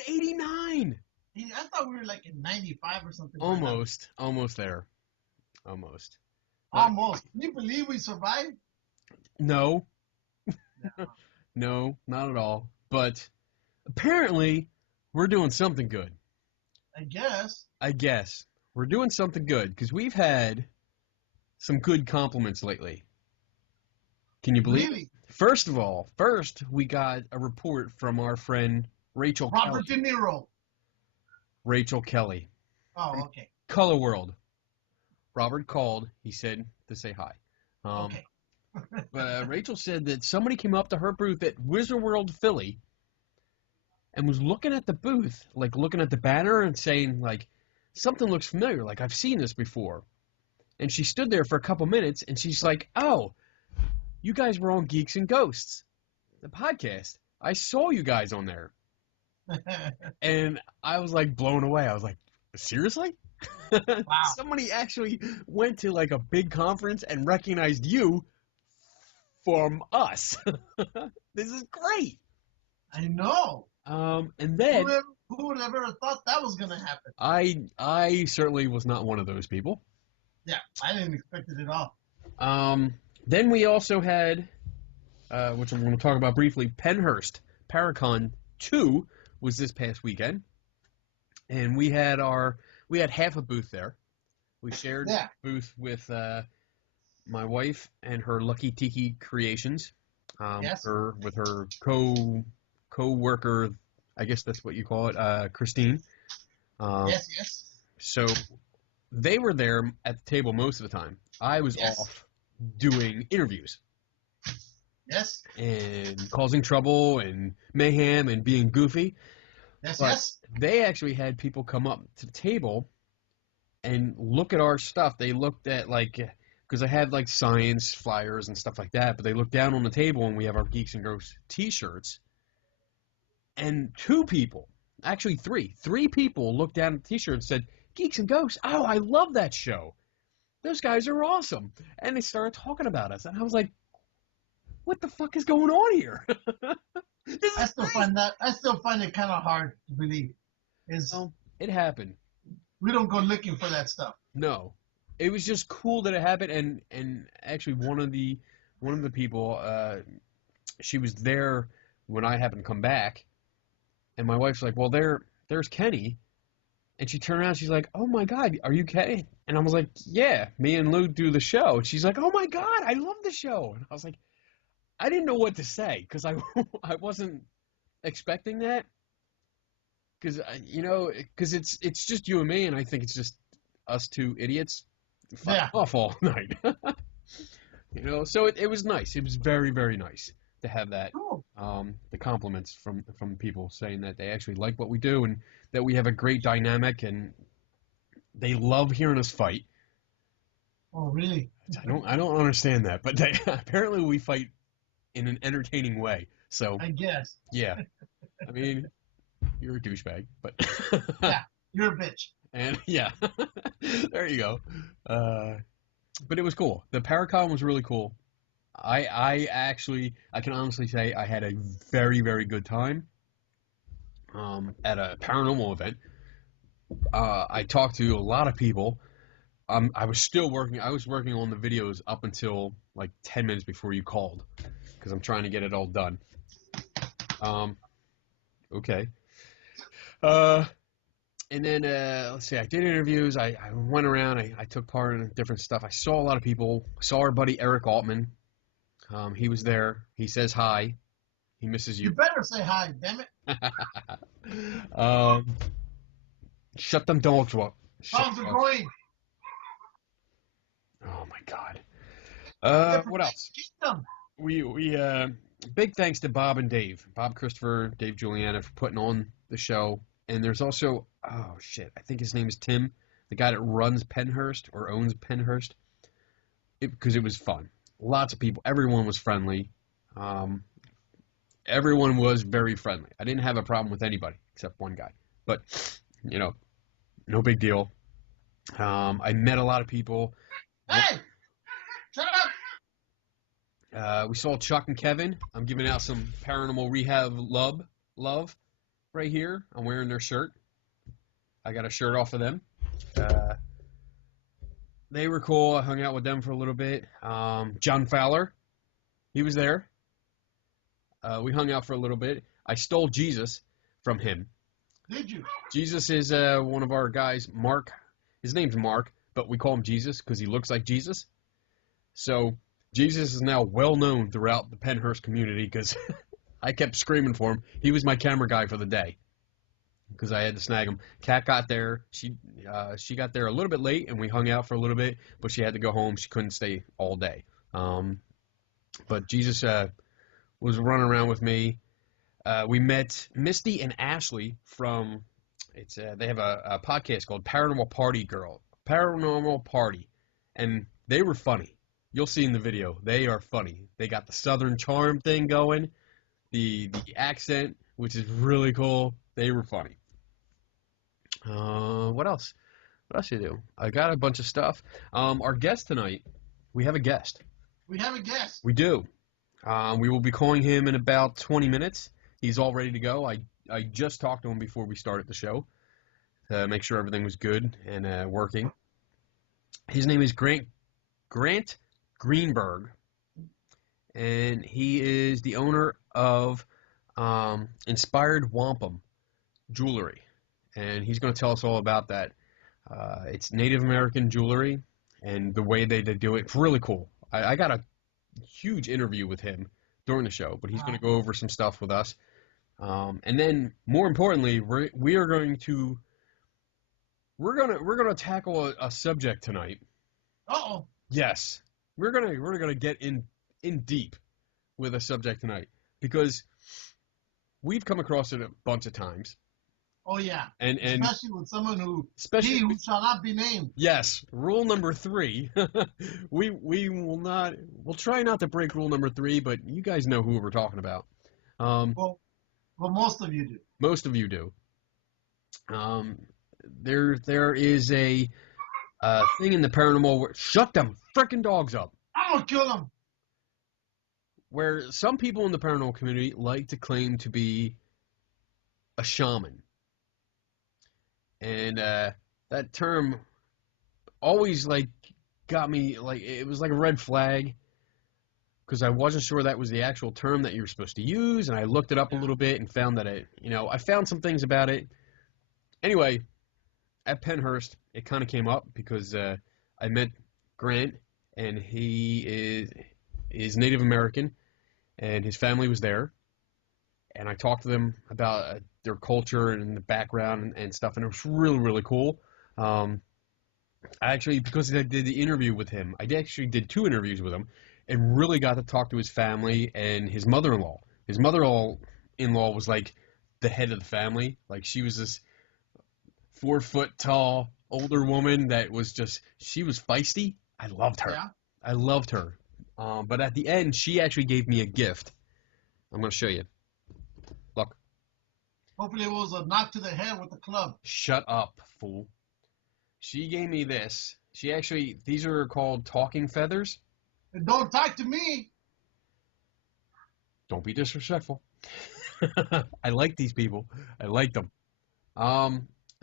Episode 89. I thought we were like in 95 or something. Almost there. Almost. Almost. Can you believe we survived? No. No. No, not at all. But apparently, we're doing something good. I guess. We're doing something good because we've had some good compliments lately. Can you believe Really? it? First of all, we got a report from our friend Rachel Robert Kelly. De Niro. Rachel Kelly. Oh, okay. Color World. Robert called. He said to say hi. Okay. But Rachel said that somebody came up to her booth at Wizard World Philly and was looking at the booth, like looking at the banner and saying, like, something looks familiar, like I've seen this before. And she stood there for a couple minutes and she's like, oh, you guys were on Geeks and Ghosts, the podcast. I saw you guys on there. And I was like blown away. I was like, seriously? Wow. Somebody actually went to like a big conference and recognized you from us. This is great. I know. And then Who would have ever thought that was going to happen? I certainly was not one of those people. Yeah, I didn't expect it at all. Then we also had, which I'm going to talk about briefly, Penhurst Paracon 2 was this past weekend. And we had half a booth there. We shared a booth with my wife and her Lucky Tiki Creations. Yes. With her co-worker, I guess that's what you call it, Christine. Yes. So they were there at the table most of the time. I was off doing interviews. Yes. And causing trouble and mayhem and being goofy. Yes. They actually had people come up to the table and look at our stuff. They looked at, like, because I had, like, science flyers and stuff like that, but they looked down on the table and we have our Geeks and Ghosts t-shirts. And three people looked down at the t-shirt and said, Geeks and Ghosts, oh, I love that show. Those guys are awesome. And they started talking about us. And I was like, what the fuck is going on here? I still find it kind of hard to believe. It happened. We don't go looking for that stuff. No. It was just cool that it happened, and actually one of the people, she was there when I happened to come back, and my wife's like, well, there's Kenny, and she turned around, she's like, oh my God, are you Kenny? And I was like, yeah, me and Lou do the show. And she's like, oh my God, I love the show. And I was like, I didn't know what to say, because I wasn't expecting that, because it's just you and me, and I think it's just us two idiots off all night. So it was nice. It was very, very nice to have that. Cool. The compliments from people saying that they actually like what we do and that we have a great dynamic and they love hearing us fight. Oh, really? I don't understand that, but apparently we fight in an entertaining way. So I guess. Yeah. I mean, you're a douchebag, but yeah, you're a bitch. And yeah, there you go. But it was cool. The Paracon was really cool. I can honestly say I had a very, very good time at a paranormal event. I talked to a lot of people. I was working on the videos up until like 10 minutes before you called because I'm trying to get it all done. Okay. And then, let's see, I did interviews. I went around. I took part in different stuff. I saw a lot of people. I saw our buddy Eric Altman. He was there. He says hi. He misses you. You better say hi, damn it. Shut them dogs up. Dogs are going. Oh, my God. What else? We big thanks to Bob and Dave. Bob Christopher, Dave Juliana for putting on the show. And there's also, oh shit, I think his name is Tim, the guy that runs Penhurst or owns Penhurst, because it was fun. Lots of people, everyone was friendly. Everyone was very friendly. I didn't have a problem with anybody except one guy, but no big deal. I met a lot of people. Hey, shut up. We saw Chuck and Kevin. I'm giving out some paranormal rehab love. right here. I'm wearing their shirt. I got a shirt off of them. They were cool. I hung out with them for a little bit. John Fowler, he was there. We hung out for a little bit. I stole Jesus from him. Did you? Jesus is one of our guys, Mark. His name's Mark, but we call him Jesus because he looks like Jesus. So Jesus is now well known throughout the Pennhurst community because I kept screaming for him. He was my camera guy for the day because I had to snag him. Kat got there. She got there a little bit late, and we hung out for a little bit, but she had to go home. She couldn't stay all day. But Jesus was running around with me. We met Misty and Ashley from they have a podcast called Paranormal Party, and they were funny. You'll see in the video, they are funny. They got the Southern charm thing going, the accent, which is really cool. They were funny. What else? What else you do? I got a bunch of stuff. Our guest tonight, we have a guest. We have a guest. We do. We will be calling him in about 20 minutes. He's all ready to go. I just talked to him before we started the show to make sure everything was good and working. His name is Grant Greenberg, and he is the owner of Inspired Wampum Jewelry, and he's going to tell us all about that. It's Native American jewelry, and the way they do it, it's really cool. I got a huge interview with him during the show, but he's going to go over some stuff with us. And then, more importantly, we're going to tackle a subject tonight. Uh-oh. Yes, we're gonna get in deep with a subject tonight because we've come across it a bunch of times. Oh yeah, and especially with someone who shall not be named. Yes, rule number 3. We'll try not to break rule number 3, but you guys know who we're talking about. Well, most of you do. Most of you do. There is a thing in the paranormal where shut them frickin' dogs up. I'm gonna kill them. Where some people in the paranormal community like to claim to be a shaman. And that term always got me it was like a red flag because I wasn't sure that was the actual term that you were supposed to use, and I looked it up a little bit and found that I found some things about it. Anyway, at Pennhurst, it kind of came up because I met Grant, and he is Native American, and his family was there, and I talked to them about their culture and the background and stuff, and it was really, really cool. I actually, because I did the interview with him, I actually did 2 interviews with him, and really got to talk to his family and his mother-in-law. His mother-in-law was like the head of the family. Like, she was this 4-foot tall older woman that was she was feisty. I loved her. Yeah. I loved her. But at the end, she actually gave me a gift. I'm going to show you. Look. Hopefully it was a knock to the head with the club. Shut up, fool. She gave me this. These are called talking feathers. And don't talk to me. Don't be disrespectful. I like these people. I like them.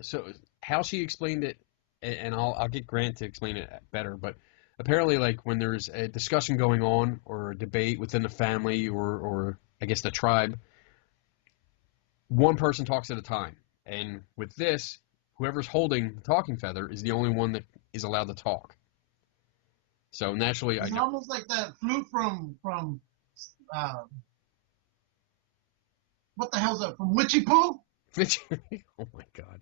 So how she explained it, and I'll get Grant to explain it better, but apparently, when there's a discussion going on or a debate within the family or I guess the tribe, one person talks at a time. And with this, whoever's holding the talking feather is the only one that is allowed to talk. So naturally, it's almost like that flute from what the hell's that, from Witchy Poo? Oh my God.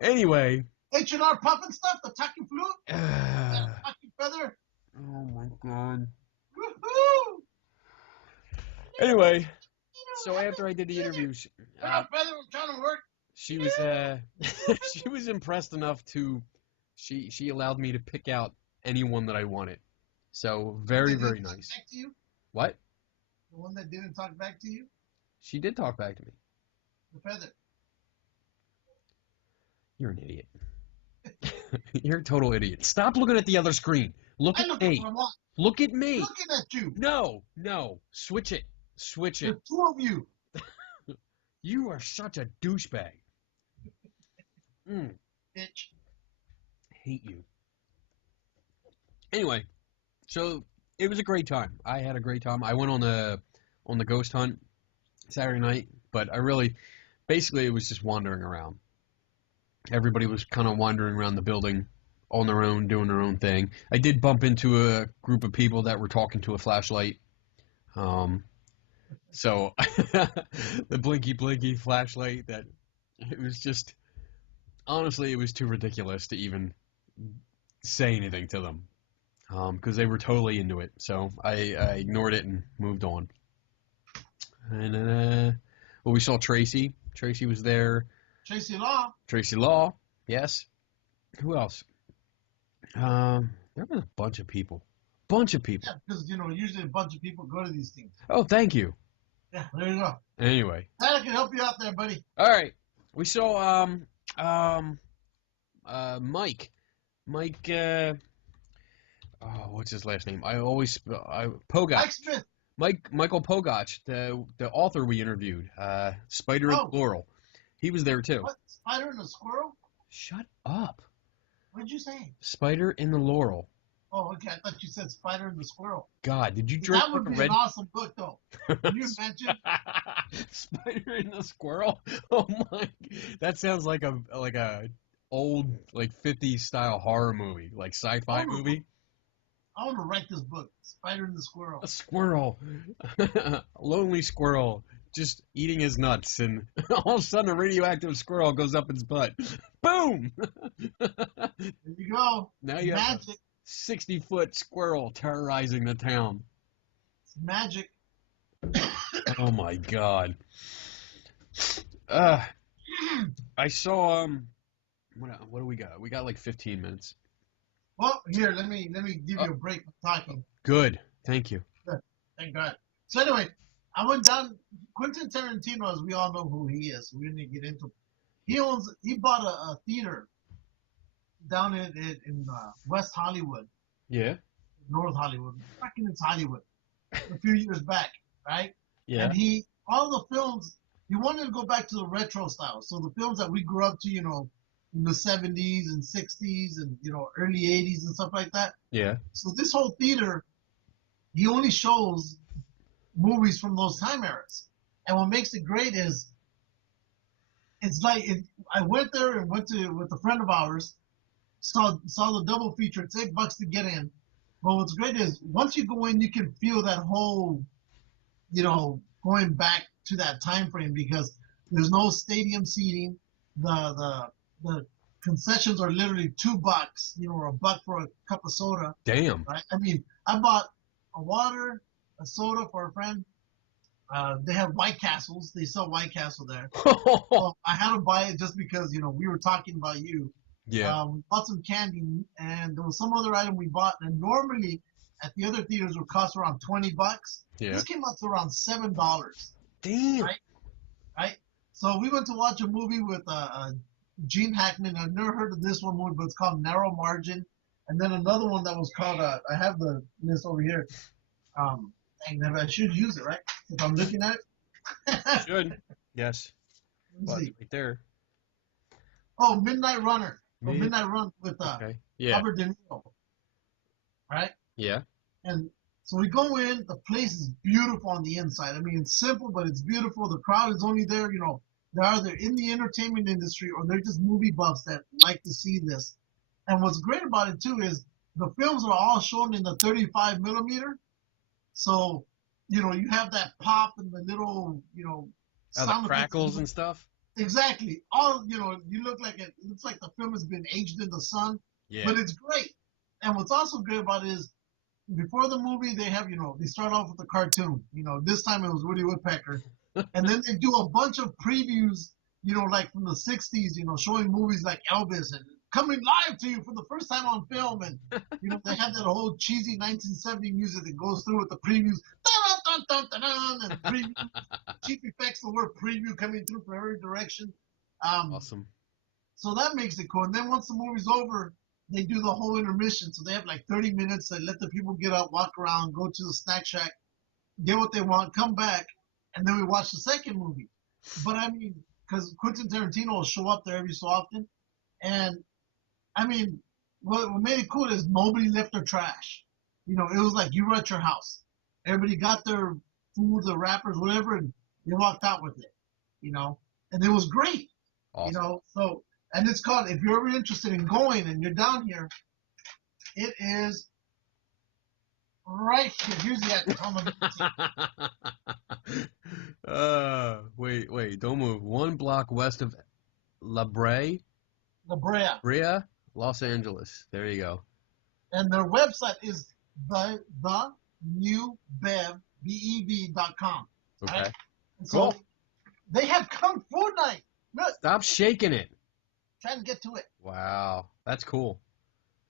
Anyway. H&R Puffin stuff, the talking flute, that talking feather. Oh my God. Woohoo! Anyway, so after I did the interviews, feather was trying to work. She was she was impressed enough to she allowed me to pick out anyone that I wanted. So very, very nice. Back to you? What? The one that didn't talk back to you? She did talk back to me. The feather. You're an idiot. You're a total idiot. Stop looking at the other screen. Look at me. Look at me. Looking at you. No. Switch it. There's 2 of you. You are such a douchebag. Bitch. Hate you. Anyway, so it was a great time. I had a great time. I went on the ghost hunt Saturday night, but basically it was just wandering around. Everybody was kind of wandering around the building on their own, doing their own thing. I did bump into a group of people that were talking to a flashlight. So the blinky flashlight, that it was just, honestly, it was too ridiculous to even say anything to them, because they were totally into it. So I ignored it and moved on. And well, we saw Tracy. Tracy was there. Tracy Law. Tracy Law, yes. Who else? There was a bunch of people. Yeah, because, usually a bunch of people go to these things. Oh, thank you. Yeah, there you go. Anyway. Glad I can help you out there, buddy. All right. We saw Mike. Mike, what's his last name? Pogach. Mike Smith. Michael Pogach, the author we interviewed, Spider and Laurel. He was there too. What? Spider and the Squirrel? Shut up. What did you say? Spider in the Laurel. Oh, okay. I thought you said Spider and the Squirrel. God, did you drink that would be an awesome book, though. Can you imagine? Spider and the Squirrel? Oh my! That sounds like a old 50s style horror movie, like sci-fi movie. I want to write this book, Spider and the Squirrel. A squirrel, a lonely squirrel, just eating his nuts, and all of a sudden a radioactive squirrel goes up his butt. Boom! There you go. Now you have a 60-foot squirrel terrorizing the town. It's magic. Oh my God. I saw what do we got? We got like 15 minutes. Well, here, let me give you a break from talking. Good. Thank you. Good. Thank God. So anyway, I went down. Quentin Tarantino, as we all know who he is, we're gonna get into. He bought a theater down in West Hollywood. Yeah. North Hollywood. Fucking it's Hollywood. A few years back, right? Yeah. And all the films, he wanted to go back to the retro style. So the films that we grew up to, in the 70s and 60s and, early 80s and stuff like that. Yeah. So this whole theater, he only shows movies from those time eras. And what makes it great is, it's like, I went there and with a friend of ours, saw the double feature. It's $8 to get in. But what's great is, once you go in, you can feel that whole, going back to that time frame, because there's no stadium seating. The concessions are literally $2, or $1 for a cup of soda. Damn. Right? I mean, I bought a water, a soda for a friend. They have White Castles. They sell White Castle there. So I had to buy it just because, we were talking about you. Yeah. We bought some candy, and there was some other item we bought. And normally, at the other theaters, would cost around $20. Yeah. This came out to around $7. Damn. Right? So we went to watch a movie with Gene Hackman. I've never heard of this one movie, but it's called Narrow Margin. And then another one that was called, I have the list over here. I should use it, right? If I'm looking at it. Should. Yes. Let me see. Right there. Oh, Midnight Runner. Midnight Run with Robert De Niro. Right? Yeah. And so we go in. The place is beautiful on the inside. I mean, it's simple, but it's beautiful. The crowd is only there, they're either in the entertainment industry or they're just movie buffs that like to see this. And what's great about it, too, is the films are all shown in the 35 millimeter. So, you have that pop and the little, the crackles and stuff. Exactly. All, you look like it looks like the film has been aged in the sun. Yeah. But it's great. And what's also great about it is, before the movie, they have, they start off with the cartoon. This time it was Woody Woodpecker. And then they do a bunch of previews, like from the 60s, showing movies like Elvis and coming live to you for the first time on film. And, they have that whole cheesy 1970 music that goes through with the previews. Dun, dun, dun, dun, dun, and preview, cheap effects, the word preview coming through from every direction. Awesome. So that makes it cool. And then once the movie's over, they do the whole intermission. So they have like 30 minutes to let the people get up, walk around, go to the snack shack, get what they want, come back, and then we watch the second movie. But I mean, because Quentin Tarantino will show up there every so often, and I mean, what made it cool is nobody left their trash. You know, it was like you were at your house. Everybody got their food, their wrappers, whatever, and they walked out with it. You know, and it was great. You Awesome. know, so and it's called. If you're ever interested in going and you're down here, it is right here. Here's the address. I'm gonna give it Wait, don't move. 1 block west of La Brea, La Brea, Brea, Los Angeles. There you go. and their website is the new bev.com. Okay. Right? And Cool. so they have Kung Fu night. Look, Stop shaking it. trying to get to it. Wow, that's cool.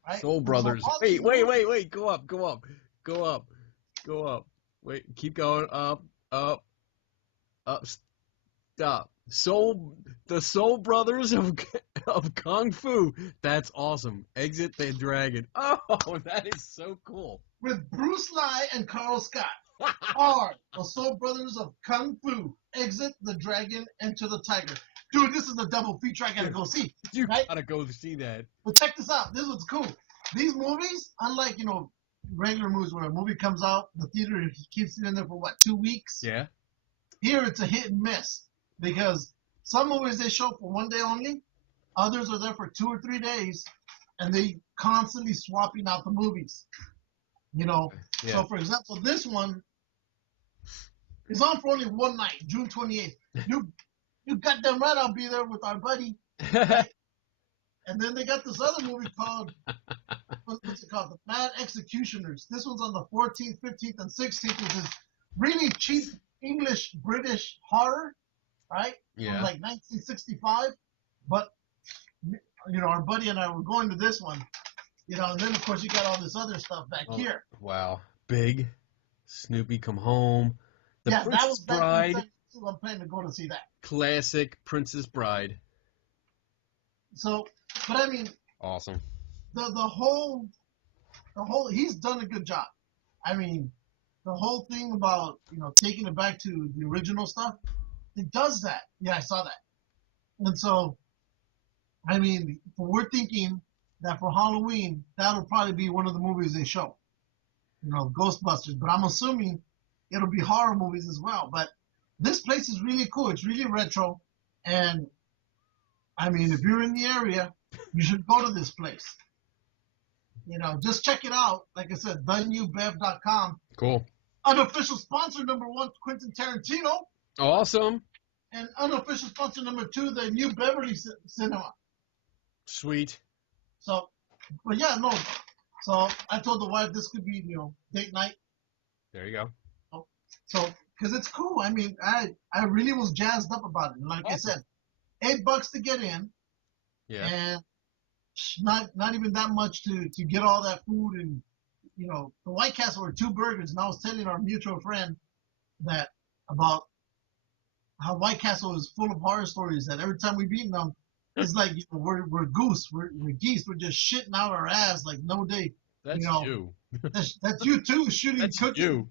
Right? Soul And so Brothers. all these Wait. movies- Go up. Go up. Wait, keep going. Up. Stop. The Soul Brothers of Kung Fu. That's awesome. Exit the Dragon. Oh, that is so cool. with Bruce Lee and Carl Scott are the Soul Brothers of Kung Fu. Exit the Dragon, Enter the Tiger. Dude, this is a double feature I gotta go see. You Right? gotta go see that. But check this out. This was cool. These movies, unlike, you know, regular movies where a movie comes out, the theater keeps it in there for what, 2 weeks? Yeah. Here it's a hit and miss because some movies they show for one day only, others are there for 2 or 3 days, and they constantly swapping out the movies. You know, Yeah. so for example, this one is on for only one night, June 28th. You goddamn right I'll be there with our buddy. And then they got this other movie called, what's it called? The Mad Executioners. This one's on the 14th, 15th, and 16th, which is really cheap English British horror, right? Yeah. From like 1965. But, you know, our buddy and I were going to this one. You know, and then of course you got all this other stuff back here. Wow. Big. Snoopy Come Home. The Yeah, that Princess was back Bride. in 1972. I'm planning to go to see that. Classic Princess Bride. So, but I mean, Awesome. the whole he's done a good job. I mean, the whole thing about, you know, taking it back to the original stuff, it does that. Yeah, I saw that. And so, I mean, we're thinking that for Halloween, that'll probably be one of the movies they show. You know, Ghostbusters. But I'm assuming it'll be horror movies as well. But this place is really cool. It's really retro. And, I mean, if you're in the area, you should go to this place. You know, just check it out. Like I said, thenewbev.com. Cool. Unofficial sponsor number 1, Quentin Tarantino. Awesome. And unofficial sponsor number 2, the New Beverly Cinema. Sweet. So, but yeah, no. So I told the wife this could be, you know, date night. There you go. So, because it's cool. I mean, I really was jazzed up about it. And like I said, $8 to get in. Yeah. And not even that much to get all that food. And, you know, the White Castle were 2 burgers. And I was telling our mutual friend that about how White Castle is full of horror stories, that every time we've eaten them, it's like, you know, we're goose, we're geese, we're just shitting out our ass like no day. That's you. Know, you. That's you too, shooting That's cookie. you.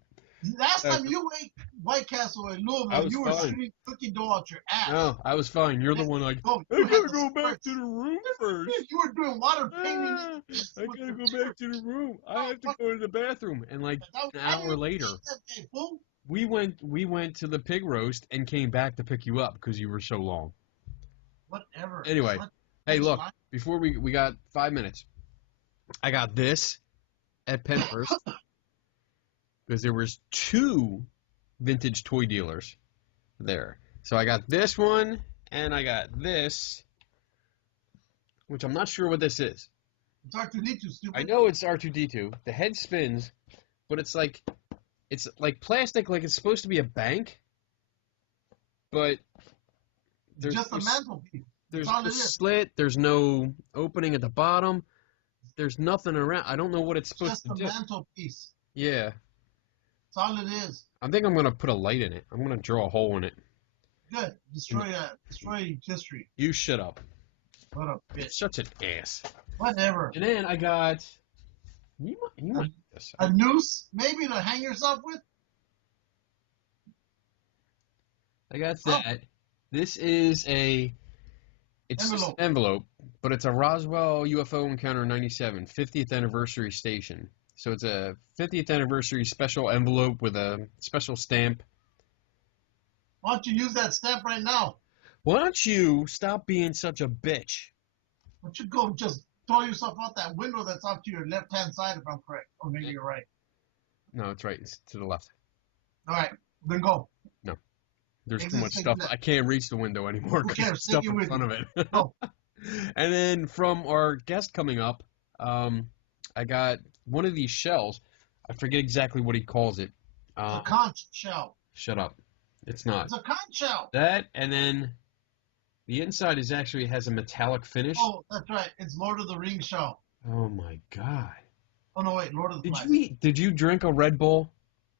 Last time you ate White Castle in I Louisville, was you were fine. shooting cookie dough out your ass. No, I was fine. You're the one like, Oh, I you had gotta the go back squirts. to the room first. You were doing water painting. I gotta go back to the room. I have to go to the bathroom. And like an hour later, we went to the pig roast and came back to pick you up because you were so long. Whatever. Anyway, hey, look, before we got 5 minutes. I got this at Penhurst because there was 2 vintage toy dealers there. So I got this one and I got this, which I'm not sure what this is. It's R2D2, stupid. I know it's R2D2. The head spins, but it's like plastic, like it's supposed to be a bank, but there's just a mantelpiece. There's all no it is. slit. There's no opening at the bottom. There's nothing around. I don't know what it's supposed Just to a do. mantelpiece. Yeah. That's all it is. I think I'm gonna put a light in it. I'm gonna draw a hole in it. Good. Destroy history. You shut up. What a You're bitch. such an ass. Whatever. And then I got. You might eat this. A noose, maybe to hang yourself with. I got that. This is it's just an Envelope. envelope, but it's a Roswell UFO Encounter 97 50th anniversary station. So it's a 50th anniversary special envelope with a special stamp. Why don't you use that stamp right now? Why don't you stop being such a bitch? Why don't you go just throw yourself out that window that's off to your left-hand side, if I'm correct. Or maybe you're right. No, it's right. It's to the left. All right, then go. No. There's too Exit much stage stuff. left. I can't reach the window anymore Who because cares? there's Take stuff it in with front you. of it. Go. And then from our guest coming up, I got one of these shells. I forget exactly what he calls it. It's a conch shell. Shut up. It's not. It's a conch shell. That, and then the inside is actually has a metallic finish. Oh, that's right. It's Lord of the Rings shell. Oh my God. Oh, no, wait. Lord of the Did Flies. you eat? Did you drink a Red Bull?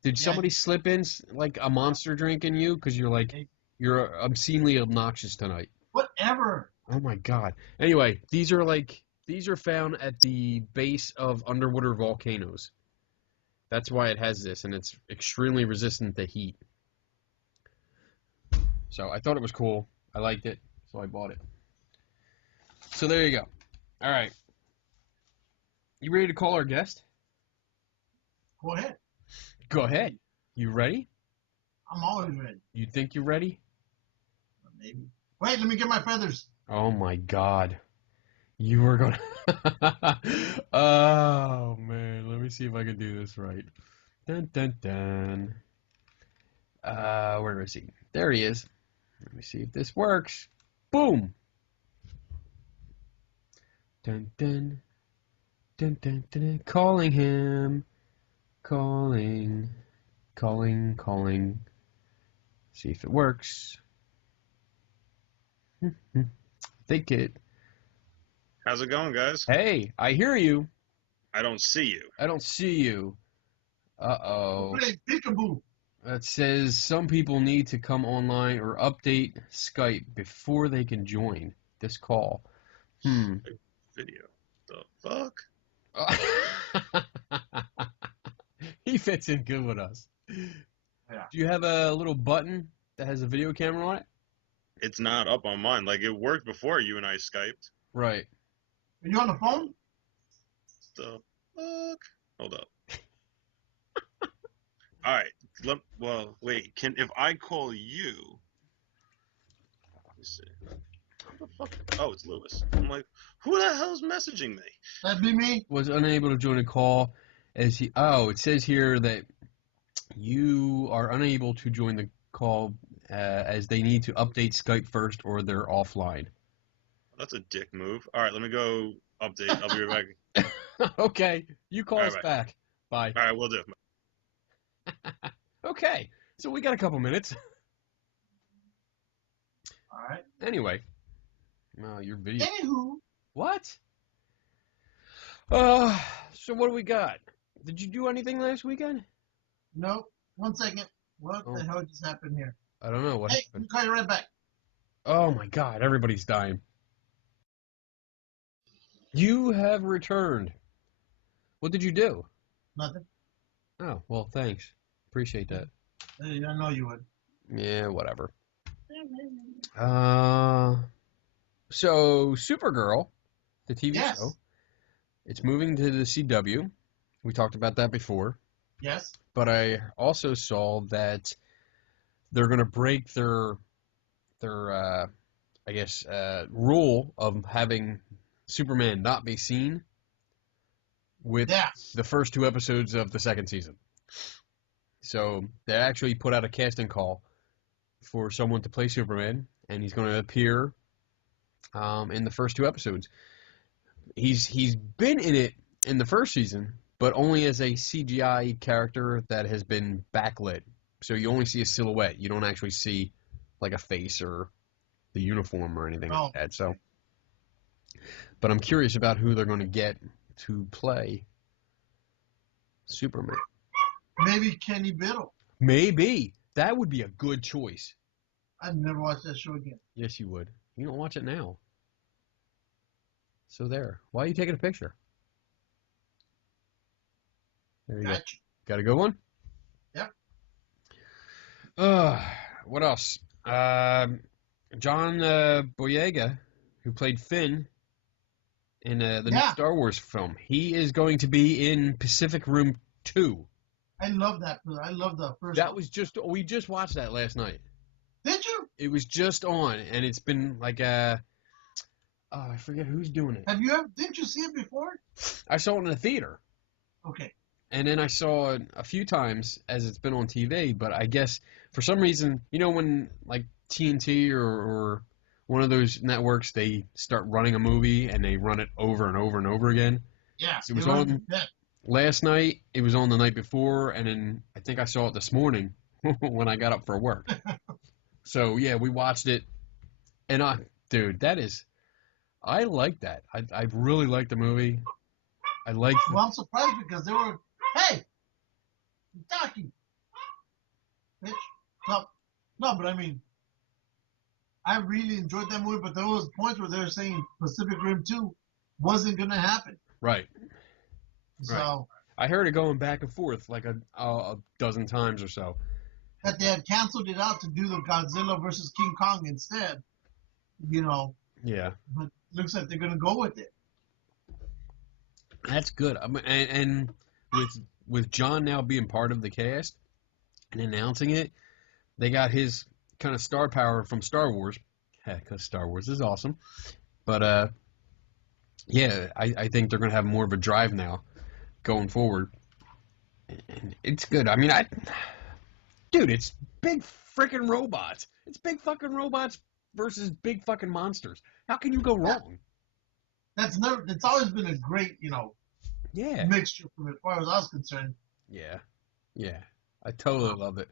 Did Yeah, somebody slip in like a monster drink in you? Because you're obscenely obnoxious tonight. Whatever. Oh my God. Anyway, these are found at the base of underwater volcanoes. That's why it has this, and it's extremely resistant to heat. So I thought it was cool. I liked it, so I bought it. So there you go. All right. You ready to call our guest? Go ahead. Go ahead. You ready? I'm always ready. You think you're ready? Maybe. Wait, let me get my feathers. Oh my God. You were gonna. Oh man, let me see if I can do this right. Dun dun dun. Where is he? There he is. Let me see if this works. Boom. Dun dun dun dun dun. Dun. Calling him. Calling. See if it works. Think it. How's it going, guys? Hey, I hear you. I don't see you. I don't see you. Uh-oh. Hey, peekaboo. It says some people need to come online or update Skype before they can join this call. Video. The fuck? He fits in good with us. Yeah. Do you have a little button that has a video camera on it? It's not up on mine. Like, it worked before you and I Skyped. Right. Are you on the phone? The fuck? Hold up. All right. Well, wait. If I call you? Let me see. What the fuck? Oh, it's Lewis. I'm like, who the hell's messaging me? That'd be me. Was unable to join a call as he. Oh, it says here that you are unable to join the call as they need to update Skype first or they're offline. That's a dick move. All right, let me go update. I'll be right back. Okay, you call All us right. back. Bye. All right, we'll do. Okay, so we got a couple minutes. All right. Anyway, your video. Anywho. What? So what do we got? Did you do anything last weekend? No. 1 second. What Oh. the hell just happened here? I don't know what Hey, happened. I'll call you right back. Oh my God, everybody's dying. You have returned. What did you do? Nothing. Oh, well, thanks. Appreciate that. Hey, I know you would. Yeah, whatever. So Supergirl, the TV Yes. show, it's moving to the CW. We talked about that before. Yes. But I also saw that they're going to break their rule of having Superman not be seen with Yeah. the first 2 episodes of the second season. So they actually put out a casting call for someone to play Superman, and he's going to appear in the first 2 episodes. He's been in it in the first season, but only as a CGI character that has been backlit. So you only see a silhouette. You don't actually see like a face or the uniform or anything like that. So, but I'm curious about who they're going to get to play Superman. Maybe Kenny Biddle. Maybe. That would be a good choice. I'd never watch that show again. Yes, you would. You don't watch it now. So there. Why are you taking a picture? There you go. Gotcha. Got a good one? Yep. What else? John Boyega, who played Finn in the new Yeah, Star Wars film, he is going to be in Pacific Rim 2. I love that. I love the first That one. was we just watched that last night. Did you? It was just on, and it's been like oh, I forget who's doing it. Didn't you see it before? I saw it in a theater, Okay. and then I saw it a few times as it's been on TV. But I guess for some reason, you know, when like TNT or one of those networks, they start running a movie and they run it over and over and over again. Yes. It was on last night. It was on the night before, and then I think I saw it this morning when I got up for work. So yeah, we watched it, and dude, I like that. I really like the movie. I like. Well, I'm surprised because they were, hey, talking, bitch. No, but I mean, I really enjoyed that movie, but there was points where they were saying Pacific Rim 2 wasn't going to happen. Right. So. I heard it going back and forth like a dozen times or so. That they had canceled it out to do the Godzilla versus King Kong instead. You know. Yeah. But looks like they're going to go with it. That's good. And with John now being part of the cast and announcing it, they got his kind of star power from Star Wars. Heck, because Star Wars is awesome. But yeah, I think they're going to have more of a drive now going forward. And it's good. I mean, dude, it's big freaking robots. It's big fucking robots versus big fucking monsters. How can you go wrong? It's always been a great, Yeah. mixture from as far as I was concerned. Yeah. Yeah. I totally love it.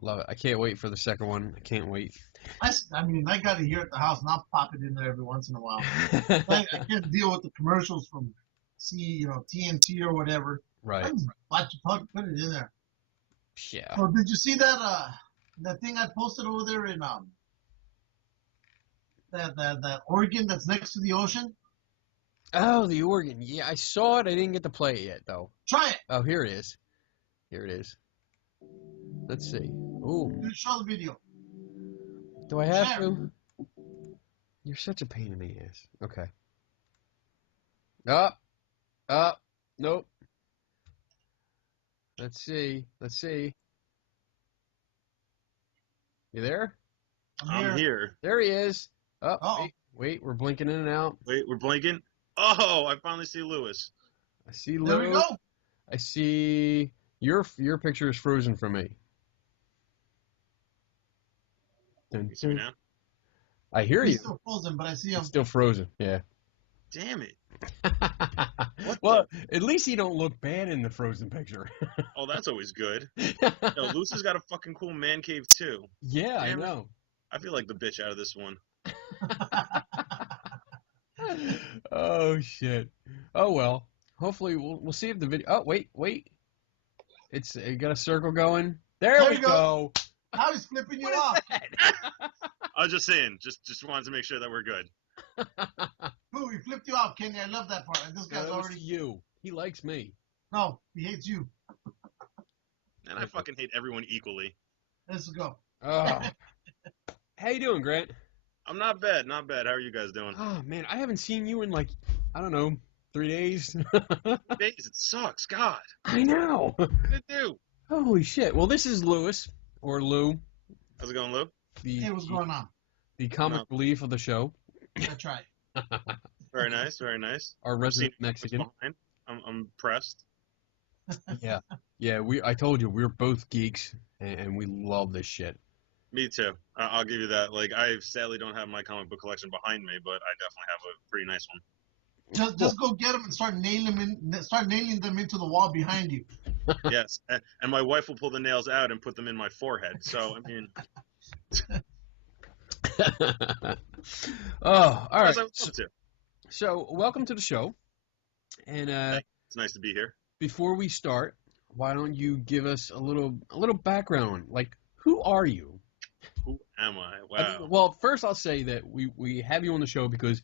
Love it. I can't wait for the second one. I can't wait. I mean, I got it here at the house, and I'll pop it in there every once in a while. I can't deal with the commercials from TNT or whatever. Right. I just put it in there. Yeah. So did you see that thing I posted over there in that Oregon that's next to the ocean? Oh, the organ. Yeah, I saw it. I didn't get to play it yet, though. Try it. Oh, here it is. Here it is. Let's see. Ooh. Show the video. Do I have Share. to? You're such a pain in the ass. Okay. Nope. Let's see. You there? I'm here. There he is. Oh, Uh-oh. wait, we're blinking in and out. Wait, we're blinking. Oh, I finally see Lewis. I see There we Lou. go. I see your picture is frozen for me. You see me now? I hear He's you. still frozen, but I see him. It's still frozen. Yeah. Damn it. Well, at least he don't look bad in the frozen picture. Oh, that's always good. No, Lewis has got a fucking cool man cave too. Yeah, Damn it. I know. I feel like the bitch out of this one. Oh shit. Oh well. Hopefully we'll see if the video. Oh wait. It got a circle going. There we go. Now he's flipping you What is off. that? I was just saying, just wanted to make sure that we're good. Ooh, he flipped you off, Kenny. I love that part. This guy's That was already. you. He likes me. No, he hates you. And I fucking hate everyone equally. Let's go. Oh. How you doing, Grant? I'm not bad. How are you guys doing? Oh man, I haven't seen you in like, I don't know, 3 days. Days, it sucks. God. I know. What did it do? Holy shit. Well, this is Lewis, or Lou. How's it going, Lou? Hey, what's going on? The comic relief of the show. That's right. Very nice, very nice. Our resident Mexican. Behind. I'm impressed. Yeah. Yeah, I told you, we're both geeks, and we love this shit. Me too. I'll give you that. Like, I sadly don't have my comic book collection behind me, but I definitely have a pretty nice one. Just go get them and start nailing them into the wall behind you. Yes, and my wife will pull the nails out and put them in my forehead. So, I mean... Oh, all right. So, welcome to the show. And it's nice to be here. Before we start, why don't you give us a little background? Like, who are you? Who am I? Wow. Well, first I'll say that we have you on the show because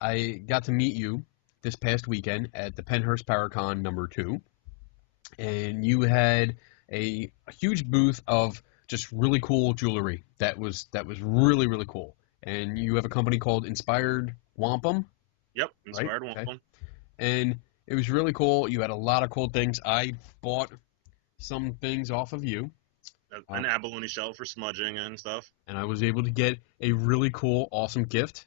I got to meet you this past weekend at the Penhurst PowerCon #2, and you had a huge booth of just really cool jewelry. That was really really cool. And you have a company called Inspired Wampum, Yep, right? Inspired Okay. Wampum. And it was really cool. You had a lot of cool things. I bought some things off of you, An abalone shell for smudging and stuff. and I was able to get a really cool, awesome gift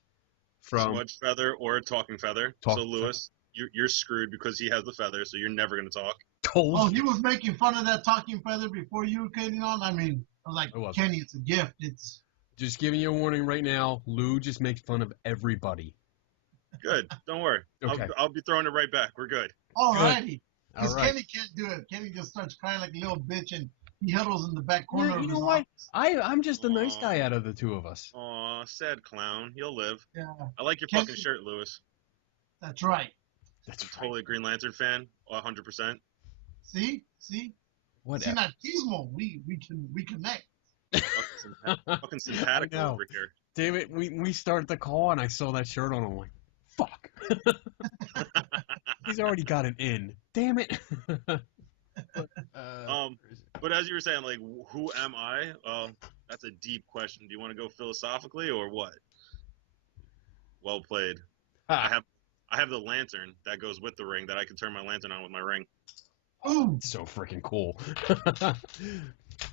from Smudge feather or a talking feather. So Lewis, you're screwed because he has the feather, so you're never gonna talk. Told Oh, you. he was making fun of that talking feather before you came on. I mean, I was like, I was. Kenny, it's a gift. It's Just giving you a warning right now. Lou just makes fun of everybody. Good. Don't worry. Okay. I'll be throwing it right back. We're good. alrighty. All Because right. Kenny can't do it. Kenny just starts crying like a little bitch, and he huddles in the back corner. You of know his what? office. I'm just the nice guy out of the two of us. Aw, sad clown. You'll live. Yeah, I like your Kenny- fucking shirt, Lewis. that's right. That's I'm totally a Green Lantern fan. 100%. See, What? see, not Gizmo. We connect. Fucking simpatico I know. over here. Damn it! We started the call and I saw that shirt on. I'm like, fuck. He's already got it in. Damn it. But as you were saying, like, who am I? That's a deep question. Do you want to go philosophically or what? Well played. I have the lantern that goes with the ring that I can turn my lantern on with my ring. Ooh, So freaking cool.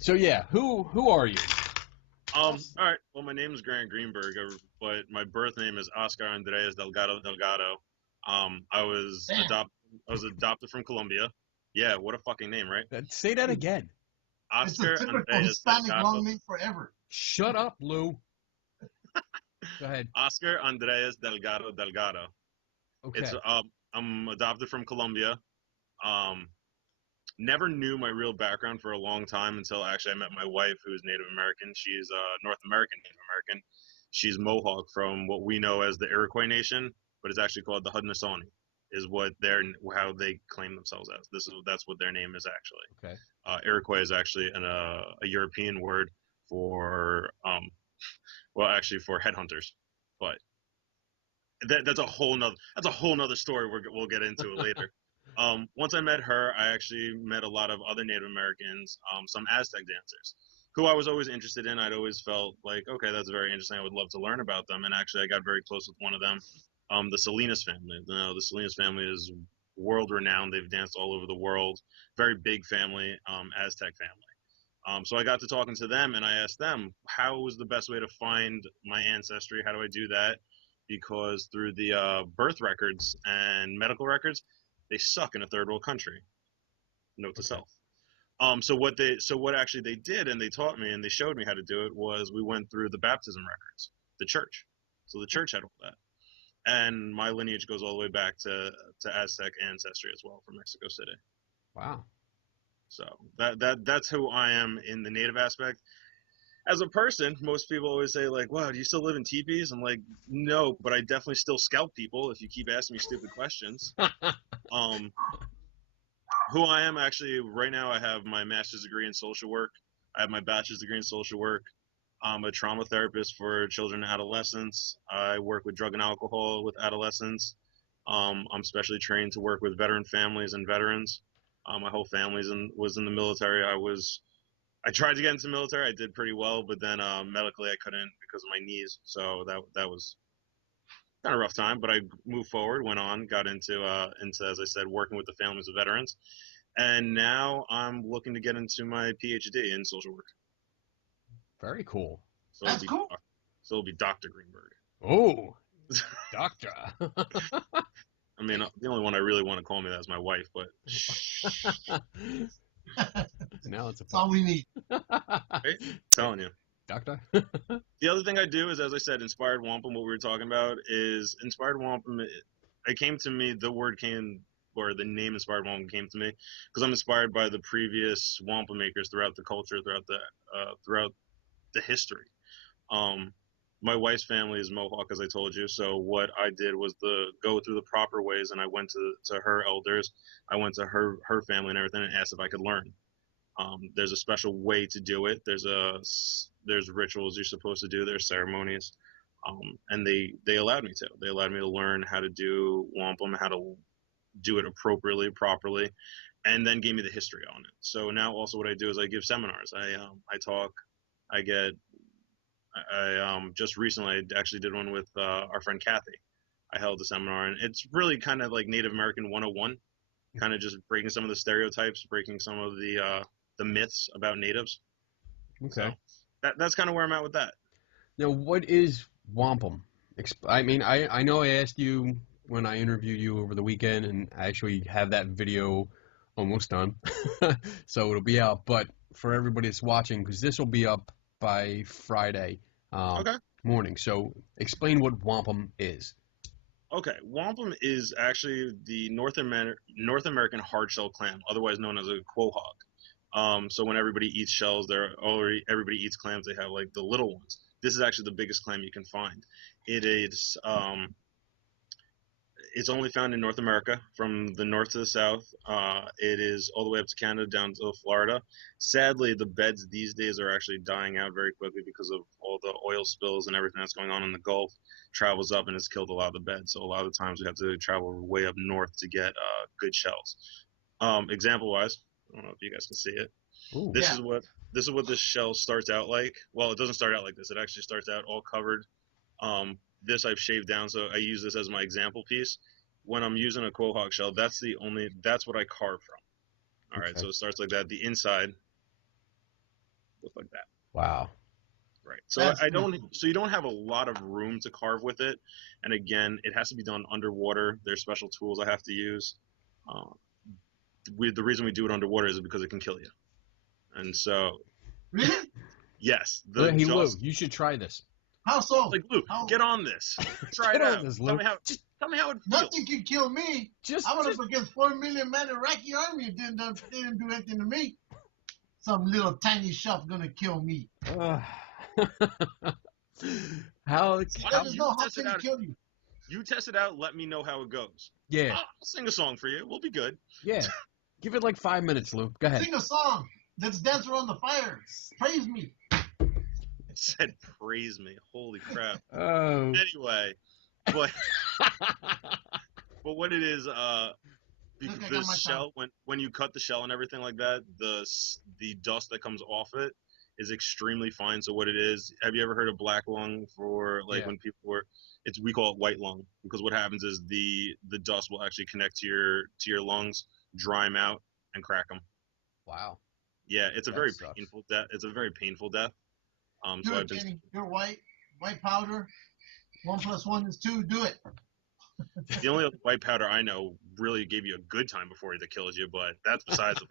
So yeah, who are you? All right. Well, my name is Grant Greenberg, but my birth name is Oscar Andres Delgado. I was Damn. adopted from Colombia. Yeah, what a fucking name, right? Say that again. it's Oscar a typical Andres Hispanic Delgado. long name forever. Shut up, Lou. Go ahead. Oscar Andres Delgado. Okay. It's I'm adopted from Colombia. Never knew my real background for a long time until actually I met my wife, who is Native American. She's North American Native American. She's Mohawk from what we know as the Iroquois Nation, but it's actually called the Haudenosaunee, is what how they claim themselves as. That's what their name is actually. Okay. Iroquois is actually a European word for actually for headhunters, but that's a whole nother story we'll get into it later. Once I met her, I actually met a lot of other Native Americans, some Aztec dancers, who I was always interested in. I'd always felt like, okay, that's very interesting. I would love to learn about them. And actually, I got very close with one of them, the Salinas family. The Salinas family is world renowned. They've danced all over the world. Very big family, Aztec family. So I got to talking to them, and I asked them, how was the best way to find my ancestry? How do I do that? Because through the birth records and medical records, they suck in a third world country. Note to self. So what actually they did, and they taught me and they showed me how to do it, was we went through the baptism records, the church. So the church had all that, and my lineage goes all the way back to Aztec ancestry as well, from Mexico City. Wow. So that's who I am in the native aspect. As a person, most people always say, like, wow, do you still live in teepees? I'm like, no, but I definitely still scalp people if you keep asking me stupid questions. Who I am, actually, right now, I have my master's degree in social work. I have my bachelor's degree in social work. I'm a trauma therapist for children and adolescents. I work with drug and alcohol with adolescents. I'm specially trained to work with veteran families and veterans. My whole family was in the military. I tried to get into the military. I did pretty well, but then medically I couldn't because of my knees. So that was kind of a rough time. But I moved forward, went on, got into as I said, working with the families of veterans, and now I'm looking to get into my PhD in social work. Very cool. So That's cool. So it'll be Dr. Greenberg. Oh, doctor. I mean, the only one I really want to call me that is my wife, but Now it's a That's all we need. right? Telling you. Doctor. The other thing I do is, as I said, Inspired Wampum, what we were talking about, is Inspired Wampum. It came to me, the name Inspired Wampum came to me because I'm inspired by the previous wampum makers throughout the culture, throughout the history. My wife's family is Mohawk, as I told you. So what I did was go through the proper ways, and I went to her elders. I went to her family and everything, and asked if I could learn. There's a special way to do it. There's rituals you're supposed to do. There's ceremonies, and they allowed me to. They allowed me to learn how to do wampum, how to do it appropriately, properly, and then gave me the history on it. So now also what I do is I give seminars. I talk. I get. I just recently I actually did one with our friend Kathy. I held a seminar, and it's really kind of like Native American 101, kind of just breaking some of the stereotypes, breaking some of the myths about natives. Okay. So that's kind of where I'm at with that. Now, what is wampum? I mean, I know I asked you when I interviewed you over the weekend, and I actually have that video almost done, so it'll be out. But for everybody that's watching, because this will be up by Friday Okay. morning, so explain what wampum is. Okay, wampum is actually the North American hardshell clam, otherwise known as a quahog. So when everybody eats shells, everybody eats clams. They have like the little ones. This is actually the biggest clam you can find. It's only found in North America, from the north to the south. It is all the way up to Canada, down to Florida. Sadly, the beds these days are actually dying out very quickly because of all the oil spills and everything that's going on in the Gulf. Travels up and has killed a lot of the beds. So a lot of the times we have to travel way up north to get good shells. Example-wise, I don't know if you guys can see it. Ooh. This is what this shell starts out like. Well, it doesn't start out like this. It actually starts out all covered. This I've shaved down, so I use this as my example piece. When I'm using a quahog shell, that's what I carve from. All right, Okay. so it starts like that. The inside looks like that. Wow. Right. So so you don't have a lot of room to carve with it. And again, it has to be done underwater. There's special tools I have to use. The reason we do it underwater is because it can kill you. And so, Really? yes, Hey, Lou, dust. you should try this. How so? Like, Lou, get on this. Try Get it on out. this, Lou. Tell me how it feels. Nothing can kill me. Just, I went up against 4 million man Iraqi army. It didn't do anything to me. Some little tiny shop gonna kill me. how? There's no how can it kill you. You test it out. Let me know how it goes. Yeah. I'll sing a song for you. We'll be good. Yeah. Give it like 5 minutes, Lou. Go ahead. Sing a song. Let's dance around the fire. Praise me. It said praise me. Holy crap. Oh. Anyway, but what it is, the shell, when you cut the shell and everything like that, the dust that comes off it is extremely fine. So what it is, have you ever heard of black lung? For like when people we call it white lung, because what happens is the dust will actually connect to your lungs, dry them out, and crack them. Wow. Yeah, it's a That very sucks. painful death. It's a very painful death. Do it, Kenny. You're white powder. 1 + 1 is 2. Do it. The only other white powder I know really gave you a good time before it kills you, but that's besides the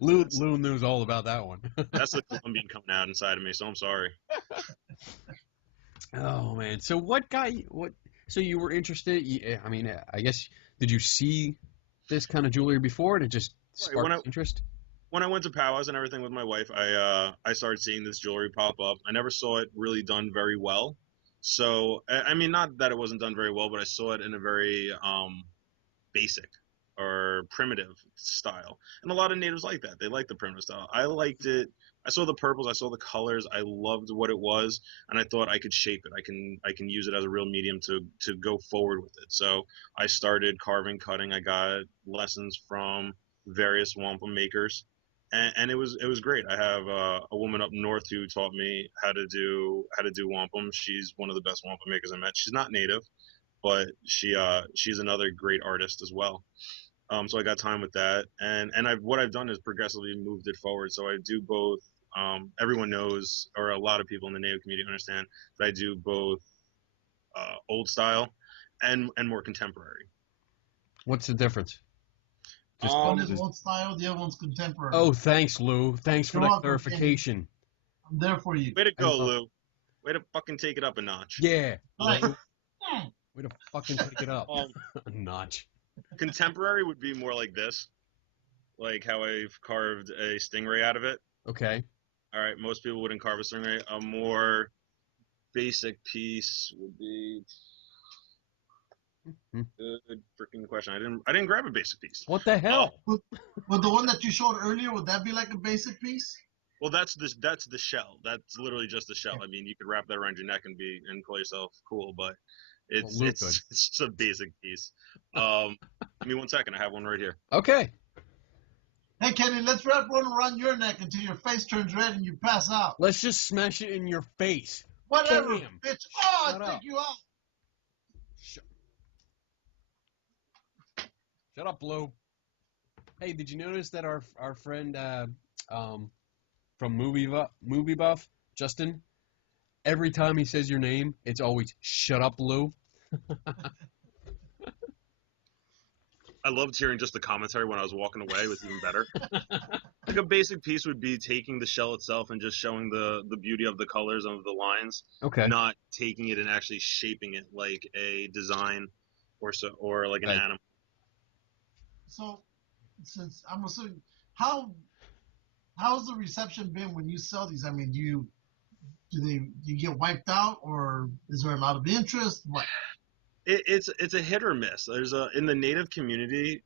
point. Lou knows all about that one. That's the Colombian coming out inside of me, so I'm sorry. Oh man. So what got you? So you were interested? I mean, I guess did you see this kind of jewelry before? Did it just spark interest? When I went to powwows and everything with my wife, I started seeing this jewelry pop up. I never saw it really done very well. So, I mean, not that it wasn't done very well, but I saw it in a very basic or primitive style. And a lot of natives like that. They like the primitive style. I liked it. I saw the purples. I saw the colors. I loved what it was, and I thought I could shape it. I can use it as a real medium to go forward with it. So I started carving, cutting. I got lessons from various wampum makers. And it was great. I have a woman up north who taught me how to do wampum. She's one of the best wampum makers I met. She's not native, but she's another great artist as well. So I got time with that, and what I've done is progressively moved it forward. So I do both. Everyone knows, or a lot of people in the native community understand, that I do both old style and more contemporary. What's the difference? One is old style, the other one's contemporary. Oh, thanks, Lou. Thanks for that clarification. I'm there for you. Way to go, Lou. Way to fucking take it up a notch. Yeah. Right. Way to fucking take it up a notch. Contemporary would be more like this, like how I've carved a stingray out of it. Okay. All right. Most people wouldn't carve a stingray. A more basic piece would be. Good freaking question. I didn't grab a basic piece. What the hell? But the one that you showed earlier, would that be like a basic piece? Well, that's the shell. That's literally just the shell. I mean, you could wrap that around your neck and call yourself cool, but it's just a basic piece. Give me 1 second. I have one right here. Okay. Hey, Kenny, let's wrap one around your neck until your face turns red and you pass out. Let's just smash it in your face. Whatever, Bam. bitch. Oh, Shut I up. take you out. Shut up, Blue. Hey, did you notice that our friend from Movie Buff, Justin, every time he says your name, it's always "Shut up, Lou." I loved hearing just the commentary when I was walking away. It was even better. Like a basic piece would be taking the shell itself and just showing the beauty of the colors of the lines, Okay. not taking it and actually shaping it like a design or like an Right. animal. So, since I'm assuming, how's the reception been when you sell these? I mean, do you get wiped out, or is there a lot of interest? What? It's a hit or miss. In the native community,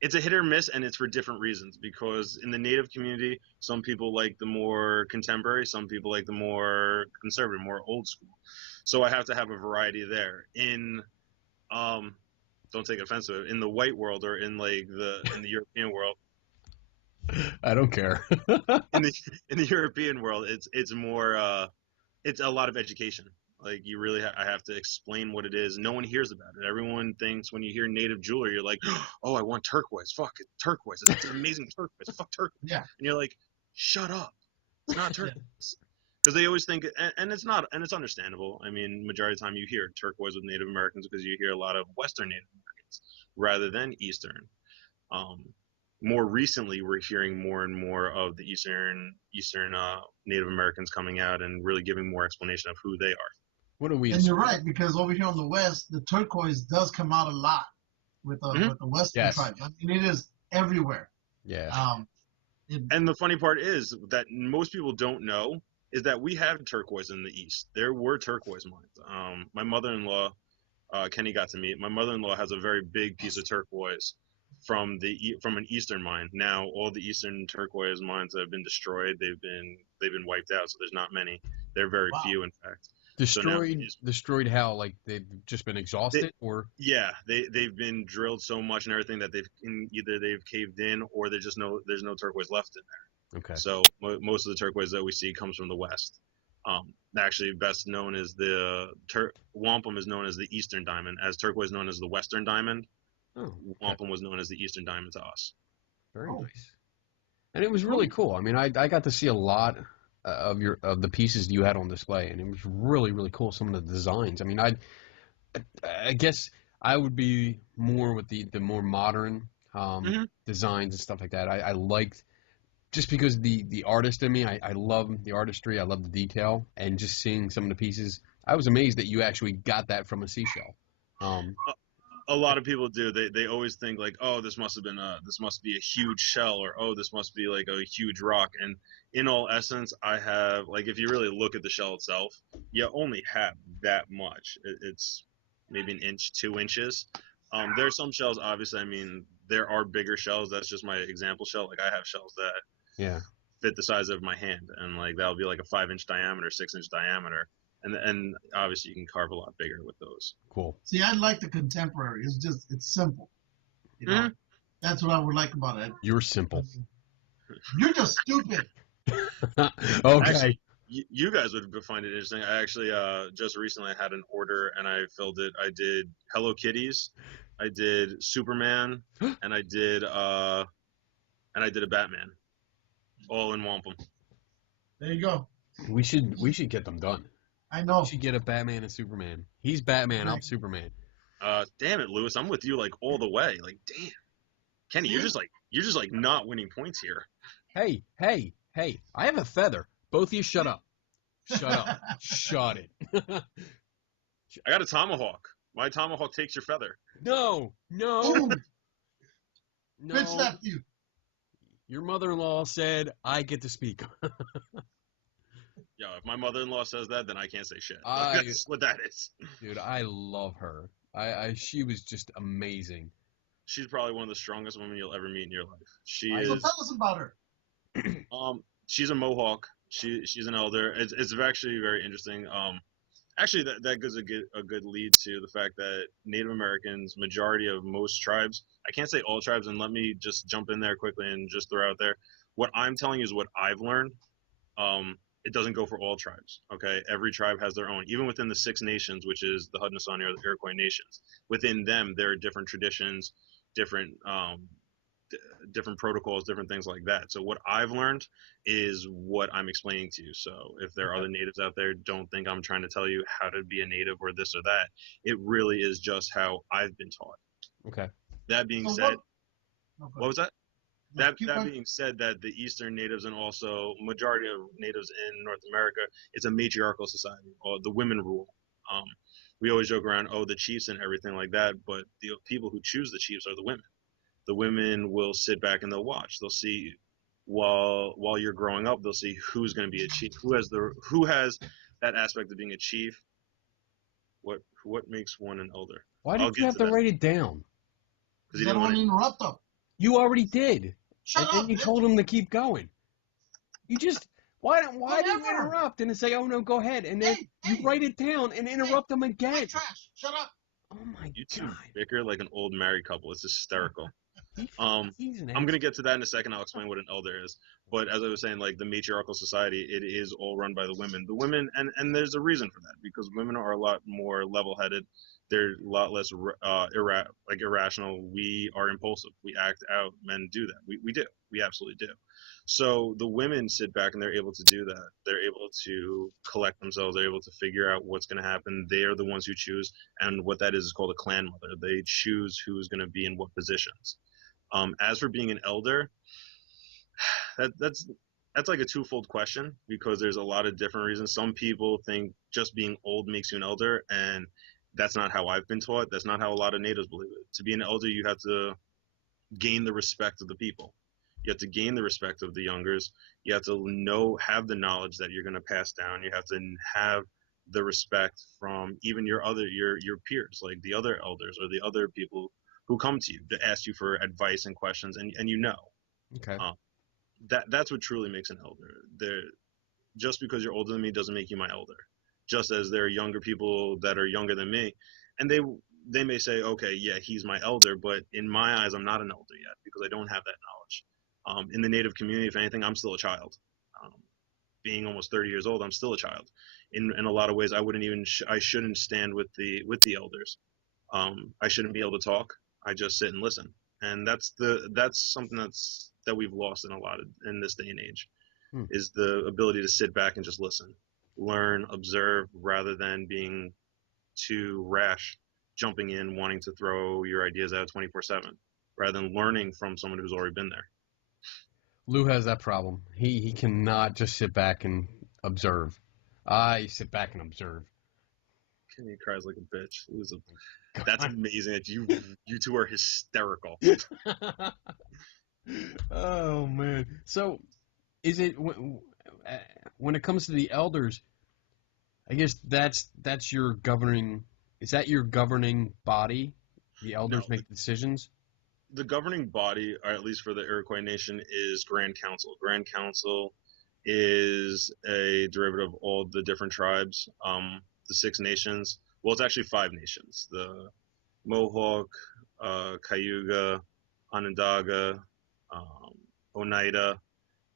it's a hit or miss, and it's for different reasons. Because in the native community, some people like the more contemporary, some people like the more conservative, more old school. So I have to have a variety there. Don't take offense to it. In the white world or in the European world, I don't care. in the European world, it's more it's a lot of education. Like you really, I have to explain what it is. No one hears about it. Everyone thinks when you hear native jewelry, you're like, oh, I want turquoise. Fuck it, turquoise. It's an amazing turquoise. Fuck turquoise. Yeah. And you're like, shut up. It's not turquoise. Because they always think, and it's not, and it's understandable. I mean, majority of the time you hear turquoise with Native Americans because you hear a lot of Western Native Americans rather than Eastern. More recently, we're hearing more and more of the Eastern Native Americans coming out and really giving more explanation of who they are. What are we? And you're right, because over here on the West, the turquoise does come out a lot with the Western tribes. I mean, it is everywhere. Yeah. And the funny part is that most people don't know is that we have turquoise in the East. There were turquoise mines. My mother-in-law, Kenny got to meet. My mother-in-law has a very big piece of turquoise from an Eastern mine. Now all the Eastern turquoise mines have been destroyed. They've been wiped out. So there's not many. They're very few, in fact. Destroyed how? Like they've just been exhausted, or? Yeah, they've been drilled so much and everything that either they've caved in or there's no turquoise left in there. Okay. So most of the turquoise that we see comes from the West. Actually, best known as wampum is known as the Eastern diamond, as turquoise is known as the Western diamond. Oh, okay. Wampum was known as the Eastern diamond to us. Very nice. And it was really cool. I mean, I got to see a lot of the pieces you had on display, and it was really, really cool. Some of the designs. I mean, I guess I would be more with the more modern designs and stuff like that. I liked, just because the artist in me, I love the artistry, I love the detail, and just seeing some of the pieces, I was amazed that you actually got that from a seashell. A lot of people do. They always think like, oh, this must be a huge shell, or oh, this must be like a huge rock. And in all essence, I have, like, if you really look at the shell itself, you only have that much. It's maybe an inch, 2 inches. There are some shells, obviously. I mean, there are bigger shells. That's just my example shell. Like I have shells that fit the size of my hand, and like that'll be like a 5-inch diameter, 6-inch diameter. And obviously you can carve a lot bigger with those. Cool. See, I like the contemporary. It's simple. You know, that's what I would like about it. You're simple. You're just stupid. Okay. Actually, you guys would find it interesting. I actually just recently had an order and I filled it. I did Hello Kitties, I did Superman, and I did a Batman, all in wampum. There you go. We should get them done. I know. We should get a Batman and Superman. He's Batman, I'm Superman. Damn it, Lewis, I'm with you like all the way. Like, damn, Kenny, you're just like not winning points here. Hey, I have a feather. Both of you shut up. Shut up. Shut it. I got a tomahawk. My tomahawk takes your feather. No. Bitch slapped you. Your mother-in-law said I get to speak. Yeah, if my mother-in-law says that, then I can't say shit. That's what that is. Dude, I love her. She was just amazing. She's probably one of the strongest women you'll ever meet in your life. So tell us about her. She's a Mohawk. She's an elder. It's actually very interesting. Actually, that gives a good lead to the fact that Native Americans, majority of most tribes, I can't say all tribes, and let me just jump in there quickly and just throw out there. What I'm telling you is what I've learned. It doesn't go for all tribes. Okay, every tribe has their own. Even within the Six Nations, which is the Haudenosaunee or the Iroquois nations, within them there are different traditions, different different protocols, different things like that. So what I've learned is what I'm explaining to you. So if there are Okay. other natives out there, don't think I'm trying to tell you how to be a native or this or that. It really is just how I've been taught. Okay. That being So said, what? what Okay. was that? No, That keep that going. being said, that the Eastern natives and also majority of natives in North America, it's a matriarchal society, or the women rule. Um, we always joke around, oh, the chiefs and everything like that, but the people who choose the chiefs are the women. The women will sit back and they'll watch. They'll see while you're growing up. They'll see who's going to be a chief, who has that aspect of being a chief. What makes one an elder? Why I'll did you get have to to that write it down? because You he didn't don't want want to. to interrupt them. You already did. Shut And then up, you bitch. told him to keep going. You just why do you Whatever. interrupt and say, "Oh no, go ahead," and then Hey, you hey, write it down and hey, interrupt them again? white trash. Shut up. Oh my You two God. bicker like an old married couple. It's hysterical. He, Um, he's an I'm ass. gonna get to that in a second. I'll explain what an elder is. But as I was saying, like the matriarchal society, it is all run by the women. The women, and there's a reason for that because women are a lot more level-headed. They're a lot less irrational. We are impulsive. We act out. Men do that. We do. We absolutely do. So the women sit back and they're able to do that. They're able to collect themselves. They're able to figure out what's going to happen. They are the ones who choose, and what that is called a clan mother. They choose who's going to be in what positions. As for being an elder, that's like a twofold question because there's a lot of different reasons. Some people think just being old makes you an elder, and that's not how I've been taught. That's not how a lot of natives believe it. To be an elder, you have to gain the respect of the people. You have to gain the respect of the youngers. You have to have the knowledge that you're going to pass down. You have to have the respect from even your peers, like the other elders or the other people who come to you to ask you for advice and questions, and Okay. um, that's what truly makes an elder. There, just because you're older than me doesn't make you my elder. Just as there are younger people that are younger than me, and they may say, okay, yeah, he's my elder, but in my eyes, I'm not an elder yet because I don't have that knowledge. In the Native community, if anything, I'm still a child. Um, Being almost 30 years old, I'm still a child. In a lot of ways, I shouldn't stand with the elders. I shouldn't be able to talk. I just sit and listen, and that's something that we've lost in a lot of in this day and age, Hmm. is the ability to sit back and just listen, learn, observe, rather than being too rash, jumping in, wanting to throw your ideas out 24/7, rather than learning from someone who's already been there. Lou has that problem. He cannot just sit back and observe. I sit back and observe. Kenny cries like a bitch. That's God. amazing. That you two are hysterical. Oh man. So is it when it comes to the elders? I guess that's your governing. Is that your governing body? The No, elders make decisions. the governing body, or at least for the Iroquois Nation, is Grand Council. Grand Council is a derivative of all the different tribes, the Six Nations. Well, it's actually five nations: the Mohawk, Cayuga, Onondaga, um, Oneida,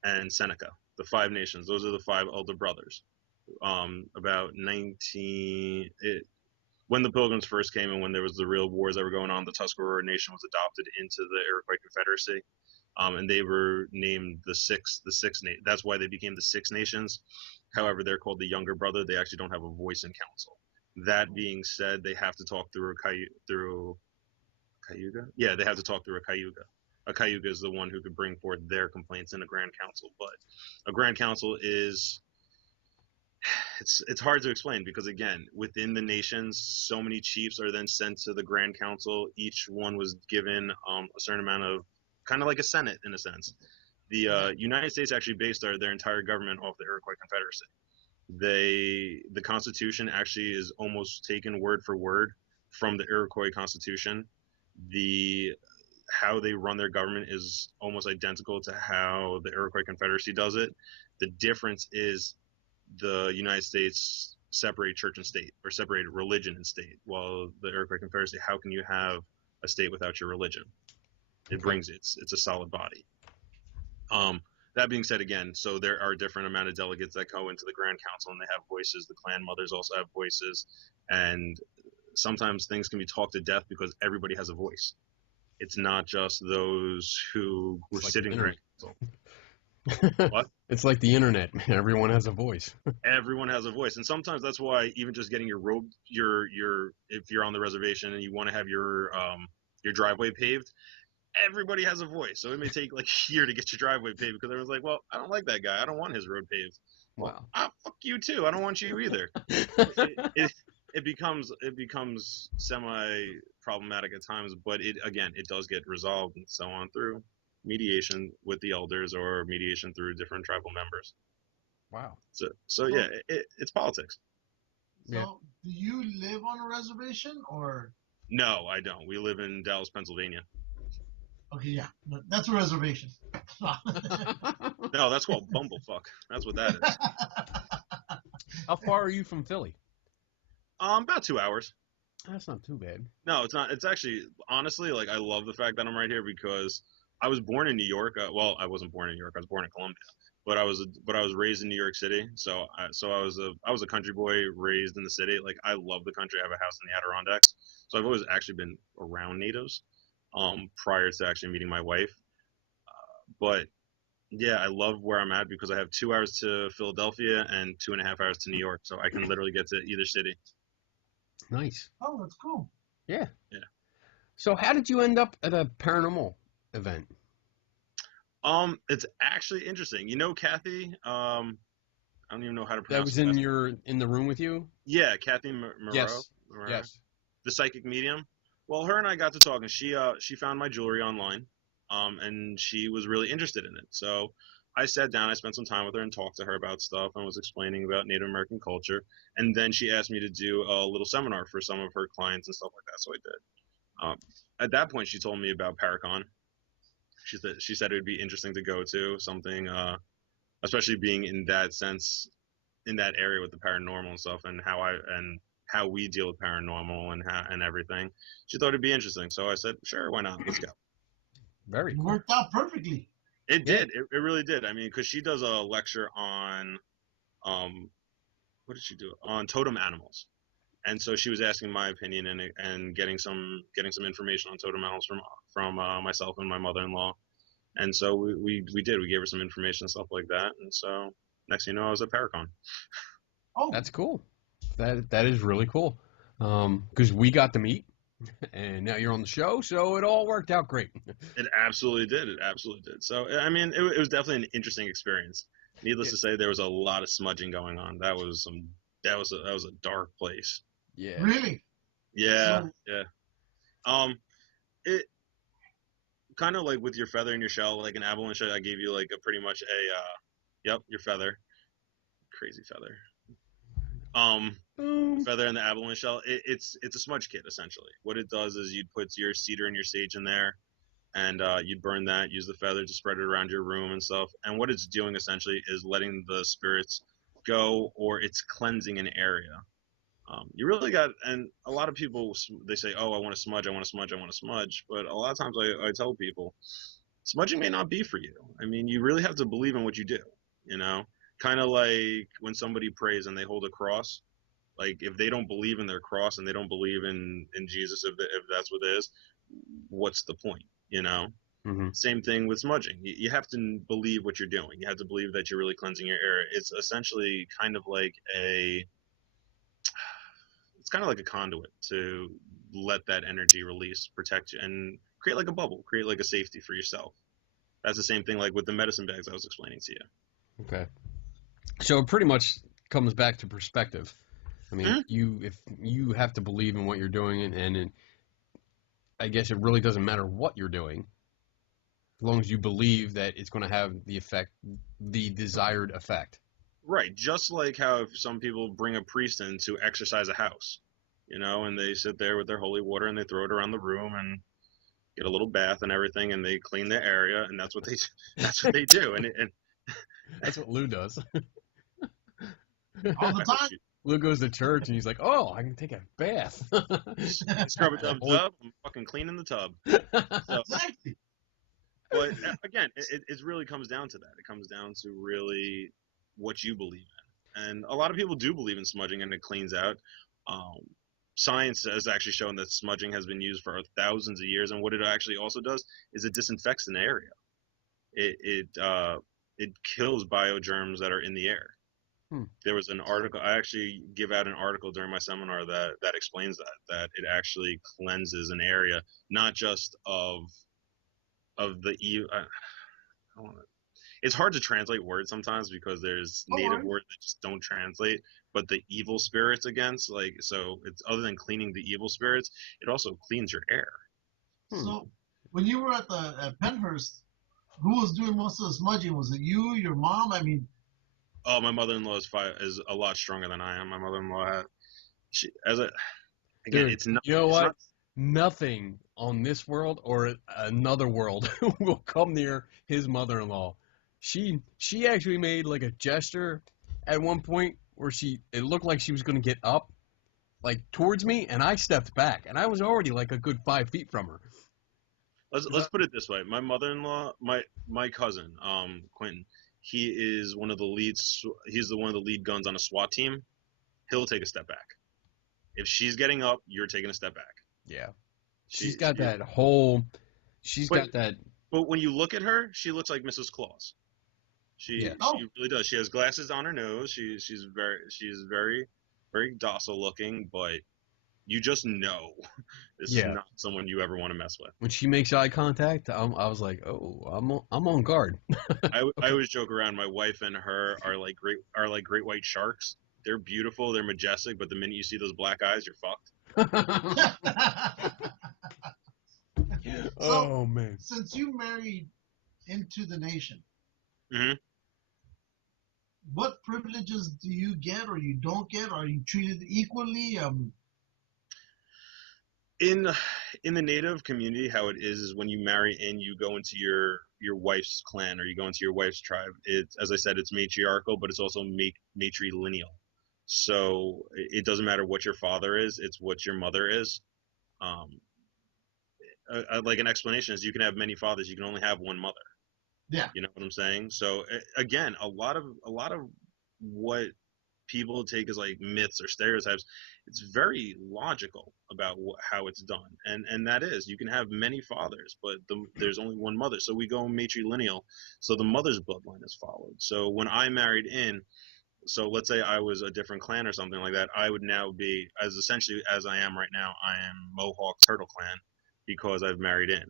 and Seneca. The five nations. Those are the five elder brothers. About 19, when the Pilgrims first came and when there was the real wars that were going on, the Tuscarora Nation was adopted into the Iroquois Confederacy, and they were named That's why they became the Six Nations. However, they're called the younger brother. They actually don't have a voice in council. That being said, they have to talk through Cayuga. Yeah, they have to talk through a Cayuga. A Cayuga is the one who could bring forth their complaints in a Grand Council. But a Grand Council is it's hard to explain because again within the nations so many chiefs are then sent to the Grand Council. Each one was given a certain amount of, kind of like a senate in a sense. The United States actually based their entire government off the Iroquois Confederacy. The Constitution actually is almost taken word for word from the Iroquois Constitution. The How they run their government is almost identical to how the Iroquois Confederacy does it. The difference is the United States separate church and state, or separate religion and state. While the earthquake and fire say, how can you have a state without your religion? It brings it's a solid body. That being said, again, so there are different amount of delegates that go into the Grand Council, and they have voices. The clan mothers also have voices, and sometimes things can be talked to death because everybody has a voice. It's not just those who were sitting there. What? It's like the internet. Everyone has a voice. Everyone has a voice, and sometimes that's why even just getting your road, your if you're on the reservation and you want to have your driveway paved, everybody has a voice. So it may take like a year to get your driveway paved because everyone's like, well, I don't like that guy. I don't want his road paved. Wow. Fuck you too. I don't want you either. It becomes semi problematic at times, but it does get resolved and so on through mediation with the elders or mediation through different tribal members. Wow. So yeah, it's politics. So, Yeah. do you live on a reservation or? No, I don't. We live in Dallas, Pennsylvania. Okay, yeah, that's a reservation. No, that's called bumblefuck. That's what that is. How far are you from Philly? About 2 hours. That's not too bad. No, it's not. It's actually, honestly, like, I love the fact that I'm right here because I was born in New York. Well, I wasn't born in New York. I was born in Columbia, but I was raised in New York City. So I was a country boy raised in the city. Like, I love the country. I have a house in the Adirondacks. So I've always actually been around natives, prior to actually meeting my wife. But yeah, I love where I'm at because I have 2 hours to Philadelphia and 2.5 hours to New York. So I can literally get to either city. Nice. Oh, that's cool. Yeah. Yeah. So how did you end up at a paranormal event? It's actually interesting. You know, Kathy, I don't even know how to That pronounce was in the room with you? Yeah, Kathy Moreau. Yes. Moreau, Yes. the psychic medium. Well, her and I got to talking. She found my jewelry online, and she was really interested in it. So I sat down, I spent some time with her and talked to her about stuff and was explaining about Native American culture. And then she asked me to do a little seminar for some of her clients and stuff like that. So I did. At that point, she told me about Paracon. She said it would be interesting to go to something, especially being in that sense, in that area with the paranormal and stuff, and how we deal with paranormal and everything. She thought it'd be interesting, so I said, sure, why not? Let's go. Very It cool. worked out perfectly. It did. It really did. I mean, because she does a lecture on, what did she do? On totem animals, and so she was asking my opinion and getting some information on totem animals from myself and my mother-in-law, and so we did. We gave her some information and stuff like that, and so next thing you know, I was at Paracon. Oh, That's cool. That is really cool. Because we got to meet, and now you're on the show, so it all worked out great. It absolutely did. It absolutely did. So I mean, it was definitely an interesting experience. Needless to say, there was a lot of smudging going on. That was a dark place. Yeah. really? Yeah, So- yeah. It kind of like with your feather and your shell, like an avalanche. I gave you like a pretty much yep, your feather, crazy feather. Boom. Feather and the avalanche shell. It's a smudge kit essentially. What it does is you'd put your cedar and your sage in there, and you'd burn that. Use the feather to spread it around your room and stuff. And what it's doing essentially is letting the spirits go, or it's cleansing an area. You really got, and a lot of people, they say, oh, I want to smudge, I want to smudge, I want to smudge. But a lot of times I tell people, smudging may not be for you. I mean, you really have to believe in what you do, you know? Kind of like when somebody prays and they hold a cross. Like, if they don't believe in their cross and they don't believe in Jesus, if that's what it is, what's the point, you know? Mm-hmm. Same thing with smudging. You have to believe what you're doing. You have to believe that you're really cleansing your area. It's essentially kind of like it's kind of like a conduit to let that energy release, protect you, and create like a bubble, create like a safety for yourself. That's the same thing like with the medicine bags I was explaining to you. Okay. So it pretty much comes back to perspective. I mean, Mhm. if you have to believe in what you're doing, and I guess it really doesn't matter what you're doing, as long as you believe that it's going to have the desired effect. Right, just like how if some people bring a priest in to exercise a house, you know, and they sit there with their holy water and they throw it around the room and get a little bath and everything, and they clean the area, and that's what they do, and That's what Lou does. All the time? Luke goes to church and he's like, "Oh, I can take a bath." Scrub a tub Holy- tub. I'm fucking cleaning the tub. So, Exactly. but again, it really comes down to that. It comes down to really what you believe in. And a lot of people do believe in smudging and it cleans out. Um, Science has actually shown that smudging has been used for thousands of years. And what it actually also does is it disinfects an area. It kills biogerms that are in the air. Hmm. There was an article. I actually give out an article during my seminar that explains that it actually cleanses an area, not just of the I don't wanna, it's hard to translate words sometimes because there's native words that just don't translate. But the evil spirits against, like, so it's other than cleaning the evil spirits, it also cleans your air. So when you were at Penhurst, who was doing most of the smudging? Was it you, your mom? I mean, Oh, my mother-in-law is a lot stronger than I am. My mother-in-law, she as a again, Dude, it's not. you know It's what? not. Nothing on this world or another world will come near his mother-in-law. She actually made like a gesture at one point where it looked like she was gonna get up like towards me, and I stepped back, and I was already like a good 5 feet from her. Let's put it this way. My mother-in-law, my cousin, Quentin, he is one of the leads. He's one of the lead guns on a SWAT team. He'll take a step back. If she's getting up, you're taking a step back. Yeah, She- she's got she- that whole. She's But- got that. But when you look at her, she looks like Mrs. Claus. Yeah. She really does. She has glasses on her nose. She's very very docile looking, but you just know this is Yeah. not someone you ever want to mess with. When she makes eye contact, I was like, oh, I'm on guard. I always joke around. My wife and her are like great white sharks. They're beautiful. They're majestic. But the minute you see those black eyes, you're fucked. Oh man. since you married into the nation, Mhm. what privileges do you get or you don't get? Are you treated equally? In the native community, how it is when you marry in, you go into your wife's clan or you go into your wife's tribe. It's, as I said, it's matriarchal, but it's also matrilineal. So it doesn't matter what your father is; it's what your mother is. Um, like an explanation is, you can have many fathers, you can only have one mother. Yeah. You know what I'm saying? So again, a lot of what people take as like myths or stereotypes, it's very logical about how it's done, and that is, you can have many fathers, but there's only one mother. So we go matrilineal, so the mother's bloodline is followed. So when I married in, so let's say I was a different clan or something like that, I would now be essentially as I am right now. I am Mohawk Turtle Clan because I've married in.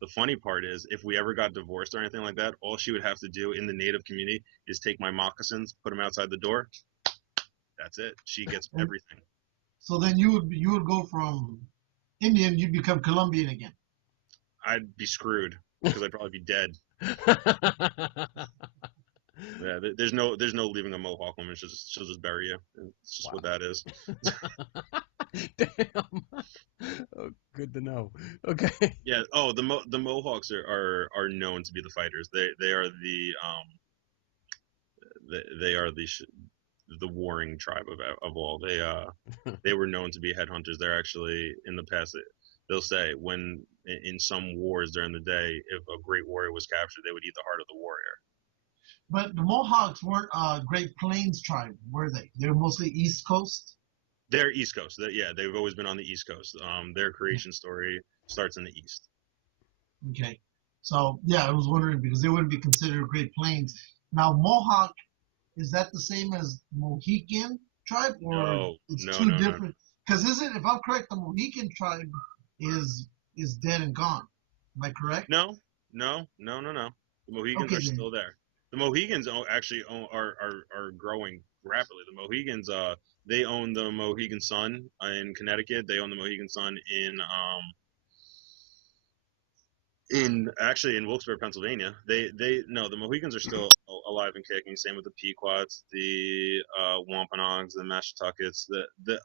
The funny part is, if we ever got divorced or anything like that, all she would have to do in the native community is take my moccasins, put them outside the door. That's it. She gets everything. So then you would go from Indian, you'd become Colombian again. I'd be screwed because I'd probably be dead. Yeah, there's no leaving a Mohawk woman. She'll just bury you. It's just what that is. Damn. Oh, good to know. Okay. Yeah. Oh, the Mohawks are known to be the fighters. They are the warring tribe of all. They were known to be headhunters. They're actually, in the past, they'll say when in some wars during the day, if a great warrior was captured, they would eat the heart of the warrior. But the Mohawks weren't a Great Plains tribe, were they? They were mostly East Coast. They're East Coast. Yeah, they've always been on the East Coast. Their creation story starts in the East. Okay. So, yeah, I was wondering because they wouldn't be considered Great Plains. Now, Mohawk, is that the same as Mohican tribe? Or No, it's no, two no, no. different? Because isn't, if I'm correct, the Mohican tribe is dead and gone. Am I correct? No. The Mohicans Okay, are then. still there. The Mohicans actually are growing rapidly. The Mohicans, they own the Mohegan Sun in Connecticut. They own the Mohegan Sun in Wilkes-Barre, Pennsylvania. The Mohicans are still alive and kicking. Same with the Pequots, the Wampanoags, the Mashantuckets.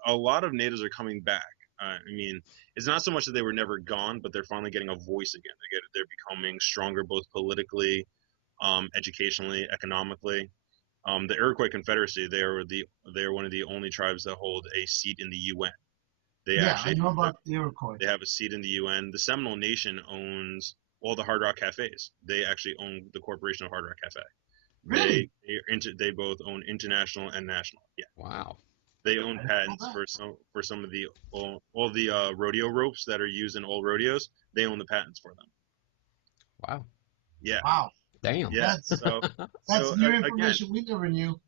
A lot of natives are coming back. I mean, it's not so much that they were never gone, but they're finally getting a voice again. They're becoming stronger, both politically, educationally, economically. The Iroquois Confederacy, they are one of the only tribes that hold a seat in the UN. They Yeah, I actually know about the Iroquois. they have a seat in the UN. The Seminole Nation owns all the Hard Rock cafes. They actually own the corporation of Hard Rock Cafe. Really? They both own international and national. Yeah, Wow. they own I didn't know patents that. for some of the all the rodeo ropes that are used in old rodeos. They own the patents for them. Wow. Yeah, Wow, Damn. yeah. that's So new again, information we never knew.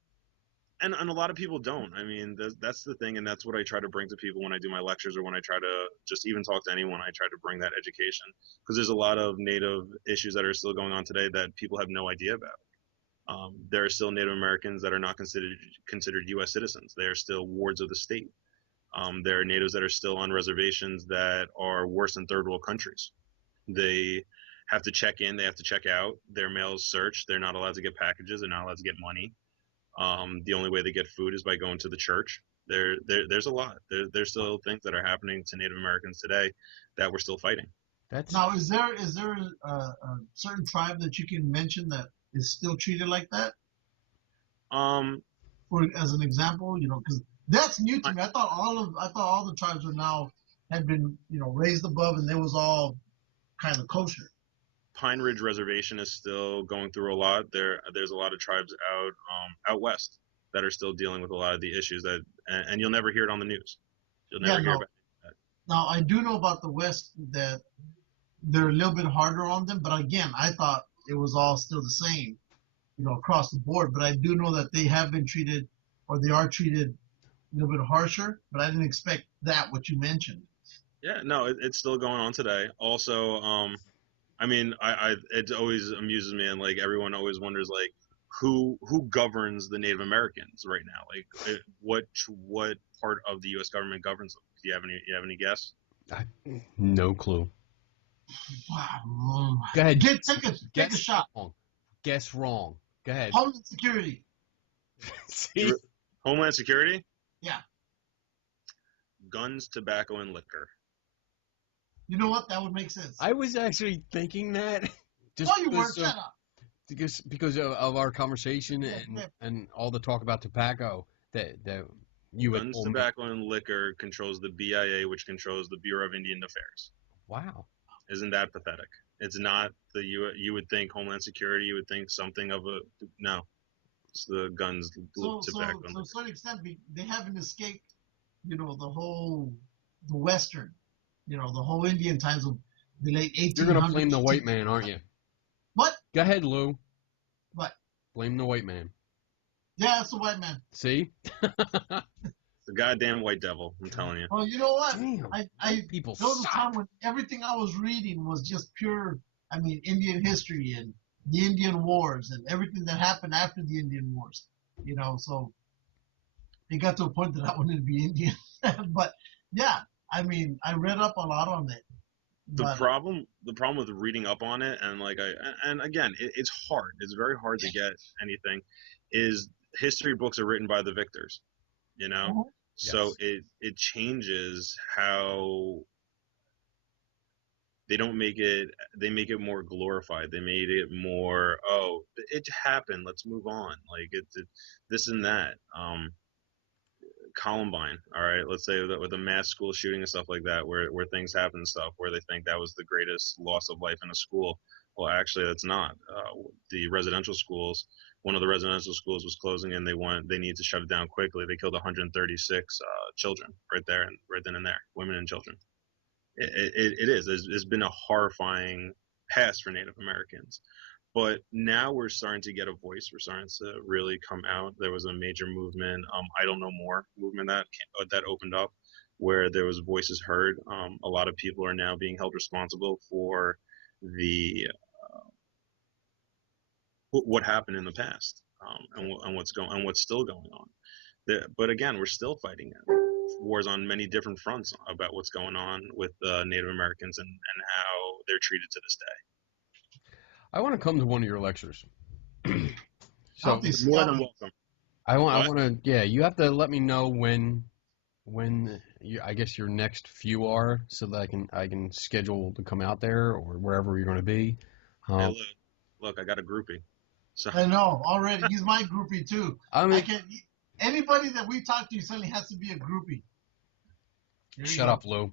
and a lot of people don't. I mean, that's the thing, and that's what I try to bring to people when I do my lectures or when I try to just even talk to anyone. I try to bring that education because there's a lot of Native issues that are still going on today that people have no idea about. There are still Native Americans that are not considered U.S. citizens. They are still wards of the state. There are natives that are still on reservations that are worse than third world countries. They have to check in, they have to check out. Their mail is searched. They're not allowed to get packages. They're not allowed to get money. The only way they get food is by going to the church. There's a lot. There's still things that are happening to Native Americans today that we're still fighting. That's Now, is there a certain tribe that you can mention that is still treated like that? Um, For as an example, because that's new to me. I thought all the tribes were now had been raised above, and they was all kind of kosher. Pine Ridge Reservation is still going through a lot. There's a lot of tribes out west that are still dealing with a lot of the issues and you'll never hear it on the news. You'll never hear about it. Now I do know about the West that they're a little bit harder on them, but again, I thought it was all still the same, across the board. But I do know that they have been treated, or they are treated a little bit harsher. But I didn't expect that what you mentioned. Yeah, no, it's still going on today. Also, I mean, it always amuses me, and like everyone always wonders, like who governs the Native Americans right now? Like, what part of the U.S. government governs them? Do you have any guess? no clue. Wow. Go ahead. Take a shot. Wrong. Guess wrong. Go ahead. Homeland Security. See? Homeland Security? Yeah. Guns, tobacco, and liquor. You know what? That would make sense. I was actually thinking that. No, you weren't. Shut up. Because of our conversation and all the talk about tobacco that you would. Guns, tobacco, and liquor controls the BIA, which controls the Bureau of Indian Affairs. Wow. Isn't that pathetic? It's not you would think Homeland Security. You would think something of a no. It's the guns, tobacco. So to some extent, they haven't escaped. The Western. The whole Indian times of the late 1800s. You're gonna blame the white man, aren't you? What? Go ahead, Lou. What? Blame the white man. Yeah, that's the white man. See? The goddamn white devil, I'm telling you. Well, you know what? Damn, people there was a suck. time when everything I was reading was just pure, Indian history and the Indian Wars and everything that happened after the Indian Wars. So it got to a point that I wanted to be Indian. But yeah, I read up a lot on it. The problem with reading up on it and again, it's hard. It's very hard to get anything. Is history books are written by the victors, Mm-hmm. So Yes. it changes how they don't make it. They make it more glorified. They made it more. Oh, it happened. Let's move on. Like it this and that. Columbine, all right, let's say that with a mass school shooting and stuff like that, where things happen and stuff, where they think that was the greatest loss of life in a school. Well, actually, that's not. The residential schools, one of the residential schools was closing, and they need to shut it down quickly. They killed 136 children right then and there, women and children. It is. There's been a horrifying past for Native Americans. But now we're starting to get a voice. We're starting to really come out. There was a major movement, I Don't Know More movement that opened up, where there was voices heard. A lot of people are now being held responsible for what happened in the past, and what's still going on. But again, we're still fighting it. Wars on many different fronts about what's going on with Native Americans and how they're treated to this day. I want to come to one of your lectures. So More than welcome. I want to. Yeah, you have to let me know when I guess your next few are, so that I can schedule to come out there or wherever you're going to be. Hey, look, I got a groupie. So I know already. He's my groupie too. I I mean, can. Anybody that we talk to suddenly has to be a groupie. There you shut go. up, Lou.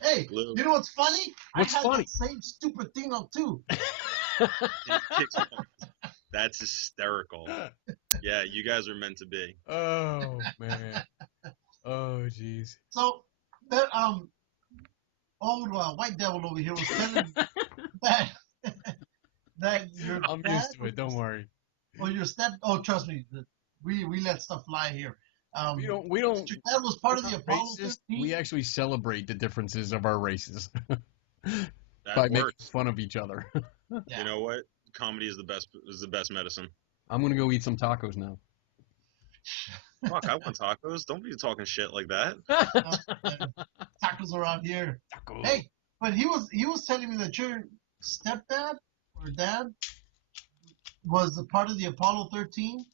Hey, Glue. you know what's funny? What's I had funny? that same stupid thing up too. That's hysterical. Yeah, you guys are meant to be. Oh man. Oh jeez. So that old white devil over here was telling me that that your I'm dad used to it. Don't worry. or your step. Oh, trust me, we let stuff fly here. We don't. Your dad was part We're of the not Apollo racist. 13. We actually celebrate the differences of our races That by making works. fun of each other. Yeah. You know what? Comedy is the best medicine. I'm gonna go eat some tacos now. Fuck, I want tacos. Don't be talking shit like that. Tacos around here. Tacos. Hey, but he was telling me that your stepdad or dad was a part of the Apollo 13.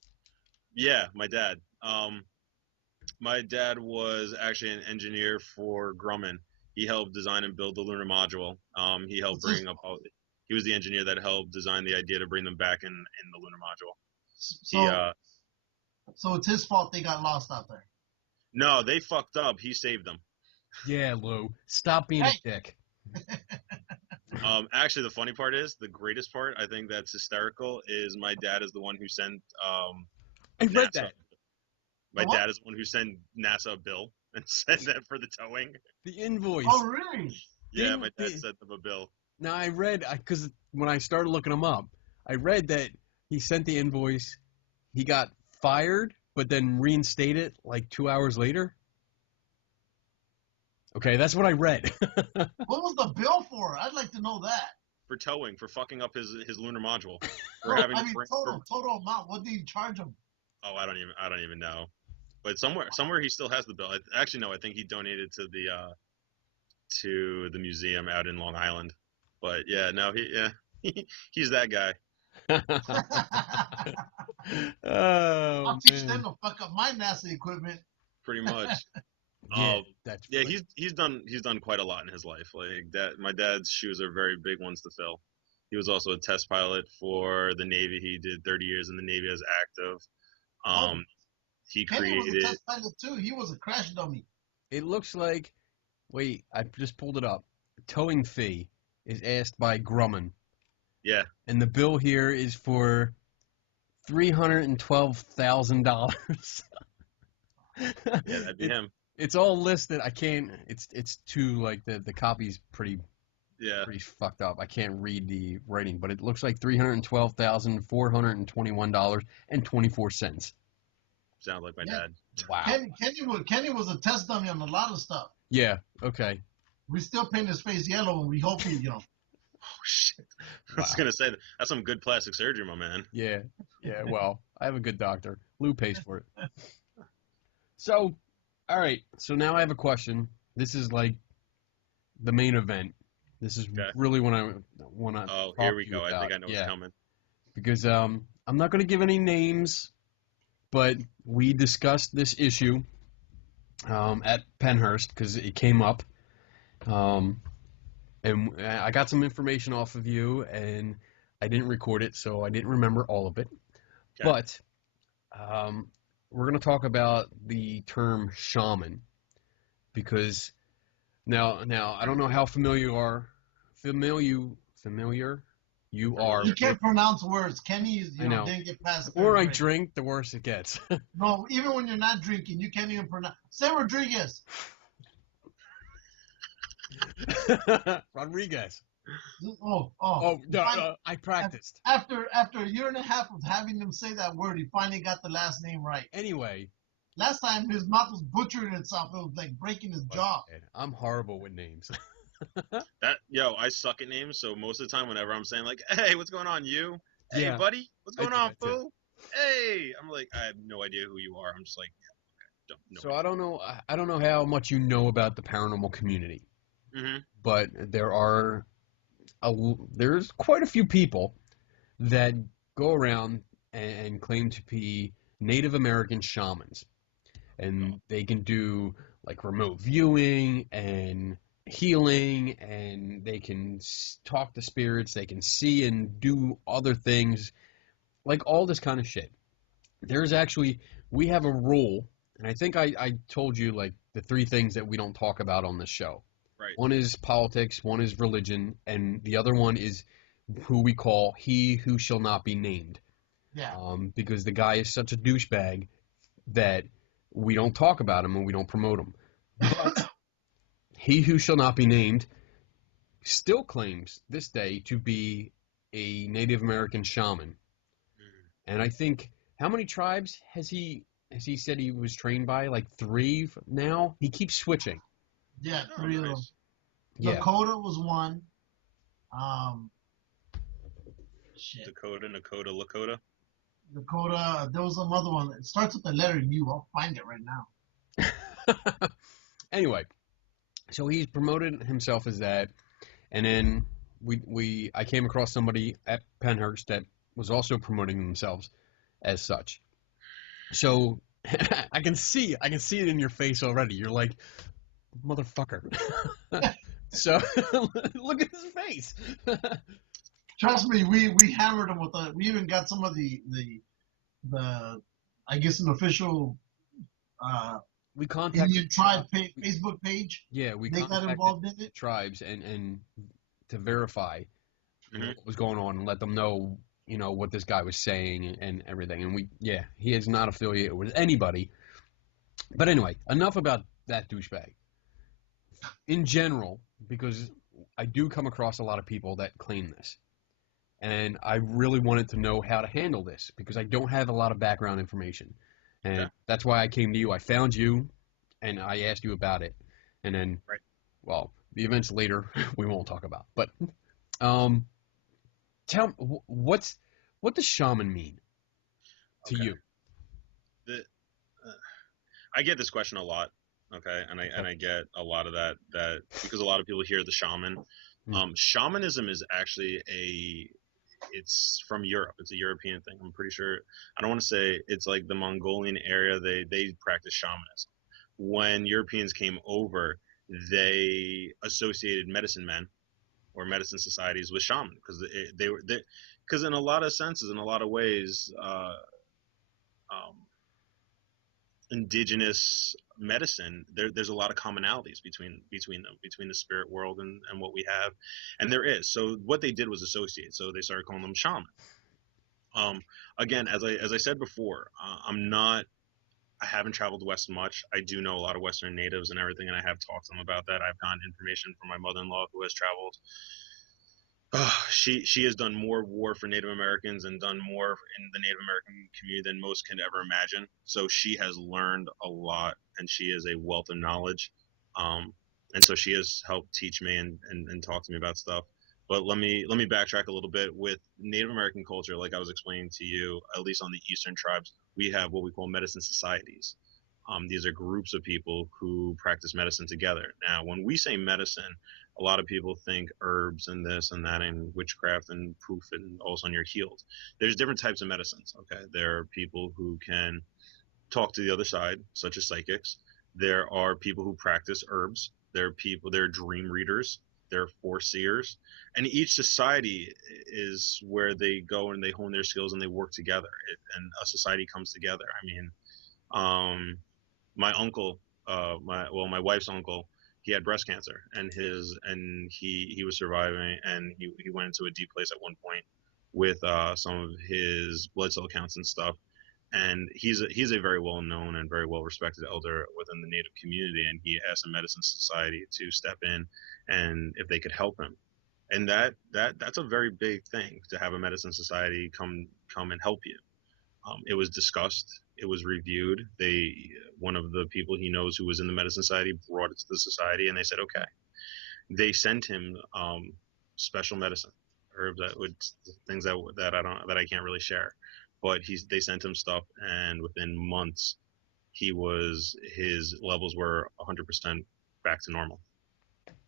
Yeah, my dad. My dad was actually an engineer for Grumman. He helped design and build the lunar module. He helped What's this? bring up all. He was the engineer that helped design the idea to bring them back in the lunar module. So, so it's his fault they got lost out there. No, they fucked up. He saved them. Yeah, Lou. Stop being Hey. a dick. Actually, the funny part is, the greatest part, I think that's hysterical, is my dad is the one who sent I read NASA. that. My The what? dad is the one who sent NASA a bill and sent that for the towing. The invoice. Oh, really? Yeah, Didn't my dad the- sent them a bill. Now I read because when I started looking him up, I read that he sent the invoice. He got fired, but then reinstated like 2 hours later. Okay, that's what I read. What was the bill for? I'd like to know that. For towing, for fucking up his lunar module. For No, having I to mean bring, total amount. What did he charge him? oh, I don't even know. But somewhere he still has the bill. Actually, no, I think he donated to the museum out in Long Island. But yeah, no, he's that guy. Oh I'll teach man. them to fuck up my NASA equipment. Pretty much. Yeah, that's Yeah, funny. he's done quite a lot in his life. Like that, my dad's shoes are very big ones to fill. He was also a test pilot for the Navy. He did 30 years in the Navy as active. He Kenny was a created. test pilot too. He was a crash dummy. It looks like. Wait, I just pulled it up. Towing fee is asked by Grumman, Yeah, and the bill here is for $312,000. yeah, that'd be him. It's all listed. I can't. It's too like the copy's pretty Yeah, fucked up. I can't read the writing, but it looks like $312,421.24. sounds like my Yeah. dad. Wow. Kenny was a test dummy on a lot of stuff. Yeah. Okay. We still paint his face yellow, and we hope he, Oh shit! I was gonna say that's some good plastic surgery, my man. Yeah. Yeah. Well, I have a good doctor. Lou pays for it. So, all right. So now I have a question. This is like the main event. This is Okay. really what I want to. Oh, here we go. I think I know what's coming. Because I'm not going to give any names, but we discussed this issue at Penhurst because it came up, and I got some information off of you, and I didn't record it, so I didn't remember all of it. Okay. But we're going to talk about the term shaman because now I don't know how familiar you are. You can't pronounce words. Kenny, I know. didn't get past. The more third I grade. drink, the worse it gets. No, even when you're not drinking, you can't even pronounce. Say Rodriguez. Rodriguez. Oh. Oh, no, I practiced. After a year and a half of having him say that word, he finally got the last name right. Anyway. Last time his mouth was butchering itself. It was like breaking his jaw. I'm horrible with names. I suck at names, so most of the time, whenever I'm saying like, "Hey, what's going on, you? Hey, Yeah. buddy, what's going I do on, that too. fool? Hey," I'm like, I have no idea who you are. I'm just like, yeah, okay, So I don't know. I don't know how much you know about the paranormal community, Mm-hmm. but there's quite a few people that go around and claim to be Native American shamans, and they can do like remote viewing and healing, and they can talk to spirits, they can see and do other things like all this kind of shit, there's actually, we have a rule, and I think I told you like the three things that we don't talk about on this show. Right. One is politics, one is religion, and the other one is who we call he who shall not be named. Yeah. Because the guy is such a douchebag that we don't talk about him and we don't promote him. But he who shall not be named still claims this day to be a Native American shaman. And I think, how many tribes has he said he was trained by? Like 3 now? He keeps switching. Yeah, Oh, 3 of them. nice. Yeah. Lakota was one. Shit. Lakota. Dakota. There was another one. It starts with the letter U. I'll find it right now. Anyway, so he's promoted himself as that, and then I came across somebody at Penhurst that was also promoting themselves as such. So I can see it in your face already. You're like, motherfucker. So look at his face. Trust me, we hammered him with we even got some of the I guess an official We contacted Indian tribe Facebook page. Yeah, we They got contacted involved in it. tribes and to verify Mhm. what was going on and let them know, what this guy was saying and everything. And he is not affiliated with anybody. But anyway, enough about that douchebag. In general, because I do come across a lot of people that claim this. And I really wanted to know how to handle this because I don't have a lot of background information. And Yeah. that's why I came to you. I found you and I asked you about it. And then, Right. well, the events later we won't talk about. But tell me, what does shaman mean to Okay. you? I get this question a lot, okay, and I get a lot of that because a lot of people hear the shaman. Shamanism is actually it's from Europe. It's a European thing. I'm pretty sure. I don't want to say it's like the Mongolian area. They practice shamanism. When Europeans came over, they associated medicine men or medicine societies with shaman because in a lot of senses, in a lot of ways, indigenous medicine, there's a lot of commonalities between them, between the spirit world and what we have, and there is. So what they did was associate. So they started calling them shaman. Again, as I said before, I haven't traveled west much. I do know a lot of Western natives and everything, and I have talked to them about that. I've gotten information from my mother-in-law who has traveled. She has done more war for Native Americans and done more in the Native American community than most can ever imagine. So she has learned a lot, and she is a wealth of knowledge. And so she has helped teach me and talk to me about stuff. But let me backtrack a little bit. With Native American culture, like I was explaining to you, at least on the Eastern tribes, we have what we call medicine societies. These are groups of people who practice medicine together. Now, when we say medicine, a lot of people think herbs and this and that and witchcraft and poof and all of a sudden you're healed. There's different types of medicines. Okay, there are people who can talk to the other side, such as psychics. There are people who practice herbs. There are dream readers. There are foreseers, and each society is where they go and they hone their skills and they work together. And a society comes together. I mean, my uncle, my wife's uncle, he had breast cancer, and he was surviving, and he went into a deep place at one point with some of his blood cell counts and stuff. And he's a very well known and very well respected elder within the Native community, and he asked a medicine society to step in and if they could help him. And that's a very big thing, to have a medicine society come and help you. It was discussed. It was reviewed. One of the people he knows who was in the medicine society brought it to the society, and they said, okay. They sent him special medicine, herbs things that I can't really share, but they sent him stuff, and within months, his levels were 100% back to normal.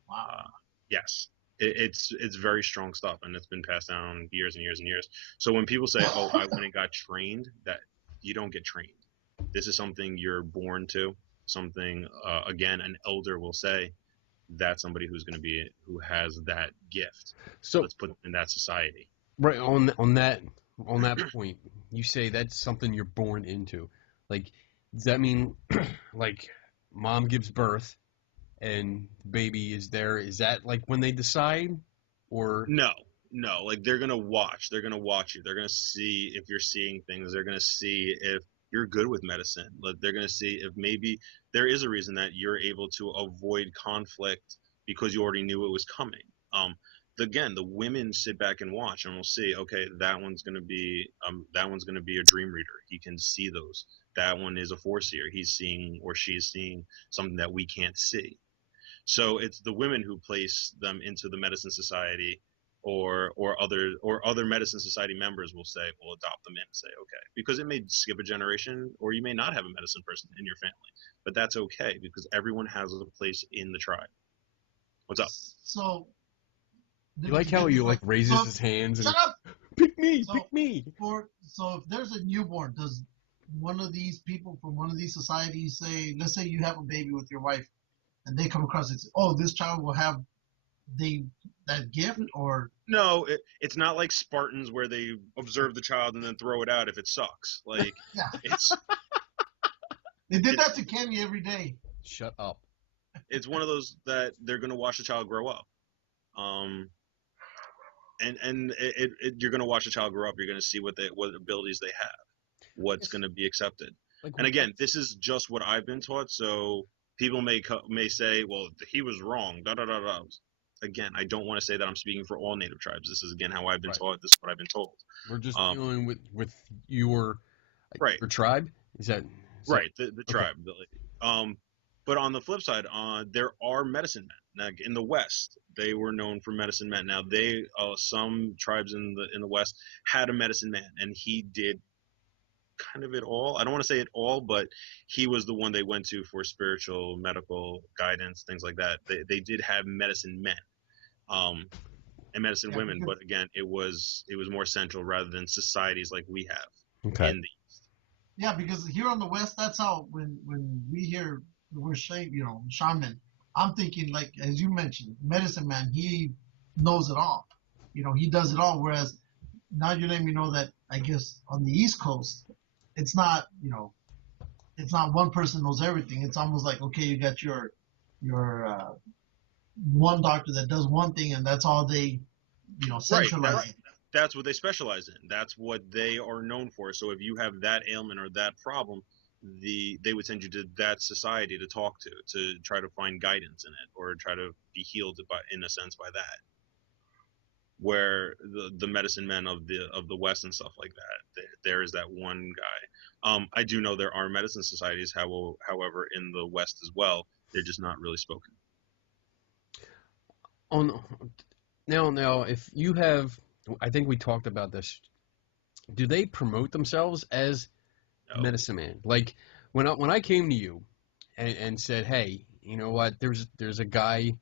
Wow. Yes. It's very strong stuff, and it's been passed down years and years and years. So when people say, "Oh, I went and got trained," that you don't get trained. This is something you're born to. Something again, an elder will say, that's somebody who has that gift. So let's put them in that society. right on that on that point, you say that's something you're born into. Like, does that mean, like, mom gives birth and the baby is there? Is that like when they decide, or No, no. Like they're gonna watch. They're gonna watch you. They're gonna see if you're seeing things. They're gonna see if you're good with medicine. Like they're gonna see if maybe there is a reason that you're able to avoid conflict because you already knew it was coming. Again, the women sit back and watch, and we'll see. Okay, that one's gonna be a dream reader. He can see those. That one is a foreseer. He's seeing or she is seeing something that we can't see. So it's the women who place them into the medicine society, or other medicine society members will say, will adopt them in and say, okay, because it may skip a generation, or you may not have a medicine person in your family, but that's okay because everyone has a place in the tribe. What's up? So you like how he like raises his hands and shut up. pick me, So, pick me. So if there's a newborn, does one of these people from one of these societies say, let's say you have a baby with your wife, and they come across it, oh, this child will have that gift, or No, it's not like Spartans where they observe the child and then throw it out if it sucks. Like yeah, it's they did that to Kenny every day. Shut up. it's one of those that they're gonna watch the child grow up. And you're gonna watch the child grow up. You're gonna see what abilities they have, what's gonna be accepted. Like, And again, this is just what I've been taught. So people may say, well, he was wrong. Da da da da. Again, I don't want to say that I'm speaking for all Native tribes. This is again how I've been taught. This is what I've been told. we're just dealing with your Right. your tribe. Is that Right, the tribe. But on the flip side, there are medicine men. Now, in the West, they were known for medicine men. Now, some tribes in the West had a medicine man, and he did kind of it all. I don't want to say it all, but he was the one they went to for spiritual, medical guidance, things like that. They did have medicine men, and medicine women, but again, it was more central rather than societies like we have. Okay. In the Yeah, because here on the West, that's how when we hear the word shaman, I'm thinking, like as you mentioned, medicine man. He knows it all. He does it all. Whereas now you're letting me know that I guess on the East Coast, it's not it's not one person knows everything. It's almost like, okay, you got your one doctor that does one thing, and that's all they centralize. Right. That's what they specialize in. That's what they are known for. So if you have that ailment or that problem, they would send you to that society to talk to try to find guidance in it, or try to be healed in a sense by that. Where the medicine men of the West and stuff like that, there is that one guy. I do know there are medicine societies, however, in the West as well. They're just not really spoken. Now, if you have, I think we talked about this. Do they promote themselves as medicine man? Like when I came to you and said, hey, you know what? There's a guy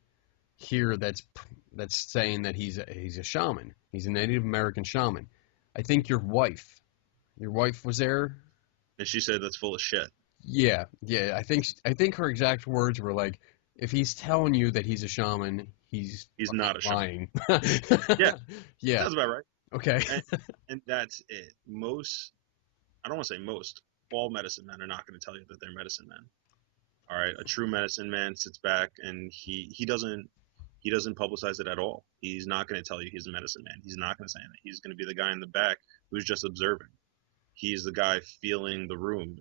here that's saying that he's a shaman. He's a Native American shaman. I think your wife was there, and she said that's full of shit. Yeah. I think her exact words were like, if he's telling you that he's a shaman, he's not a lying. Shaman. Yeah, that's about right. Okay. And that's it. I don't want to say most, all medicine men are not going to tell you that they're medicine men. All right, a true medicine man sits back and he doesn't publicize it at all. He's not going to tell you he's a medicine man. He's not going to say that. He's going to be the guy in the back who's just observing. He's the guy feeling the room.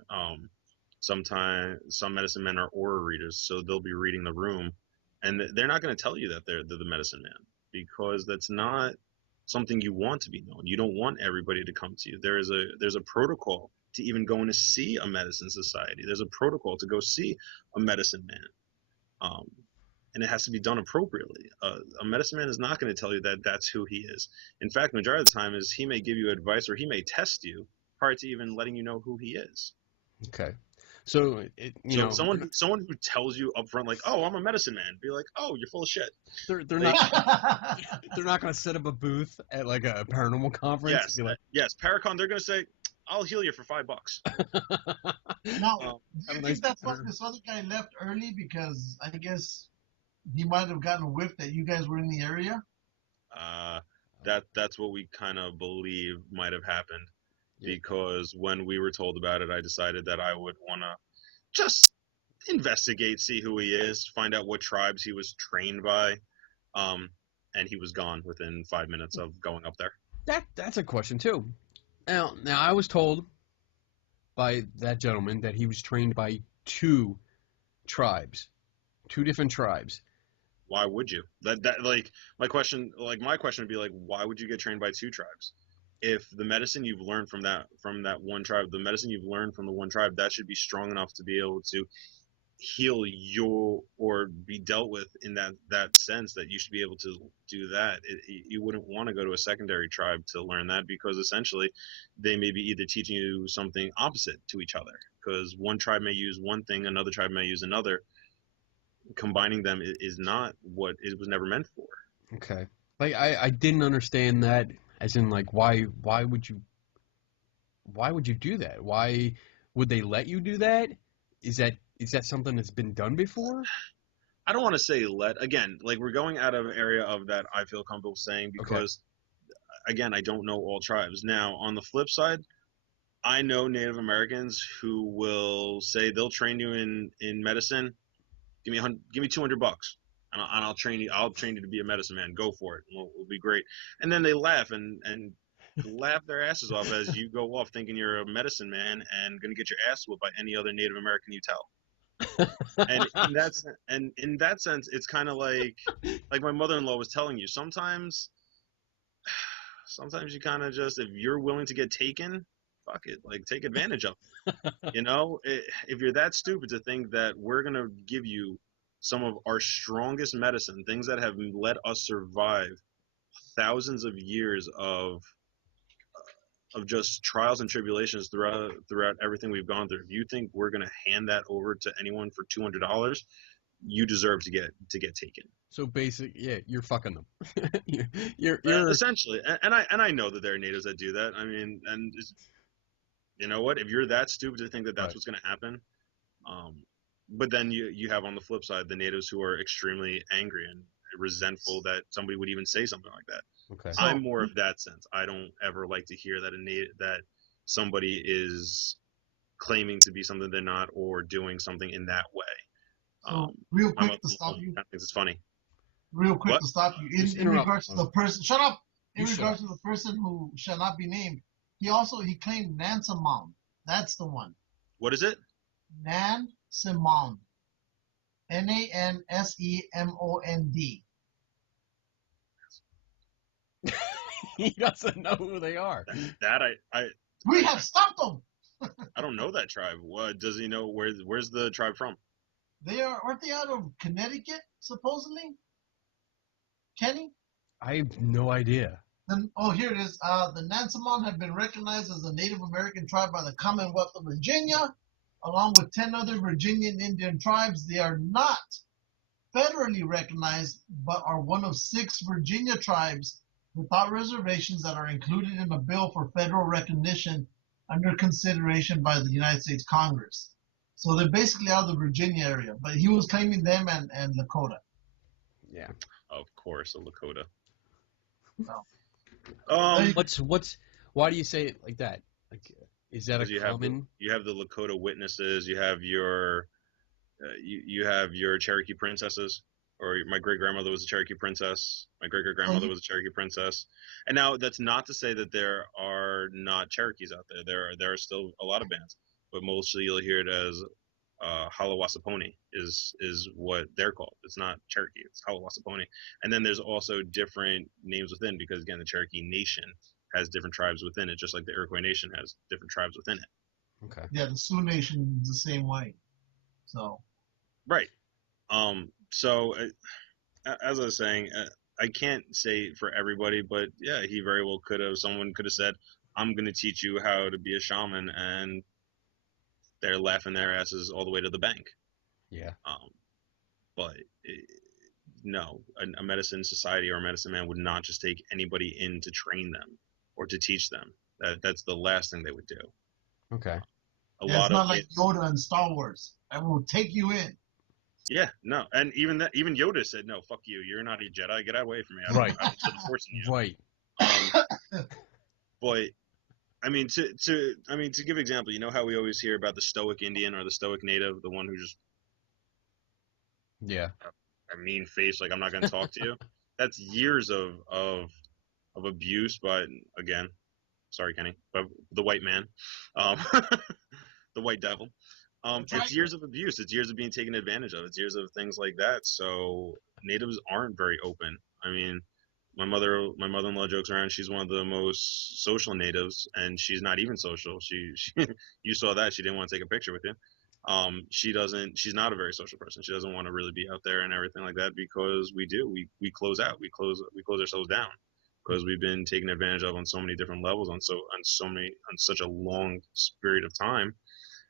Sometimes some medicine men are aura readers, so they'll be reading the room, and they're not going to tell you that they're the medicine man, because that's not something you want to be known. You don't want everybody to come to you. There's a protocol to even going to see a medicine society. There's a protocol to go see a medicine man, and it has to be done appropriately. A medicine man is not going to tell you that that's who he is. In fact, majority of the time is he may give you advice, or he may test you prior to even letting you know who he is. Okay. So someone who tells you up front, like, oh, I'm a medicine man, be like, oh, you're full of shit. They're not they're not going to set up a booth at like a paranormal conference. Yes, Paracon. They're going to say, I'll heal you for $5. Now, do you think that's why this other guy left early? Because I guess he might have gotten a whiff that you guys were in the area. that's what we kind of believe might have happened. Yeah. Because when we were told about it, I decided that I would want to just investigate, see who he is, find out what tribes he was trained by. And he was gone within 5 minutes of going up there. That's a question too. Now I was told by that gentleman that he was trained by two different tribes. Why would you? That like my question would be like, why would you get trained by two tribes? If the medicine you've learned from that one tribe, the medicine you've learned from the one tribe, that should be strong enough to be able to heal your or be dealt with in that sense, that you should be able to do that. You wouldn't want to go to a secondary tribe to learn that, because essentially they may be either teaching you something opposite to each other, because one tribe may use one thing, another tribe may use another. Combining them is not what it was never meant for. Okay. Like I didn't understand that, as in like why would you do that? Why would they let you do that? Is that something that's been done before? I don't want to say again, like we're going out of an area of that I feel comfortable saying, because again, I don't know all tribes. Now, on the flip side, I know Native Americans who will say they'll train you in medicine. Give me $200, and I'll train you. I'll train you to be a medicine man. Go for it. It'll be great. And then they laugh and laugh their asses off as you go off thinking you're a medicine man and going to get your ass whooped by any other Native American you tell. And in that sense, it's kind of like my mother-in-law was telling you. Sometimes you kind of just, if you're willing to get taken, fuck it, like take advantage of it. If you're that stupid to think that we're going to give you some of our strongest medicine, things that have let us survive thousands of years of just trials and tribulations throughout everything we've gone through, if you think we're going to hand that over to anyone for $200, you deserve to get taken. So basically, you're fucking them. you're essentially, and I know that there are natives that do that. I mean, and you know what? If you're that stupid to think that that's what's going to happen, but then you have on the flip side the natives who are extremely angry and resentful that somebody would even say something like that. Okay. I'm more of that sense. I don't ever like to hear that that somebody is claiming to be something they're not, or doing something in that way. So real quick to stop you. I think it's funny. Real quick to stop you. In regards to the person, shut up. In regards to the person who shall not be named, he claimed Nansemond. That's the one. What is it? Nansemond. Nansemond. He doesn't know who they are. We have stopped them. I don't know that tribe. What does he know? Where's the tribe from? Aren't they out of Connecticut, supposedly? Kenny? I have no idea. Here it is. The Nansemond have been recognized as a Native American tribe by the Commonwealth of Virginia, along with 10 other Virginian Indian tribes. They are not federally recognized, but are one of 6 Virginia tribes without reservations that are included in a bill for federal recognition under consideration by the United States Congress. So they're basically out of the Virginia area, but he was claiming them and Lakota. Yeah. Of course, a Lakota. No. Why do you say it like that? Like, is that a common? You have the Lakota witnesses. You have your Cherokee princesses. Or my great grandmother was a Cherokee princess. My great grandmother was a Cherokee princess. And now that's not to say that there are not Cherokees out there. There are still a lot of bands, but mostly you'll hear it as Hallowasaponi is what they're called. It's not Cherokee. It's Hallowasaponi. And then there's also different names within, because again, the Cherokee Nation has different tribes within it, just like the Iroquois Nation has different tribes within it. Okay. Yeah, the Sioux Nation is the same way. So. Right. So, as I was saying, I can't say for everybody, but yeah, he very well could have. Someone could have said, "I'm going to teach you how to be a shaman," and they're laughing their asses all the way to the bank. Yeah. But no, a medicine society or a medicine man would not just take anybody in to train them or to teach them. That's the last thing they would do. Okay. It's not like Yoda in Star Wars. I will take you in. Yeah, no, and even Yoda said, "No, fuck you. You're not a Jedi. Get away from me. I don't put the Force in you." Right. But I mean, to give example, you know how we always hear about the stoic Indian or the stoic native, the one who just Yeah. a mean face, like I'm not going to talk to you. That's years of abuse, but again, sorry, Kenny, but the white man, um, the white devil. That's It's right. years of abuse. It's years of being taken advantage of. It's years of things like that. So natives aren't very open. I mean, my mother-in-law jokes around. She's one of the most social natives, and she's not even social. She you saw that. She didn't want to take a picture with you. She doesn't. She's not a very social person. She doesn't want to really be out there and everything like that because we do. We close out. We close ourselves down because we've been taken advantage of on so many different levels on such a long period of time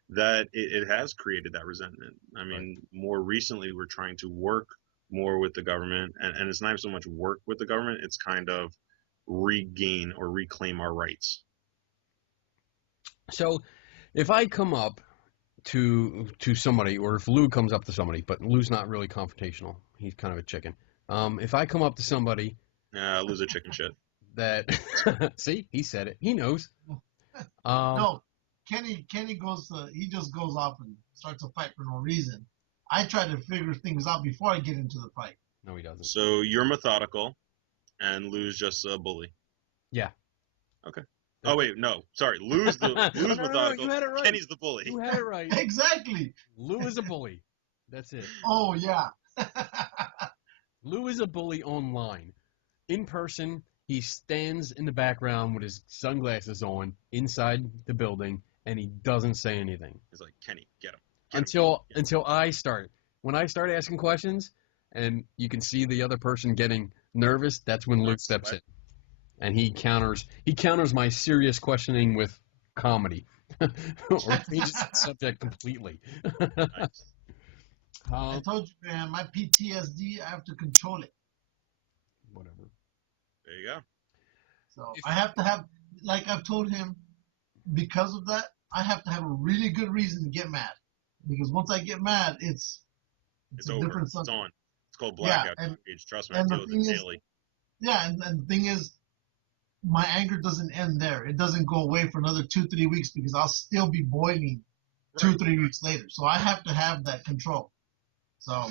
that it has created that resentment. I mean, more recently, we're trying to work more with the government, and it's not even so much work with the government, it's kind of regain or reclaim our rights. So if I come up to somebody, or if Lou comes up to somebody, but Lou's not really confrontational. He's kind of a chicken. If I come up to somebody Lose a chicken shit. that, see, he said it. He knows. No, Kenny he just goes off and starts a fight for no reason. I try to figure things out before I get into the fight. No, he doesn't. So you're methodical, and Lou's just a bully. Yeah. Okay. Oh wait, no, sorry. Lou's methodical. No, you had it right. Kenny's the bully. You had it right. Exactly. Lou is a bully. That's it. Oh yeah. Lou is a bully online. In person, he stands in the background with his sunglasses on inside the building, and he doesn't say anything. He's like, Kenny, get him. Until I start. When I start asking questions, and you can see the other person getting nervous, that's when Luke steps in, and he counters my serious questioning with comedy, or changes the subject completely. Nice. I told you, man, my PTSD, I have to control it. Whatever. There you go. So I have to have, like I've told him, because of that, I have to have a really good reason to get mad. Because once I get mad, it's a over. different It's subject. on. It's called blackout. Yeah, Trust me, I and deal the with thing it is, daily. yeah, and the thing is, my anger doesn't end there. It doesn't go away for another 2-3 weeks because I'll still be boiling 2-3 weeks later. So I have to have that control. So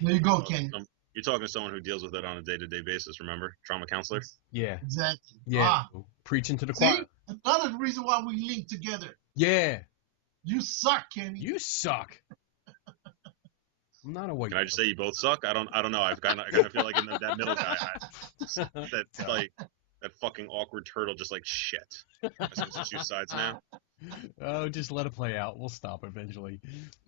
there you go, Ken. You're talking to someone who deals with it on a day-to-day basis, remember? Trauma counselor? Yeah. Exactly. Yeah. Preaching to the choir. See? Another reason why we link together. Yeah. You suck, Kenny. You suck. I'm not a white. Can I just say you both suck? I don't know. I kind of feel like in that middle guy. That fucking awkward turtle just like shit. I see the two sides now. Oh, just let it play out. We'll stop eventually.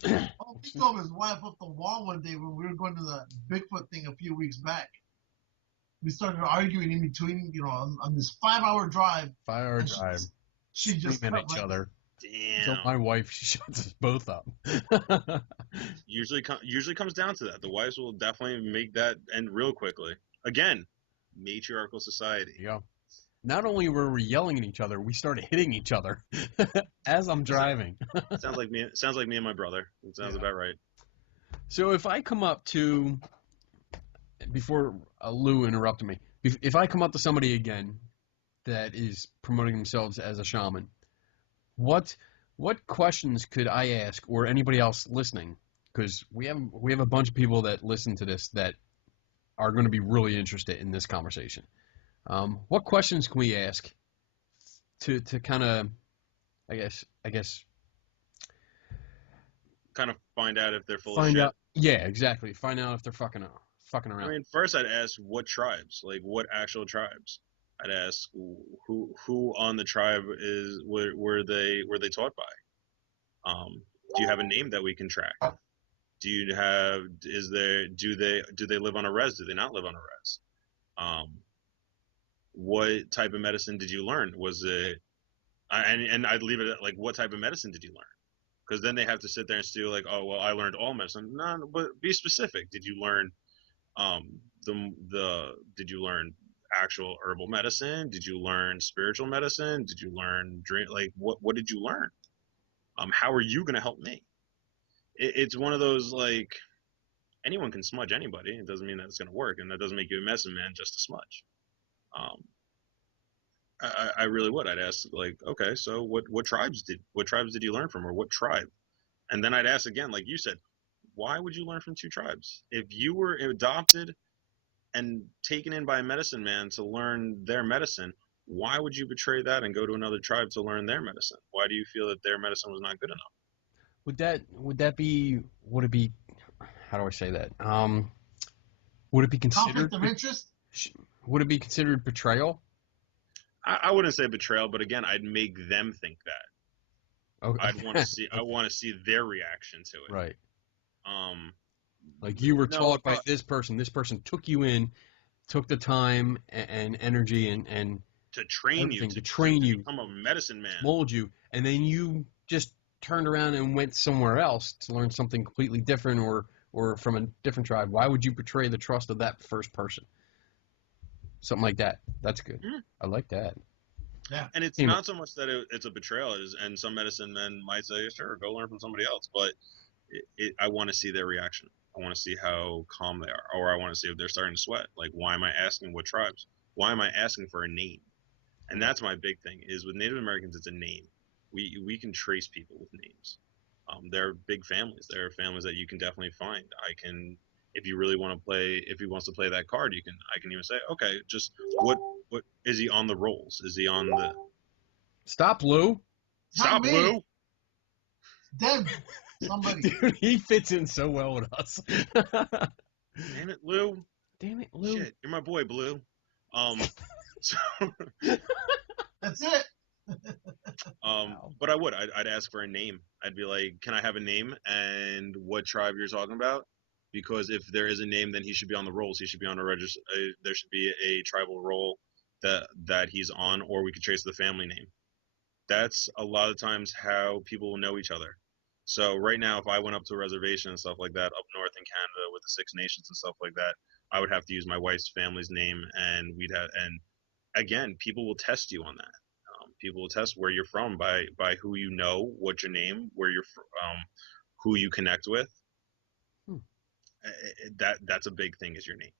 Oh, he told his wife up the wall one day when we were going to the Bigfoot thing a few weeks back. We started arguing in between, on this 5-hour drive. 5-hour drive. She just screaming at each other. Damn. So my wife shuts us both up. Usually comes down to that. The wives will definitely make that end real quickly. Again, matriarchal society. Yeah. Not only were we yelling at each other, we started hitting each other as I'm driving. Sounds like me and my brother. It sounds about right. So if I come up to, before Lou interrupted me, if I come up to somebody again that is promoting themselves as a shaman, what questions could I ask, or anybody else listening? Because we have a bunch of people that listen to this that are going to be really interested in this conversation. What questions can we ask to kind of, I guess, kind of find out if they're full of shit? Yeah, exactly. Find out if they're fucking around. I mean, first I'd ask what tribes, like what actual tribes. I'd ask who on the tribe were they taught by? Do you have a name that we can track? Do you have do they live on a res? Do they not live on a res? What type of medicine did you learn? Was it and I'd leave it at like what type of medicine did you learn? Because then they have to sit there and still like, oh well, I learned all medicine. No, but be specific. Did you learn did you learn actual herbal medicine? Did you learn spiritual medicine? Did you learn what did you learn? How are you going to help me? It's one of those like anyone can smudge anybody. It doesn't mean that it's going to work, and that doesn't make you a medicine man just to smudge. I really would. I'd ask like, okay, so what tribes did you learn from, or what tribe? And then I'd ask again, like you said, why would you learn from two tribes? If you were adopted and taken in by a medicine man to learn their medicine, why would you betray that and go to another tribe to learn their medicine? Why do you feel that their medicine was not good enough? Would it be how do I say that? Would it be considered Conflict of interest? would it be considered betrayal? I wouldn't say betrayal, but again, I'd make them think that. Okay. I'd want to see. I want to see their reaction to it. Right. Um, Like you were no, taught by this person. This person took you in, took the time and energy and to train you, everything to train you, become a medicine man. mold you, and then you just turned around and went somewhere else to learn something completely different or from a different tribe. Why would you betray the trust of that first person? Something like that. That's good. Mhm. I like that. Yeah. And it's not so much that it's a betrayal, and some medicine men might say, sure, go learn from somebody else. But I want to see their reaction. I want to see how calm they are, or I want to see if they're starting to sweat. Like, why am I asking what tribes? Why am I asking for a name? And that's my big thing, is with Native Americans, it's a name. We can trace people with names. They're big families. They're families that you can definitely find. If you really want to play, if he wants to play that card, I can even say, okay, just what is he on the rolls? Is he on the Stop, Lou. stop, me. Lou? Them. Somebody. Dude, he fits in so well with us. Damn it, Lou. Damn it, Lou. Shit, you're my boy, Blue. So, That's it. but I'd ask for a name. I'd be like, can I have a name and what tribe you're talking about? Because if there is a name, then he should be on the rolls. He should be on a register. There should be a tribal roll that he's on, or we could trace the family name. That's a lot of times how people will know each other. So right now, if I went up to a reservation and stuff like that up north in Canada with the Six Nations and stuff like that, I would have to use my wife's family's name, and again, people will test you on that. People will test where you're from by who you know, what's your name, where you're who you connect with. That's a big thing, is your name,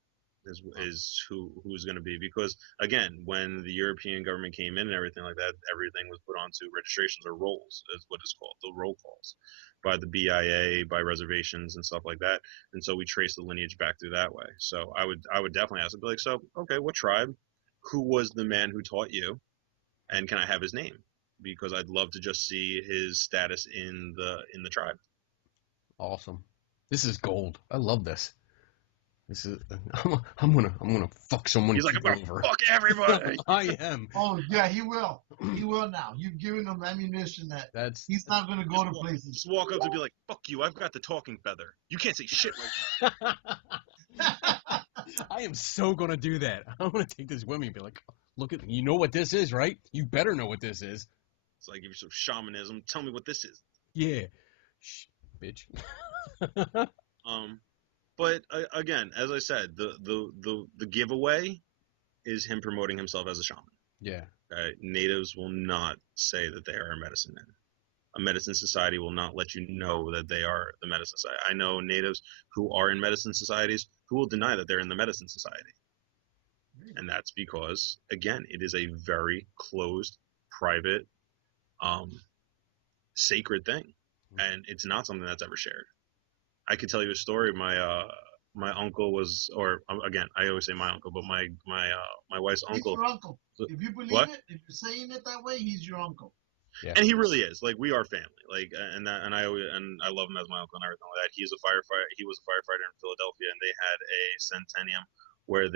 is who's going to be, because again, when the European government came in and everything like that, everything was put onto registrations, or rolls is what it's called, the roll calls, by the BIA, by reservations and stuff like that. And so we trace the lineage back through that way. So I would definitely ask, I'd be like, so okay, what tribe, who was the man who taught you, and can I have his name? Because I'd love to just see his status in the tribe. Awesome. This is gold. I love this. This is. I'm gonna fuck someone. He's like, I'm gonna over. fuck everybody. I am. Oh yeah, he will. He will now. You've given him ammunition that he's not gonna go to places. Just walk up and be like, fuck you, I've got the talking feather. You can't say shit right now. I am so gonna do that. I'm gonna take this with me and be like, look at, you know what this is, right? You better know what this is. So I give you some shamanism. Tell me what this is. Yeah. Shh, bitch. But again, as I said, the giveaway is him promoting himself as a shaman. Yeah. Natives will not say that they are a medicine man. A medicine society will not let you know that they are the medicine society. I know natives who are in medicine societies who will deny that they're in the medicine society. And that's because, again, it is a very closed, private, sacred thing. And it's not something that's ever shared. I could tell you a story. My uncle was, or again, I always say my uncle, but my wife's uncle. He's your uncle. If you believe it, if you're saying it that way, he's your uncle. Yeah. And he really is. Like, we are family. Like, and I love him as my uncle and everything like that. He was a firefighter in Philadelphia, and they had a centennium where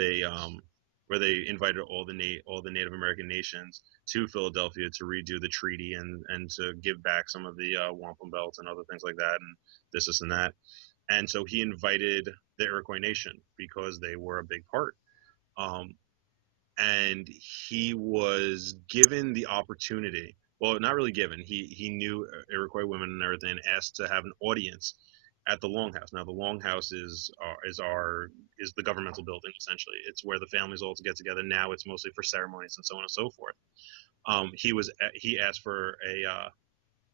they invited all the Native American nations to Philadelphia to redo the treaty and to give back some of the wampum belts and other things like that, and this and that. And so he invited the Iroquois Nation because they were a big part. And he was given the opportunity. Well, not really given. He knew Iroquois women and everything, and asked to have an audience at the Longhouse. Now, the Longhouse is the governmental building, essentially. It's where the families all get together. Now it's mostly for ceremonies and so on and so forth. He asked for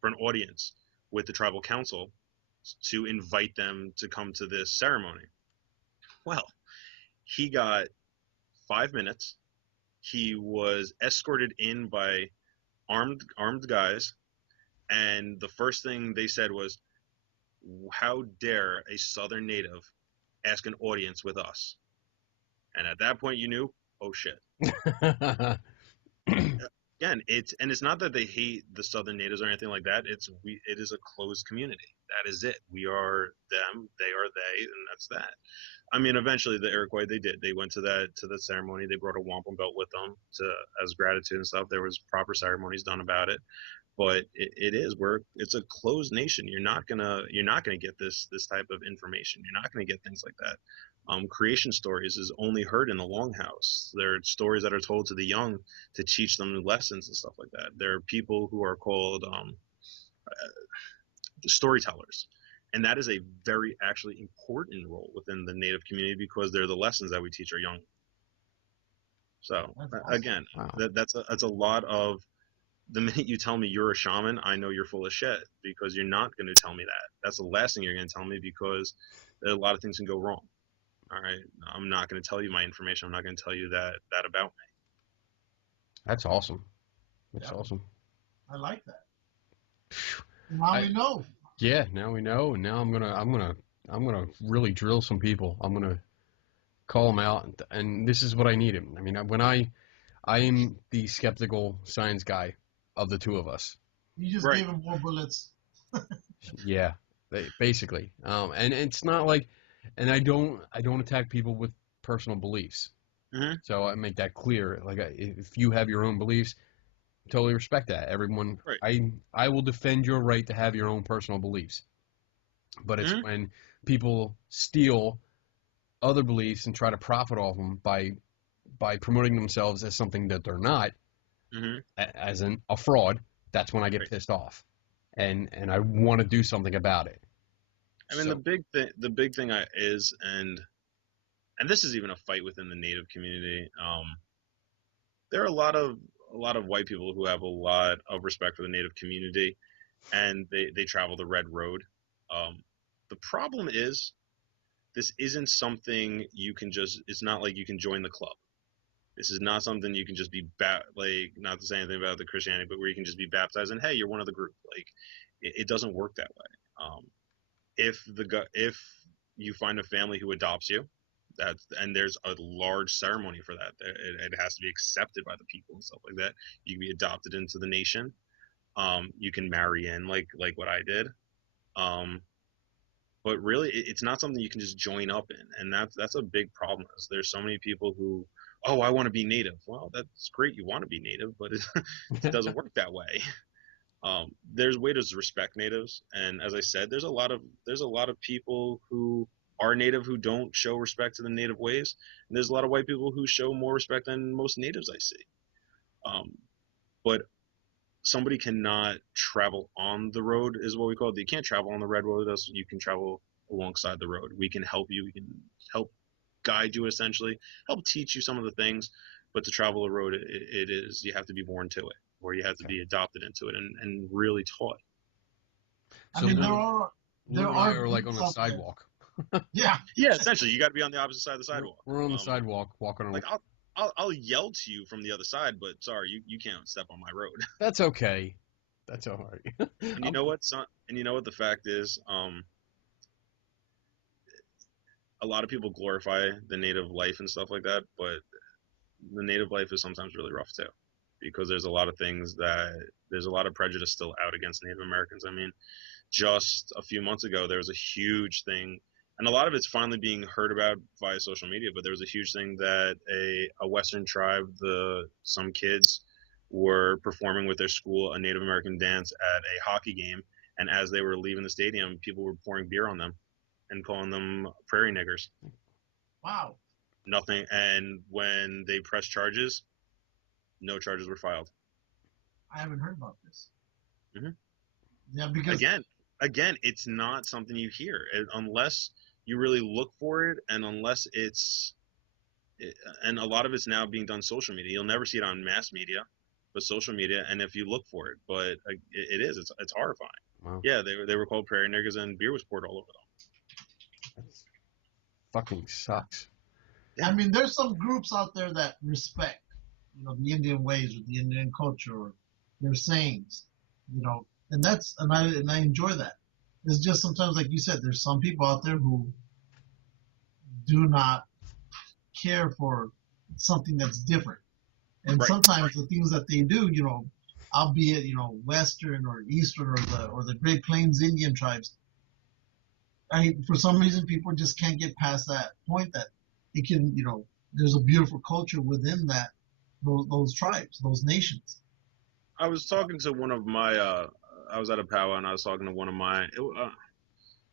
an audience with the tribal council to invite them to come to this ceremony. Well, he got 5 minutes. he was escorted in by armed guys, and the first thing they said was, "How dare a Southern native ask an audience with us?" And at that point, you knew, oh shit. Again, it's not that they hate the Southern natives or anything like that. It is a closed community. That is it. We are them, they are they, and that's that. I mean, eventually the Iroquois, they went to that ceremony. They brought a wampum belt with them as gratitude and stuff. There was proper ceremonies done about it. But it's a closed nation. You're not gonna get this type of information. You're not gonna get things like that. Creation stories is only heard in the longhouse. There are stories that are told to the young to teach them lessons and stuff like that. There are people who are called storytellers, and that is a very actually important role within the Native community because they're the lessons that we teach our young. So again, wow. that's a lot of. The minute you tell me you're a shaman, I know you're full of shit because you're not going to tell me that. That's the last thing you're going to tell me because a lot of things can go wrong. All right, I'm not going to tell you my information. I'm not going to tell you that about me. That's awesome. That's awesome. I like that. Now we know. Yeah, now we know, and now I'm gonna really drill some people. I'm gonna call them out, and this is what I need. I mean, when I am the skeptical science guy of the two of us. You just gave him more bullets. Yeah, basically. And it's not like, and I don't attack people with personal beliefs. Mm-hmm. So I make that clear. Like, if you have your own beliefs, totally respect that. Everyone, I will defend your right to have your own personal beliefs. But it's when people steal other beliefs and try to profit off them by promoting themselves as something that they're not, as a fraud, that's when I get pissed off, and I want to do something about it. I mean, the big thing is, and this is even a fight within the Native community. There are a lot of white people who have a lot of respect for the Native community, and they travel the red road. The problem is, this isn't something you can just. It's not like you can join the club. This is not something you can just be like, not to say anything about the Christianity, but where you can just be baptized and hey, you're one of the group. Like, it doesn't work that way. If you find a family who adopts you, and there's a large ceremony for that. It has to be accepted by the people and stuff like that. You can be adopted into the nation. You can marry in like what I did. But really, it's not something you can just join up in, and that's a big problem. Is there's so many people who, oh, I want to be Native. Well, that's great, you want to be Native, but it doesn't work that way. There's ways to respect Natives, and as I said, there's a lot of people who are Native who don't show respect to the Native ways, and there's a lot of white people who show more respect than most Natives I see. But somebody cannot travel on the road, is what we call it. You can't travel on the red road with us. You can travel alongside the road. We can help you. We can help guide you, essentially, help teach you some of the things. But to travel the road, it is, you have to be born to it, or you have to be adopted into it and really taught. So I mean, there are like on the sidewalk. Yeah, essentially, you got to be on the opposite side of the sidewalk. We're on the sidewalk, walking around. Like, I'll yell to you from the other side, but sorry, you can't step on my road. That's okay. That's all right. And you know what? And you know what the fact is? A lot of people glorify the Native life and stuff like that, but the Native life is sometimes really rough too, because there's a lot of prejudice still out against Native Americans. I mean, just a few months ago, there was a huge thing. And a lot of it's finally being heard about via social media, but there was a huge thing that a Western tribe, some kids were performing with their school a Native American dance at a hockey game, and as they were leaving the stadium, people were pouring beer on them and calling them prairie niggers. Wow. Nothing, and when they pressed charges, no charges were filed. I haven't heard about this. Mm-hmm. Yeah, because again, it's not something you hear unless you really look for it, and unless and a lot of it's now being done social media. You'll never see it on mass media, but social media, and if you look for it, but it's horrifying. Wow. Yeah, they were called prairie niggers, and beer was poured all over them. That fucking sucks. I mean, there's some groups out there that respect the Indian ways or the Indian culture or their sayings, and I enjoy that. It's just sometimes, like you said, there's some people out there who do not care for something that's different. And Right. sometimes the things that they do, albeit Western or Eastern or the Great Plains Indian tribes, for some reason people just can't get past that point that it can, there's a beautiful culture within those tribes, those nations. I was talking to one of my. I was at a powwow and I was talking to one of my.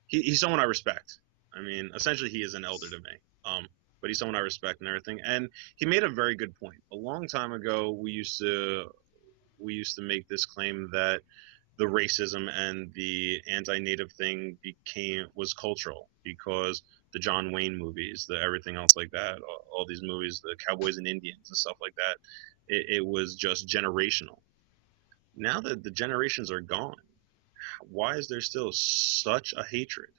He's someone I respect. I mean, essentially, he is an elder to me. But he's someone I respect and everything. And he made a very good point. A long time ago, we used to make this claim that the racism and the anti-native thing was cultural because the John Wayne movies, the everything else like that, all these movies, the Cowboys and Indians and stuff like that, it was just generational. Now that the generations are gone, why is there still such a hatred?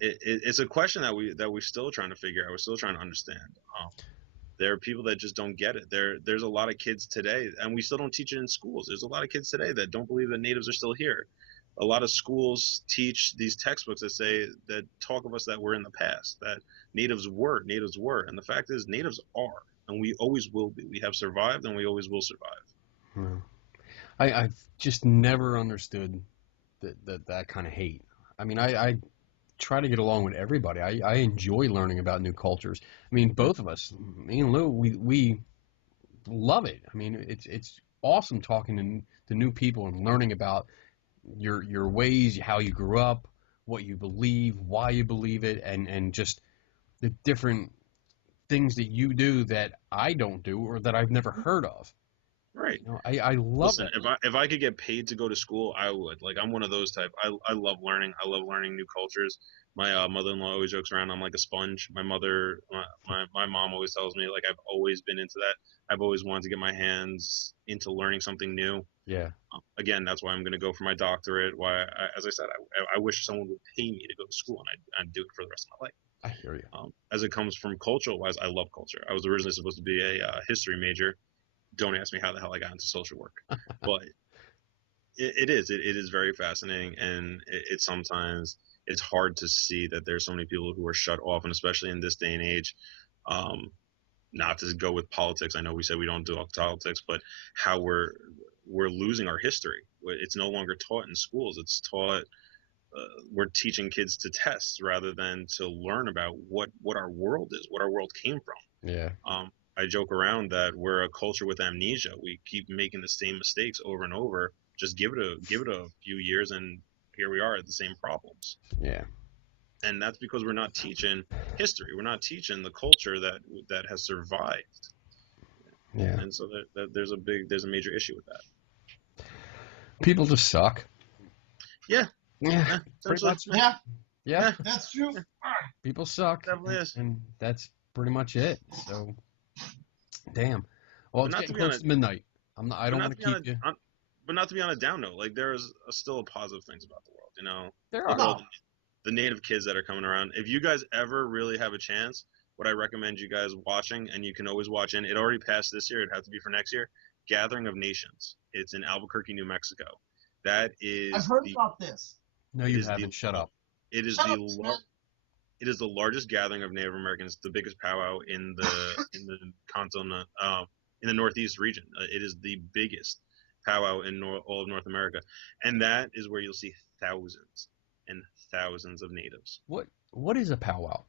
It's a question that we're still trying to figure out. We're still trying to understand. There are people that just don't get it. There's a lot of kids today, and we still don't teach it in schools. There's a lot of kids today that don't believe that natives are still here. A lot of schools teach these textbooks that talk of us that we're in the past, that natives were, and the fact is natives are, and we always will be. We have survived, and we always will survive. I've just never understood that kind of hate. I mean, I try to get along with everybody. I enjoy learning about new cultures. I mean, both of us, me and Lou, we love it. I mean, it's awesome talking to new people and learning about your ways, how you grew up, what you believe, why you believe it, and just the different things that you do that I don't do or that I've never heard of. Right. I love it. If I could get paid to go to school, I would. Like, I'm one of those type. I love learning. I love learning new cultures. My mother-in-law always jokes around. I'm like a sponge. My mom always tells me like I've always been into that. I've always wanted to get my hands into learning something new. Yeah. Again, that's why I'm going to go for my doctorate. As I said, I wish someone would pay me to go to school, and I'd do it for the rest of my life. I hear you. As it comes from cultural wise, I love culture. I was originally supposed to be a history major. Don't ask me how the hell I got into social work, but it is very fascinating, and sometimes it's hard to see that there's so many people who are shut off, and especially in this day and age. Not to go with politics. I know we said we don't do politics, but how we're losing our history. It's no longer taught in schools. It's taught. We're teaching kids to test rather than to learn about what our world is, what our world came from. Yeah. I joke around that we're a culture with amnesia. We keep making the same mistakes over and over. Just give it a few years, and here we are at the same problems. Yeah. And that's because we're not teaching history. We're not teaching the culture that has survived. Yeah. And so there's a major issue with that. People just suck. Yeah. Yeah. Pretty much. Yeah. Yeah. That's true. People suck. Definitely is. And that's pretty much it. So, damn. Well, it's Not getting to be close to midnight. I don't want to keep you. But not to be on a down note. Like there is still positive things about the world. You know, There all are. the native kids that are coming around. If you guys ever really have a chance, what I recommend you guys watching, and you can always watch in. It already passed this year. It has to be for next year. Gathering of Nations. It's in Albuquerque, New Mexico. That is. I've heard about this. No, you haven't. Shut up. It is it is the largest gathering of Native Americans, the biggest powwow in the continent, in the Northeast region. It is the biggest powwow in all of North America, and that is where you'll see thousands and thousands of natives. What is a powwow?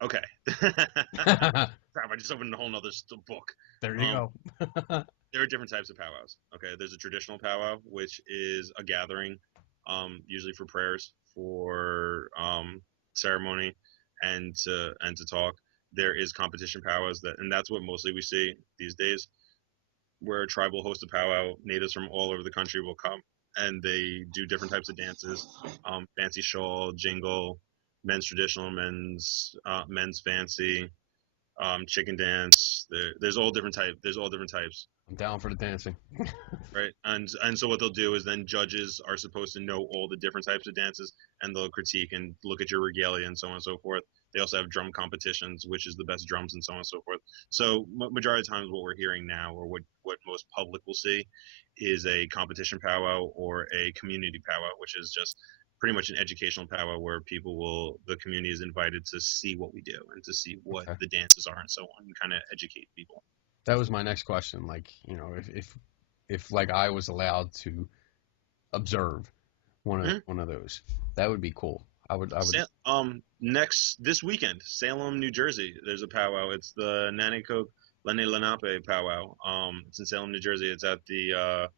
Okay. Crap, I just opened a whole nother book. There you go. There are different types of powwows. Okay, there's a traditional powwow, which is a gathering, usually for prayers, for ceremony, and to talk. There is competition powwows, and that's what mostly we see these days, where a tribe will host a powwow. Natives from all over the country will come, and they do different types of dances, fancy shawl, jingle, men's traditional, men's fancy, chicken dance. There's all different types. There's all different types. I'm down for the dancing. Right, and so what they'll do is then judges are supposed to know all the different types of dances, and they'll critique and look at your regalia and so on and so forth. They also have drum competitions, which is the best drums and so on and so forth. So majority of times, what we're hearing now, or what most public will see, is a competition powwow or a community powwow, which is just pretty much an educational powwow where the community is invited to see what we do and to see what the dances are and so on, and kind of educate people. That was my next question. Like, you know, if like I was allowed to observe one of those, that would be cool. I would. This weekend, Salem, New Jersey, there's a powwow. It's the Nanako Lene Lenape powwow. It's in Salem, New Jersey. It's at the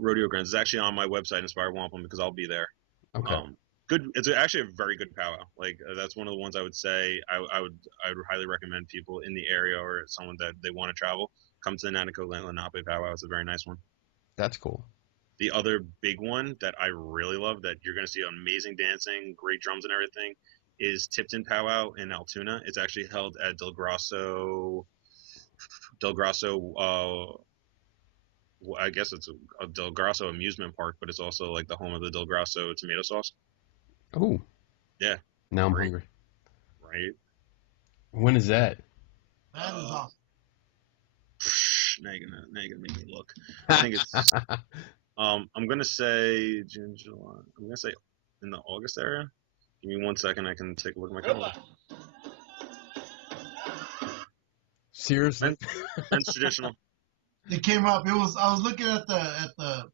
rodeo grounds. It's actually on my website, Inspire Wampum, because I'll be there. Okay. Good. It's actually a very good powwow. Like that's one of the ones I would say I would highly recommend people in the area or someone that they want to travel come to the Nanako Lenape powwow. It's a very nice one. That's cool. The other big one that I really love that you're going to see amazing dancing, great drums and everything is Tipton Powwow in Altoona. It's actually held at Del Grosso. I guess it's a Del Grosso amusement park, but it's also like the home of the Del Grosso tomato sauce. Oh. Yeah. Now I'm hungry. Right. When is that? That is awesome. Now you're gonna make me look. I think it's. I'm gonna say June, July. I'm gonna say in the August area. Give me 1 second. I can take a look at my calendar. Seriously? French traditional. It came up. I was looking at the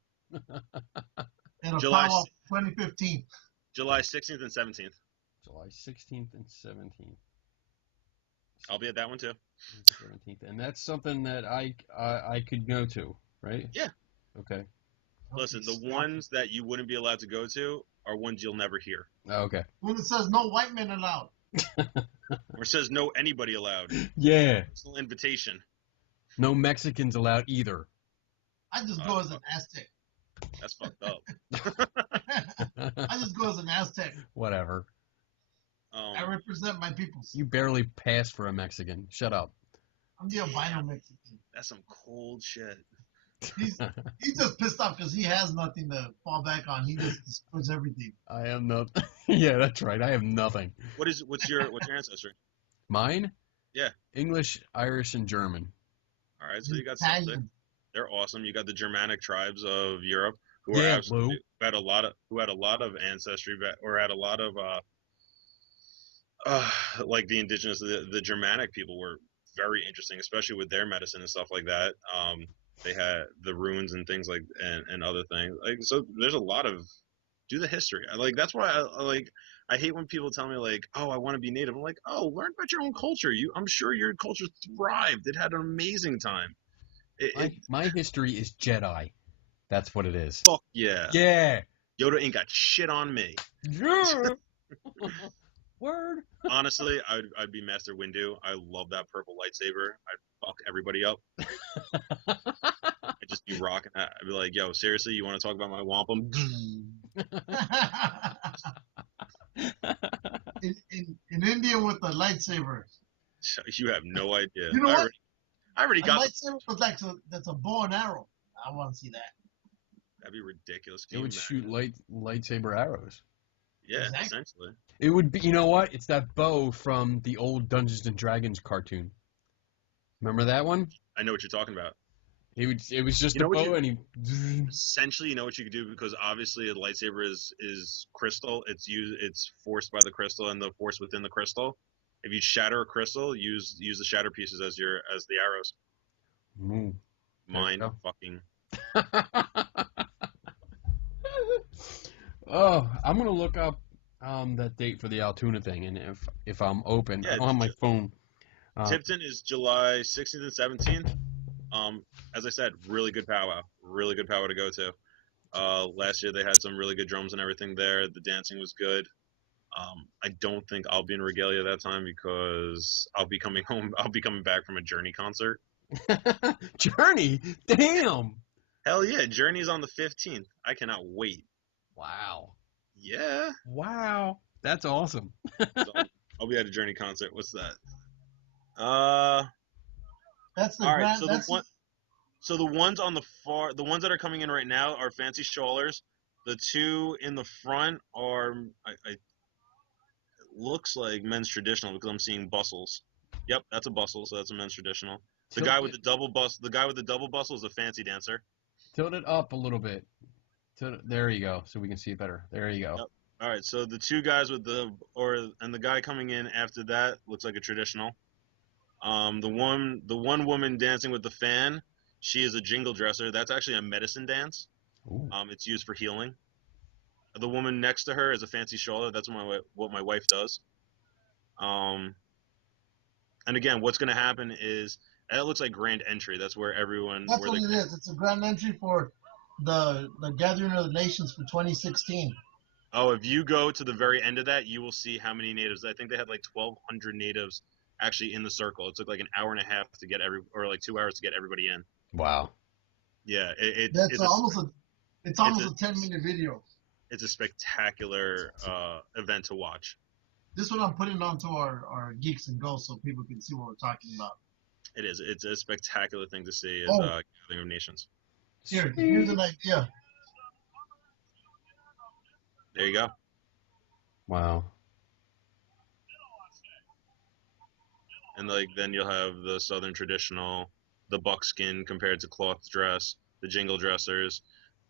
July powwow 2015. July 16th and 17th. July 16th and 17th. I'll be at that one too. 17th, and that's something that I could go to, right? Yeah. Okay. Listen, the ones that you wouldn't be allowed to go to are ones you'll never hear. Oh, okay. When it says no white men allowed. Or says no anybody allowed. Yeah. Personal invitation. No Mexicans allowed either. I just go as an Aztec. That's fucked up. I just go as an Aztec. Whatever. I represent my people. You barely passed for a Mexican. Shut up. I'm the albino Mexican. That's some cold shit. He's just pissed off because he has nothing to fall back on. He just destroys everything. I am not. Yeah, that's right. I have nothing. What's your ancestry? Mine? Yeah. English, Irish, and German. All right, so you got Celtic. They're awesome. You got the Germanic tribes of Europe who had a lot of ancestry or had a lot of like the indigenous, the Germanic people were very interesting, especially with their medicine and stuff like that. They had the runes and things like and other things. Like so, there's a lot of do the history. That's why I hate when people tell me like, oh, I want to be Native. I'm like, oh, learn about your own culture. I'm sure your culture thrived. It had an amazing time. My history is Jedi. That's what it is. Fuck yeah. Yeah. Yoda ain't got shit on me. Yeah. Word. Honestly, I'd be Master Windu. I love that purple lightsaber. I'd fuck everybody up. I'd just be rocking that. I'd be like, yo, seriously, you want to talk about my wampum? in India with the lightsaber. You have no idea. You know what? I already got a lightsaber with that's a bow and arrow. I want to see that. That'd be ridiculous. It would shoot lightsaber arrows. Yeah, exactly. Essentially. It would be, you know what? It's that bow from the old Dungeons and Dragons cartoon. Remember that one? I know what you're talking about. It was just a bow, and he. Essentially, you know what you could do, because obviously a lightsaber is crystal. It's forced by the crystal and the force within the crystal. If you shatter a crystal, use the shatter pieces as the arrows. Ooh. Mind fucking. Oh, I'm gonna look up that date for the Altoona thing, and if I'm open, I don't have my phone. Tipton is July 16th and 17th. As I said, really good powwow to go to. Last year they had some really good drums and everything there. The dancing was good. I don't think I'll be in regalia that time because I'll be coming home. I'll be coming back from a Journey concert. Journey? Damn. Hell yeah, Journey's on the 15th. I cannot wait. Wow. Yeah. Wow. That's awesome. So I'll be at a Journey concert. What's that? That's the All right. grand. That's So the ones on the far, the ones that are coming in right now are fancy strollers. The two in the front are, it looks like men's traditional because I'm seeing bustles. Yep, that's a bustle, so that's a men's traditional. The guy with the double bustle is a fancy dancer. Tilt it up a little bit. There you go, so we can see it better. There you go. Yep. All right, so the two guys with and the guy coming in after that looks like a traditional. The one woman dancing with the fan, she is a jingle dresser. That's actually a medicine dance. Ooh. It's used for healing. The woman next to her is a fancy stroller. That's what my wife does. And again, what's going to happen is it looks like grand entry. That's where everyone. That's what it is. It's a grand entry for the Gathering of the Nations for 2016. Oh, if you go to the very end of that, you will see how many natives. I think they had like 1,200 natives actually in the circle. It took like an hour and a half to get like 2 hours to get everybody in. Wow. Yeah, it's almost a 10-minute video. It's a spectacular event to watch. This one I'm putting onto our Geeks and Go so people can see what we're talking about. It is. It's a spectacular thing to see. It's Gathering of Nations. Here's an idea. There you go. Wow. And then you'll have the Southern traditional, the buckskin compared to cloth dress, the jingle dressers.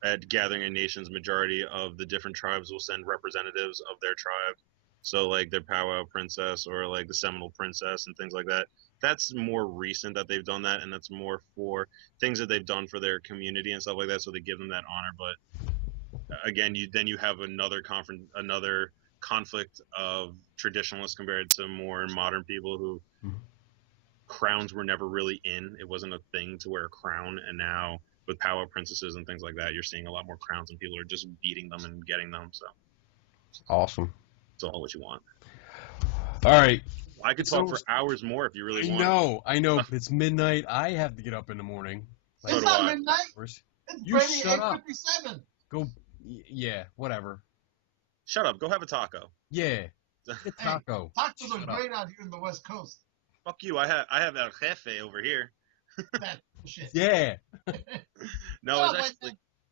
At Gathering of Nations, majority of the different tribes will send representatives of their tribe. So like their powwow princess or like the Seminole princess and things like that. That's more recent that they've done that, and that's more for things that they've done for their community and stuff like that. So they give them that honor. But again, you have another conflict of traditionalists compared to more modern people who crowns were never really in. It wasn't a thing to wear a crown, and now with powwow princesses and things like that, you're seeing a lot more crowns, and people are just beating them and getting them. So awesome. It's all what you want. All right. I could talk for hours more if you really want. I know. It's midnight. I have to get up in the morning. It's not midnight. It's you shut up. 8:57. Go. Yeah. Whatever. Shut up. Go have a taco. Yeah. Get taco. Tacos are great out here in the West Coast. Fuck you. I have El Jefe over here. That shit. Yeah. No,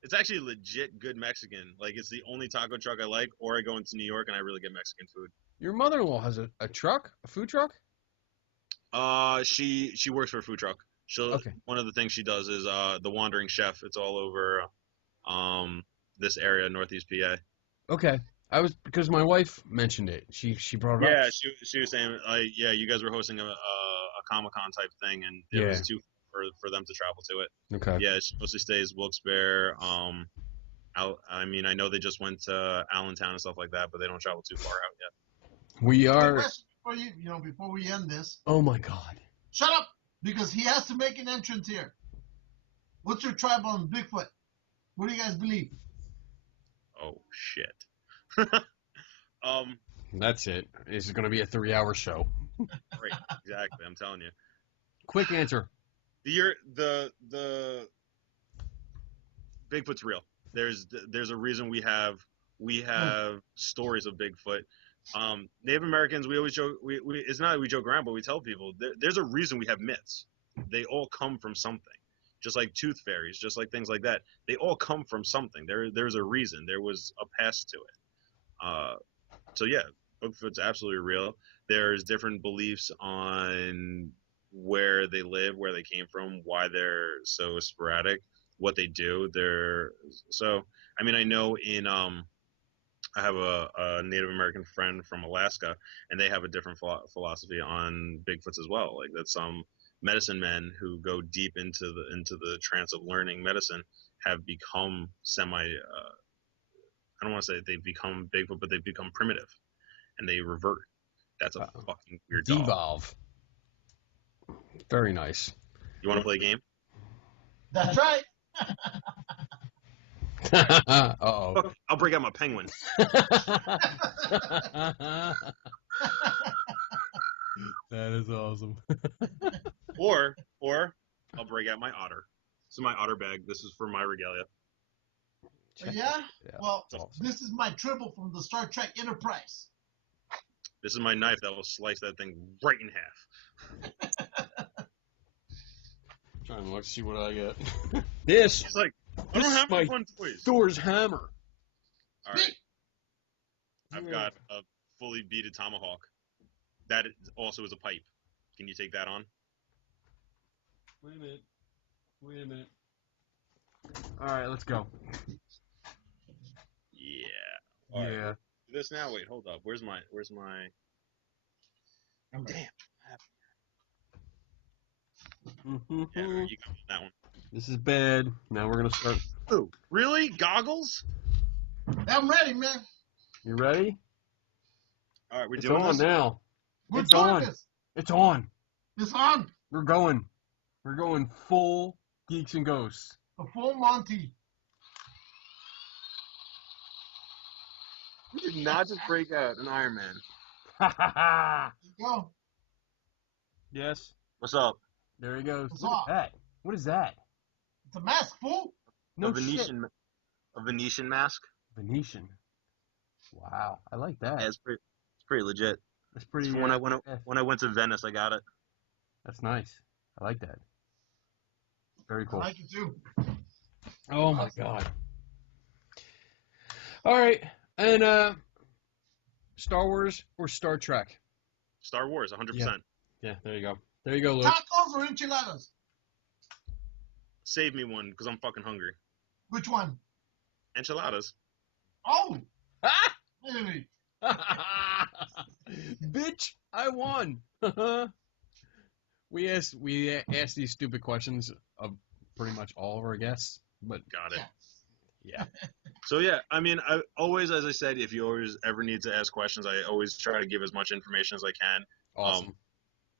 it's actually legit good Mexican. Like, it's the only taco truck I like, or I go into New York and I really get Mexican food. Your mother-in-law has a truck? A food truck? She works for a food truck. One of the things she does is the Wandering Chef. It's all over this area, Northeast PA. Okay. Because my wife mentioned it. She brought it up. Yeah, she was saying, you guys were hosting a Comic-Con type thing, and it was too for them to travel to it. Okay. Yeah, she mostly stays Wilkes-Barre. I know they just went to Allentown and stuff like that, but they don't travel too far out yet. We are. Before we end this. Oh my God. Shut up, because he has to make an entrance here. What's your tribe on Bigfoot? What do you guys believe? Oh shit. That's it. This is going to be a 3-hour show. Right, exactly. I'm telling you. Quick answer. The Bigfoot's real. There's a reason we have stories of Bigfoot. Native Americans, we always joke. It's not that we joke around, but we tell people there's a reason we have myths. They all come from something. Just like tooth fairies, just like things like that. They all come from something. There's a reason. There was a past to it. So yeah, Bigfoot's absolutely real. There's different beliefs on where they live, where they came from, why they're so sporadic, what they do. I know I have a Native American friend from Alaska, and they have a different philosophy on Bigfoots as well. Like that some medicine men who go deep into the trance of learning medicine have become I don't want to say they've become Bigfoot, but they've become primitive, and they revert. That's a fucking weird devolve. Very nice. You want to play a game? That's right. Uh-oh. I'll break out my penguin. That is awesome. Or I'll break out my otter. This is my otter bag. This is for my regalia. Yeah? Well, this is my tribble from the Star Trek Enterprise. This is my knife that will slice that thing right in half. Trying to look, see what I get. This. He's like, I This don't is have my any fun toys. Thor's hammer. All right. I've got a fully beaded tomahawk. That also is a pipe. Can you take that on? Wait a minute. All right, let's go. Yeah. All right. Do this now. Wait, hold up. Where's my? Oh, damn. Yeah, you got that one. This is bad. Now we're gonna start. Oh, really? Goggles? I'm ready, man. You ready? All right, we're It's doing on this. now. We're It's doing on. this. It's on. It's on. We're going. We're going full Geeks and Ghosts. The full Monty. You did not just break out an Iron Man. Ha ha ha! Go. Yes. What's up? There he goes. What's Look up? at that. What is that? It's a mask, fool. No a Venetian mask. Venetian. Wow, I like that. Yeah, it's pretty legit. That's pretty. When I went to Venice, I got it. That's nice. I like that. Very cool. I like it too. Oh my god. All right, and Star Wars or Star Trek? Star Wars, 100%. Yeah, there you go. There you go, Luke. Tacos or enchiladas? Save me one, because I'm fucking hungry. Which one? Enchiladas. Oh, Ah! really? Bitch, I won. We asked these stupid questions of pretty much all of our guests, but Got it. yeah. So yeah, I mean, I always, as I said, if you always ever need to ask questions, I always try to give as much information as I can. Awesome.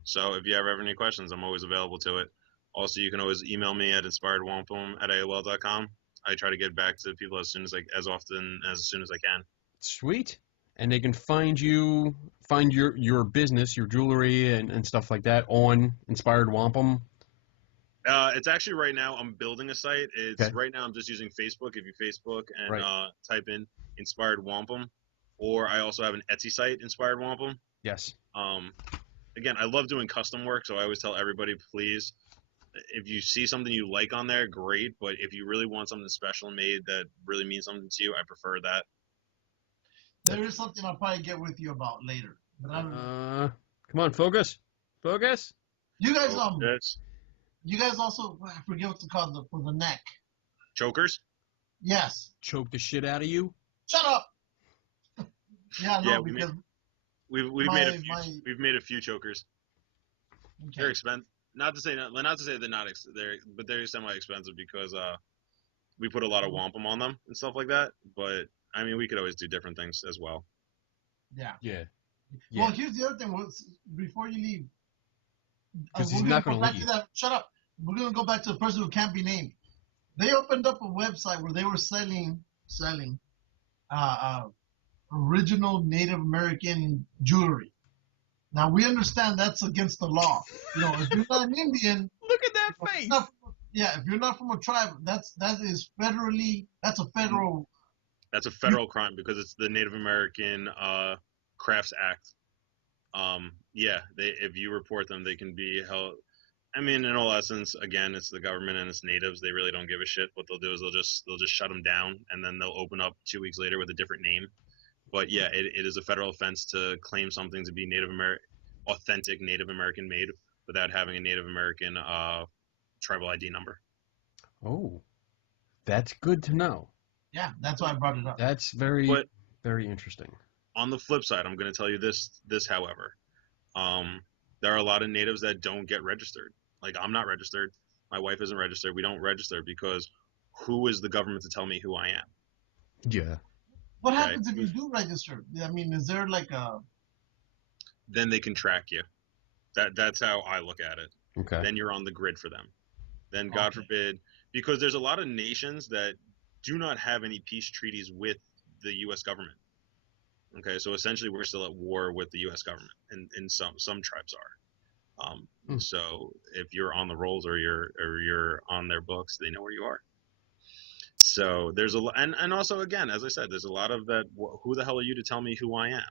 So if you ever have any questions, I'm always available to it. Also, you can always email me at inspiredwampum@aol.com. I try to get back to people as soon as I can. Sweet. And they can find your business, your jewelry and stuff like that on Inspired Wampum. It's actually right now I'm building a site. Right now I'm just using Facebook. If you Facebook and type in Inspired Wampum, or I also have an Etsy site, Inspired Wampum. Yes. Again, I love doing custom work, so I always tell everybody, please, if you see something you like on there, great. But if you really want something special made that really means something to you, I prefer that. There is something I'll probably get with you about later. But come on, focus. Focus. You guys, Yes. you guys also, I forget what to call them for the neck. Chokers? Yes. Choke the shit out of you. Shut up. Yeah, no, Yeah, because we've made a few chokers. okay. They're expensive. Not to say they're not but they're semi-expensive because we put a lot of wampum on them and stuff like that. But I mean, we could always do different things as well. Yeah. Yeah. Well, here's the other thing. Before you leave, because he's not going to leave. Shut up. We're going to go back to the person who can't be named. They opened up a website where they were selling original Native American jewelry. Now we understand that's against the law. You know, if you're not an Indian, look at that face. If you're not from a tribe, that's a federal. That's a federal crime because it's the Native American Crafts Act. If you report them, they can be held. I mean, in all essence, again, it's the government and it's natives. They really don't give a shit. What they'll do is they'll just shut them down, and then they'll open up 2 weeks later with a different name. But yeah, it is a federal offense to claim something to be authentic Native American made without having a Native American tribal ID number. Oh, that's good to know. Yeah, that's why I brought it up. That's very interesting. On the flip side, I'm going to tell you this, however, there are a lot of natives that don't get registered. Like, I'm not registered. My wife isn't registered. We don't register because who is the government to tell me who I am? Yeah. What happens if you do register? I mean, is there like a... Then they can track you. That's how I look at it. Okay. Then you're on the grid for them. Then, God forbid, because there's a lot of nations that do not have any peace treaties with the U.S. government. Okay, so essentially we're still at war with the U.S. government, and some tribes are. So if you're on the rolls or you're on their books, they know where you are. So there's a lot, and also again, as I said, there's a lot of that. Who the hell are you to tell me who I am?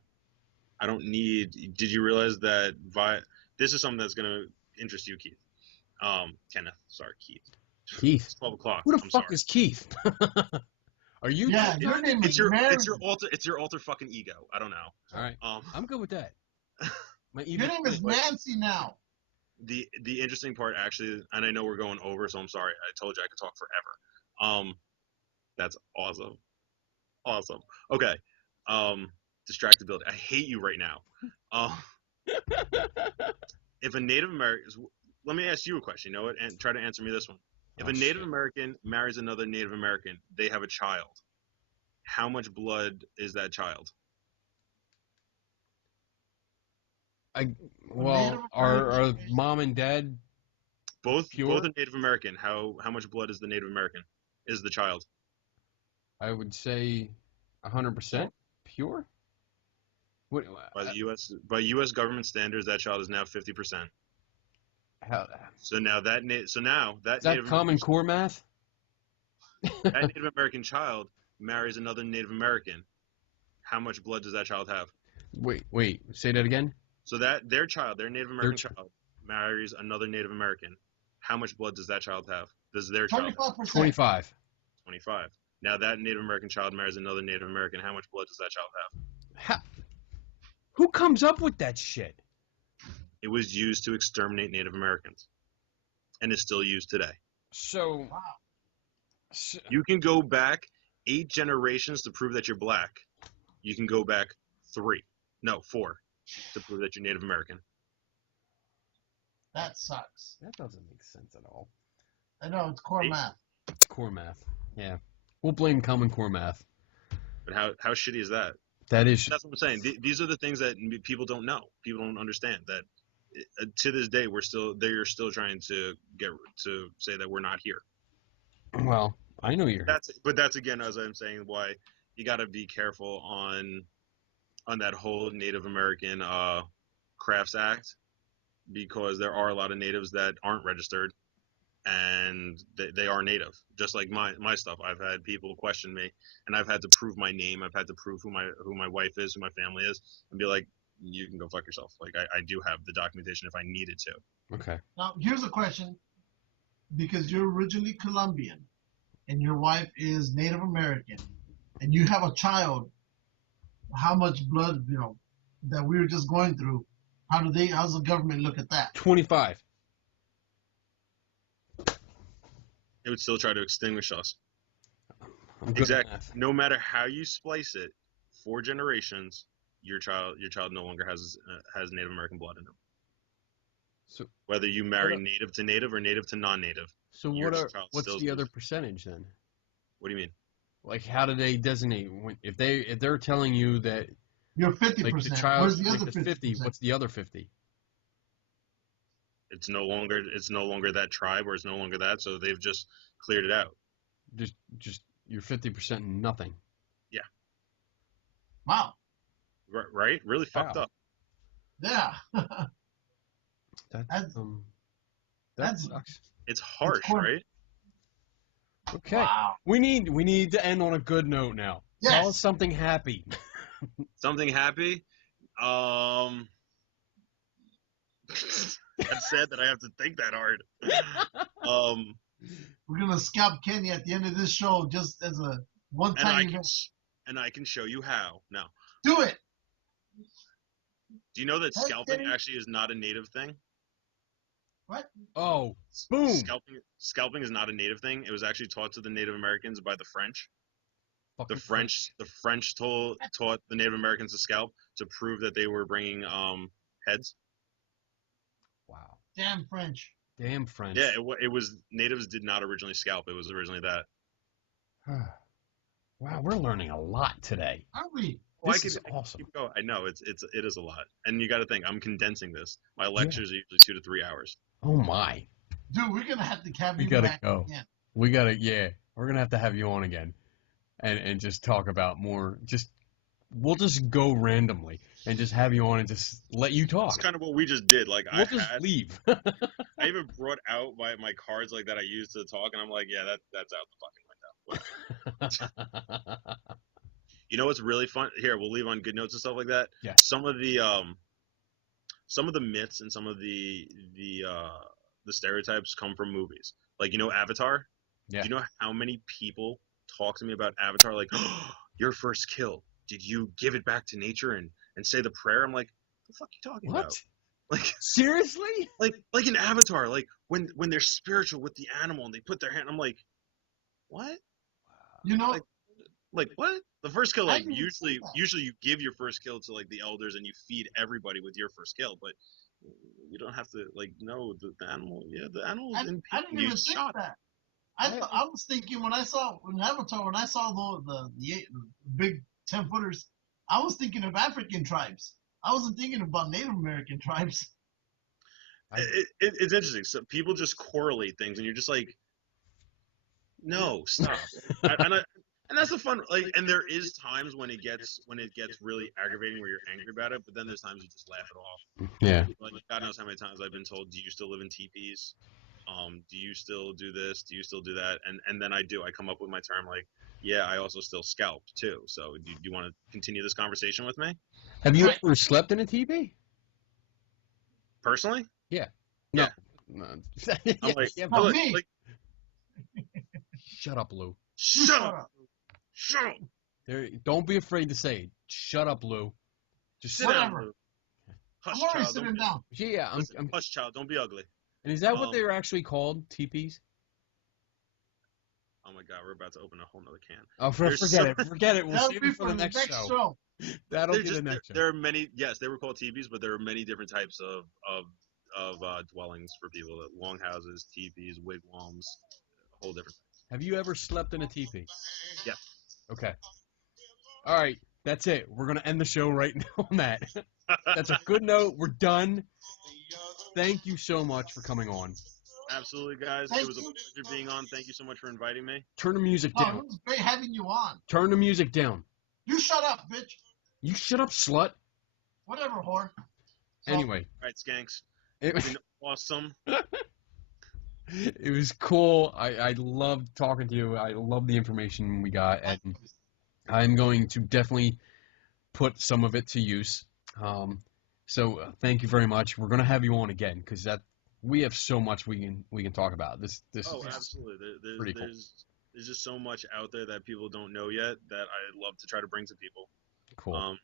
I don't need. Did you realize that this is something that's gonna interest you, Keith? Kenneth. Sorry, Keith. Keith. It's 12 o'clock. Who the I'm fuck sorry. is Keith? Are you? Yeah, your name is Mary. It's your alter fucking ego. I don't know. All right. I'm good with that. My Your name is Nancy now. The interesting part actually, and I know we're going over, so I'm sorry. I told you I could talk forever. That's awesome. Awesome. Okay. Distractibility. I hate you right now. If a Native American, let me ask you a question. You know what? And try to answer me this one. If a Native American marries another Native American, they have a child. How much blood is that child? Are mom and dad both pure? a Native American? How much blood is the Native American? Is the child? I would say 100% pure. What, by U.S. government standards, that child is now 50%. So now that is that Common Core math? That Native American child marries another Native American. How much blood does that child have? Wait, say that again. So that their Native American child, marries another Native American. How much blood does that child have? Does their child have? 25. 25. Now that Native American child marries another Native American. How much blood does that child have? Who comes up with that shit? It was used to exterminate Native Americans, and is still used today. So you can go back 8 generations to prove that you're black. You can go back 4 to prove that you're Native American. That sucks. That doesn't make sense at all. I know, it's core math. Core math. Yeah. We'll blame Common Core math. But how shitty is that? That's what I'm saying. These are the things that people don't know. People don't understand that to this day they're still trying to say that we're not here. Well, I know you're. That's again, as I'm saying, why you got to be careful on that whole Native American Crafts Act, because there are a lot of natives that aren't registered, and they are native. Just like my stuff, I've had people question me, and I've had to prove my name. I've had to prove who my wife is, who my family is, and be like, you can go fuck yourself. Like I do have the documentation if I needed to. Okay. Now here's a question, because you're originally Colombian, and your wife is Native American, and you have a child. How much blood, that we were just going through? How's the government look at that? 25. It would still try to extinguish us. Exactly. No matter how you splice it, 4 generations, your child no longer has Native American blood in him. So whether you marry native to native or native to non-native. So what's the other percentage then? What do you mean? Like, how do they designate if they're telling you that you're 50%? Like the child, where's the other 50? What's the other 50? It's no longer that tribe, or it's no longer that, so they've just cleared it out. Just you're 50% nothing. Yeah. Wow. Right? Really fucked up. Yeah. That sucks. It's harsh, right? Okay. Wow. We need to end on a good note now. Yes. Tell us something happy. Something happy? That's sad that I have to think that hard. We're gonna scalp Kenny at the end of this show just as a one-time event. And I can show you how. Now. Do it. Do you know that scalping actually is not a native thing? What? Oh, boom! Scalping is not a native thing. It was actually taught to the Native Americans by the French. The French taught the Native Americans to scalp to prove that they were bringing heads. Wow. Damn French. Damn French. Yeah, it was natives did not originally scalp. It was originally that. Wow, we're learning a lot today. Aren't we? This is awesome. I know it is a lot, and you got to think I'm condensing this. My lectures are usually 2 to 3 hours. Oh my. Dude, we're gonna have to have you gotta back go. again. We're gonna have to have you on again, and just talk about more. We'll just go randomly and just have you on and just let you talk. That's kind of what we just did. Like we'll just leave. I even brought out my cards like that I used to talk, and I'm like, yeah, that's out the fucking window. You know what's really fun? Here, we'll leave on good notes and stuff like that. Yeah. Some of the myths and some of the stereotypes come from movies. Like Avatar. Yeah. Do you know how many people talk to me about Avatar? Like, oh, your first kill. Did you give it back to nature and say the prayer? I'm like, the fuck you talking What? about? Like, Seriously? like in Avatar, like when they're spiritual with the animal and they put their hand. I'm like, what? You know, Like what? The first kill, I like didn't even see that. usually you give your first kill to like the elders and you feed everybody with your first kill, but you don't have to like know the animal. Yeah, the animal's in I pain. didn't You even think shot. that. I was thinking when Avatar, when I saw the big 10-footers, I was thinking of African tribes. I wasn't thinking about Native American tribes. It's interesting. So people just correlate things, and you're just like, no, stop. And that's the fun. Like, and there is times when it gets really aggravating where you're angry about it, but then there's times you just laugh it off. Yeah. Like God knows how many times I've been told, "Do you still live in teepees? Do you still do this? Do you still do that?" And then I do. I come up with my term like, "Yeah, I also still scalp too." So do you want to continue this conversation with me Have you ever slept in a teepee? personally? Yeah. Yeah. No. I'm like, Yeah, Not look, me. like, shut up, Lou. shut up, shut up. Don't be afraid to say it. Shut up, Lou. Just Sit Whatever. down, Lou. Hush, I'm already child. sitting down. Yeah, Listen, hush, child. Don't be ugly. And is that what they're actually called? Teepees? Oh my God, we're about to open a whole nother can. Oh, forget it. Forget it. We'll That'll save be it for the next show. That'll They're be the next show. There are many. Yes, they were called teepees, but there are many different types of dwellings for people. Longhouses, teepees, wigwams, a whole different. Have you ever slept in a teepee? Yeah. Okay. All right. That's it. We're going to end the show right now on that. That's a good note. We're done. Thank you so much for coming on. Absolutely, guys. It was a pleasure being on. Thank you so much for inviting me. Turn the music Oh, down. it was great having you on. Turn the music down. You shut up, bitch. You shut up, slut. Whatever, whore. So, Anyway. All right, skanks. It, It's been awesome. it was cool. I loved talking to you. I love the information we got. And I'm going to definitely put some of it to use. So thank you very much. We're going to have you on again because we have so much we can talk about. This Oh, is absolutely. pretty cool. There's just so much out there that people don't know yet that I love to try to bring to people. Cool.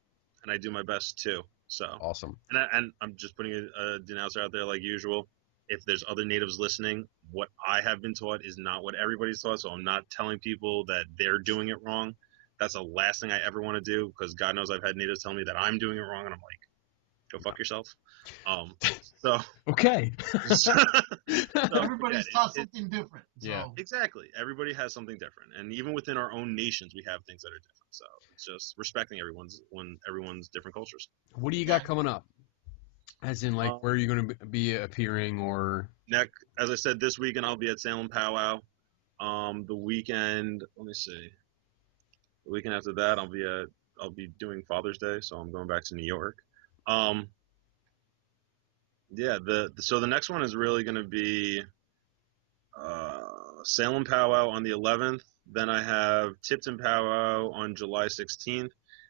And I do my best too. So Awesome. And I'm just putting a denouncer out there like usual. If there's other natives listening, what I have been taught is not what everybody's taught. So I'm not telling people that they're doing it wrong. That's the last thing I ever want to do because God knows I've had natives tell me that I'm doing it wrong, and I'm like, go fuck yourself. So Okay. so everybody's taught something different. Yeah. So. Exactly. Everybody has something different, and even within our own nations, we have things that are different. So it's just respecting everyone's different cultures. What do you got coming up? As in, like, where are you going to be appearing, or? As I said, this weekend I'll be at Salem Powwow. The weekend, let me see. The weekend after that, I'll be doing Father's Day, so I'm going back to New York. Yeah. So the next one is really going to be Salem Powwow on the 11th. Then I have Tipton Powwow on July 16th.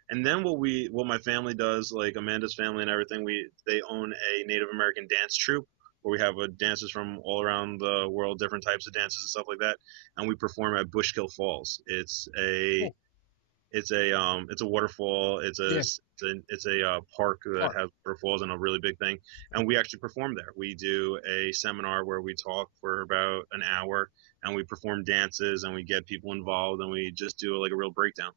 And then what my family does, like Amanda's family and everything, they own a Native American dance troupe where we have dancers from all around the world, different types of dances and stuff like that, and we perform at Bushkill Falls. It's a waterfall. It's a park that has waterfalls and a really big thing, and we actually perform there. We do a seminar where we talk for about an hour, and we perform dances, and we get people involved, and we just do like a real breakdown.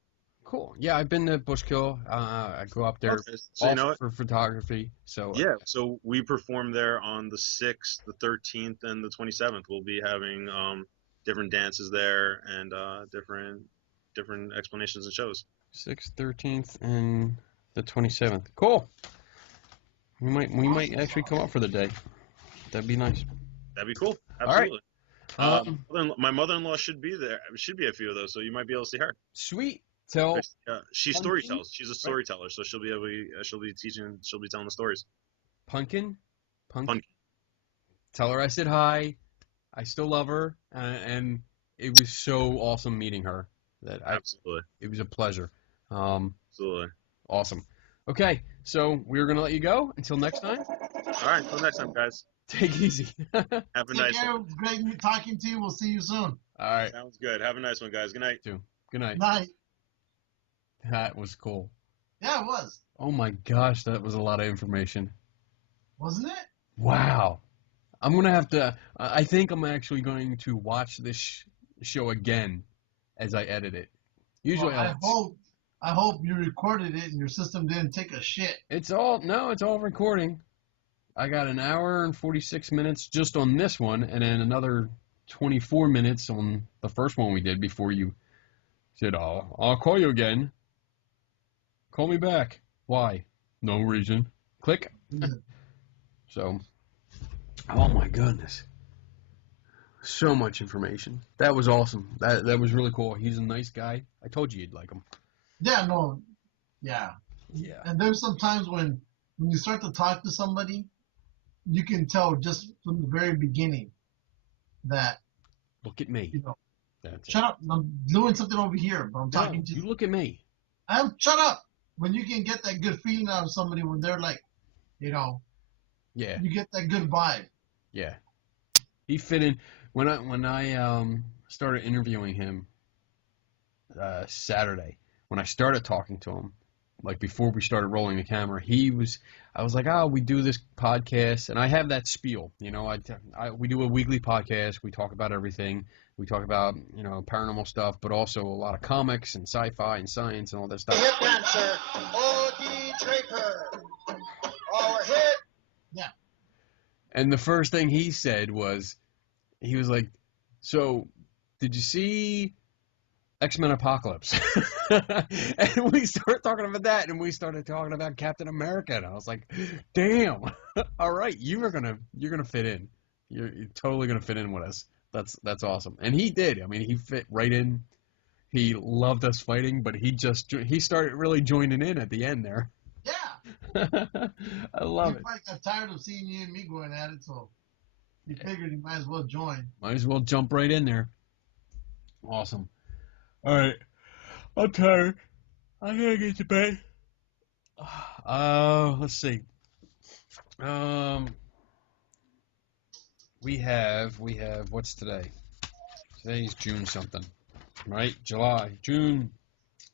Cool. Yeah, I've been to Bushkill. I go up there So for photography. So yeah, so we perform there on the 6th, the 13th, and the 27th. We'll be having different dances there and different explanations and shows. 6th, 13th, and the 27th. Cool. We might actually come up for the day. That'd be nice. That'd be cool. Absolutely. All right. My mother-in-law should be there. Should be a few of those, so you might be able to see her. Sweet. So she storytells. She's a storyteller, so she'll be teaching. She'll be telling the stories. Pumpkin. Tell her I said hi. I still love her, and it was so awesome meeting her. Absolutely. It was a pleasure. Absolutely. Awesome. Okay, so we're gonna let you go until next time. All right, until next time, guys. Take it easy. Have a Take nice care. one. Great talking to you. We'll see you soon. All right. Sounds good. Have a nice one, guys. Good night. Good night. Night. That was cool. Yeah, it was. Oh my gosh, that was a lot of information. Wasn't it? Wow. I'm gonna have to. I think I'm actually going to watch this show again as I edit it. Usually, Well, I hope you recorded it and your system didn't take a shit. it's all recording. I got an hour and 46 minutes just on this one, and then another 24 minutes on the first one we did before you said, I'll call you again. Call me back. Why? No reason. Click. So, oh my goodness. So much information. That was awesome. That was really cool. He's a nice guy. I told you you'd like him. Yeah, no. Yeah. Yeah. And there's some times when you start to talk to somebody, you can tell just from the very beginning that, Look at me. you know, That's shut up. I'm doing something over here, but I'm talking to you. Look at me. shut up. When you can get that good feeling out of somebody when they're like, you know, Yeah. you get that good vibe. Yeah. He fit in when I started interviewing him Saturday. When I started talking to him, like before we started rolling the camera, I was like, we do this podcast, and I have that spiel, you know, we do a weekly podcast. We talk about everything. We talk about, you know, paranormal stuff, but also a lot of comics and sci-fi and science and all that stuff. Hip dancer, O.D. Draper. Our hip. Yeah. And the first thing he said was, he was like, so did you see X-Men Apocalypse? And we started talking about that, and we started talking about Captain America, and I was like, damn. All right, you're gonna fit in. You're totally gonna fit in with us. That's awesome. And he did. I mean, he fit right in. He loved us fighting, but he started really joining in at the end there. Yeah. I love He it. probably got tired of seeing you and me going at it, so he figured he might as well join. Might as well jump right in there. Awesome. All right. I'm tired. I gotta get to bed. Let's see. We have what's today? Today's June something, right? June.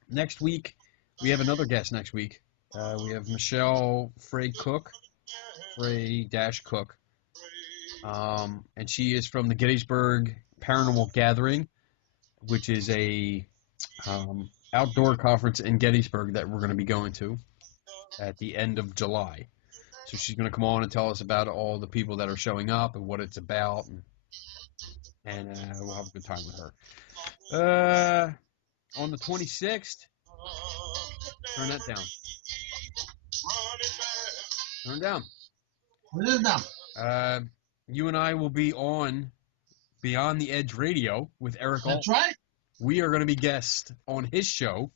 Next week, we have another guest next week. We have Michelle Frey-Cook, Frey-Cook. And she is from the Gettysburg Paranormal Gathering, which is a outdoor conference in Gettysburg that we're going to be going to at the end of July. So she's going to come on and tell us about all the people that are showing up and what it's about, and we'll have a good time with her. On the 26th, turn that down. Turn it down. It is now. You and I will be on Beyond the Edge Radio with Eric Alt. That's right. We are going to be guests on his show.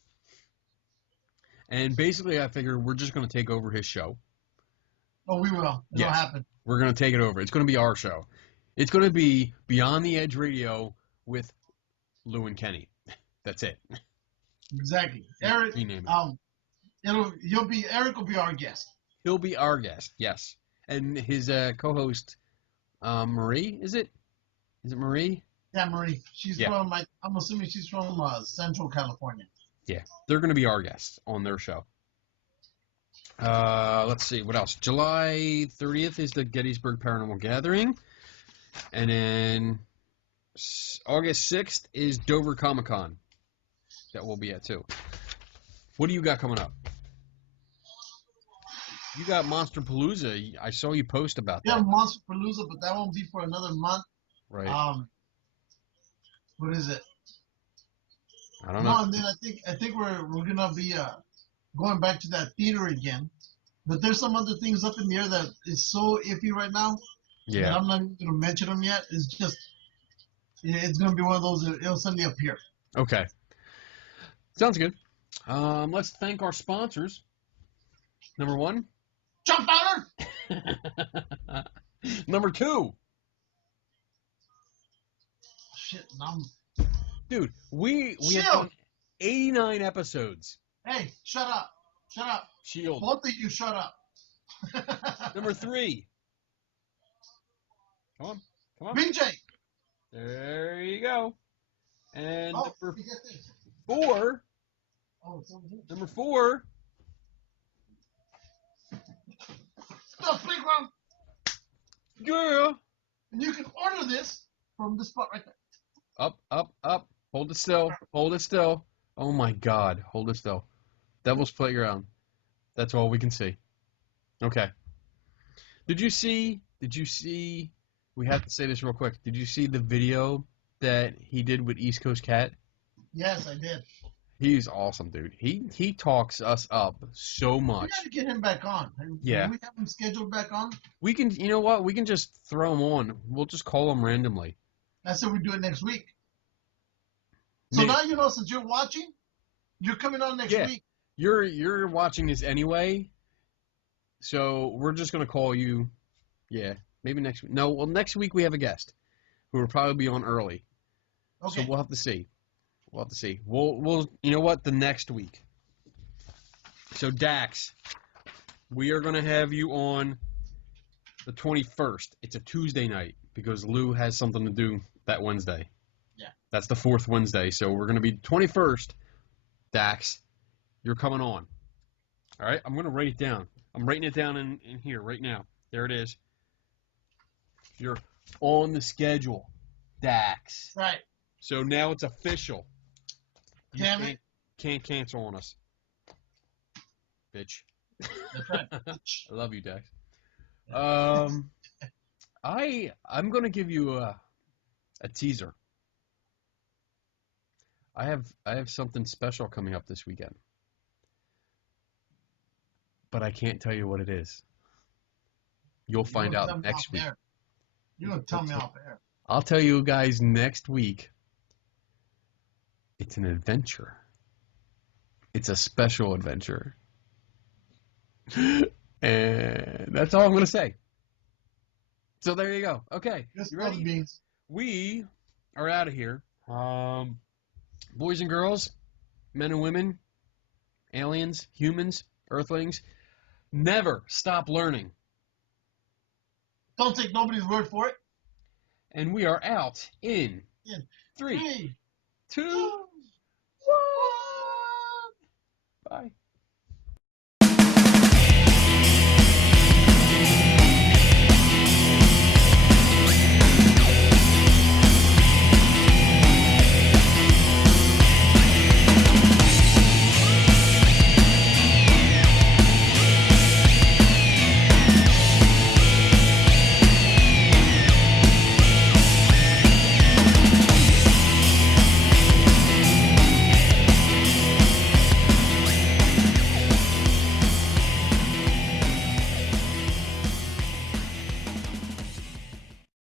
And basically, I figure we're just going to take over his show. Oh, we will. It'll happen. We're going to take it over. It's going to be our show. It's going to be Beyond the Edge Radio with Lou and Kenny. That's it. Exactly. Eric, Rename it. Eric will be our guest. He'll be our guest, yes. And his co-host, Marie, is it? Is it Marie? Yeah, Marie. She's from, I'm assuming she's from Central California. Yeah, they're going to be our guests on their show. Let's see, what else? July 30th is the Gettysburg Paranormal Gathering. And then August 6th is Dover Comic-Con that we'll be at, too. What do you got coming up? You got Monster Palooza. I saw you post about that. Yeah, Monster Palooza, but that won't be for another month. Right. What is it? I don't know. No, and then I think we're gonna be going back to that theater again. But there's some other things up in the air that is so iffy right now. Yeah. That I'm not even gonna mention them yet. It's gonna be one of those. It'll suddenly appear. Okay. Sounds good. Let's thank our sponsors. Number 1. Jump Fowler! Number 2. Shit, Dude, we have done 89 episodes. Hey, shut up. Shut up. Shield. Both of you shut up. Number 3. Come on. Come on. BJ. There you go. And Oh, number let me get this. 4. Oh, it's over here. Number 4. The playground. Girl. And you can order this from the spot right there. Up, up, up. Hold it still. Hold it still. Oh my God. Hold it still. Devil's Playground. That's all we can see. Okay. Did you see, we have to say this real quick. Did you see the video that he did with East Coast Cat? Yes, I did. He's awesome, dude. He talks us up so We much. got to get him back on. Yeah. Can we have him scheduled back on? We can, you know what? We can just throw him on. We'll just call him randomly. I said we do it next week. So Maybe. now you know, since you're watching, you're coming on next Yeah. week. You're watching this anyway, so we're just gonna call you. Yeah, maybe next week. No, well, next week we have a guest who will probably be on early. Okay. So we'll have to see. We'll you know what? The next week. So Dax, we are gonna have you on the 21st. It's a Tuesday night because Lou has something to do that Wednesday. Yeah. That's the 4th Wednesday. So we're gonna be 21st. Dax, you're coming on. All right, I'm gonna write it down. I'm writing it down in here right now. There it is. You're on the schedule, Dax. Right. So now it's official. You Damn it. can't cancel on us, bitch. That's right. I love you, Dax. I'm gonna give you a teaser. I have something special coming up this weekend, but I can't tell you what it is. You'll find out next week. You're gonna tell me off air. I'll tell you guys next week. It's an adventure. It's a special adventure. And that's all I'm going to say. So there you go. Okay. Just You love ready? beans. We are out of here. Boys and girls, men and women, aliens, humans, earthlings, never stop learning. Don't take nobody's word for it. And we are out in In 3, 3, 2, 2, 1. Bye.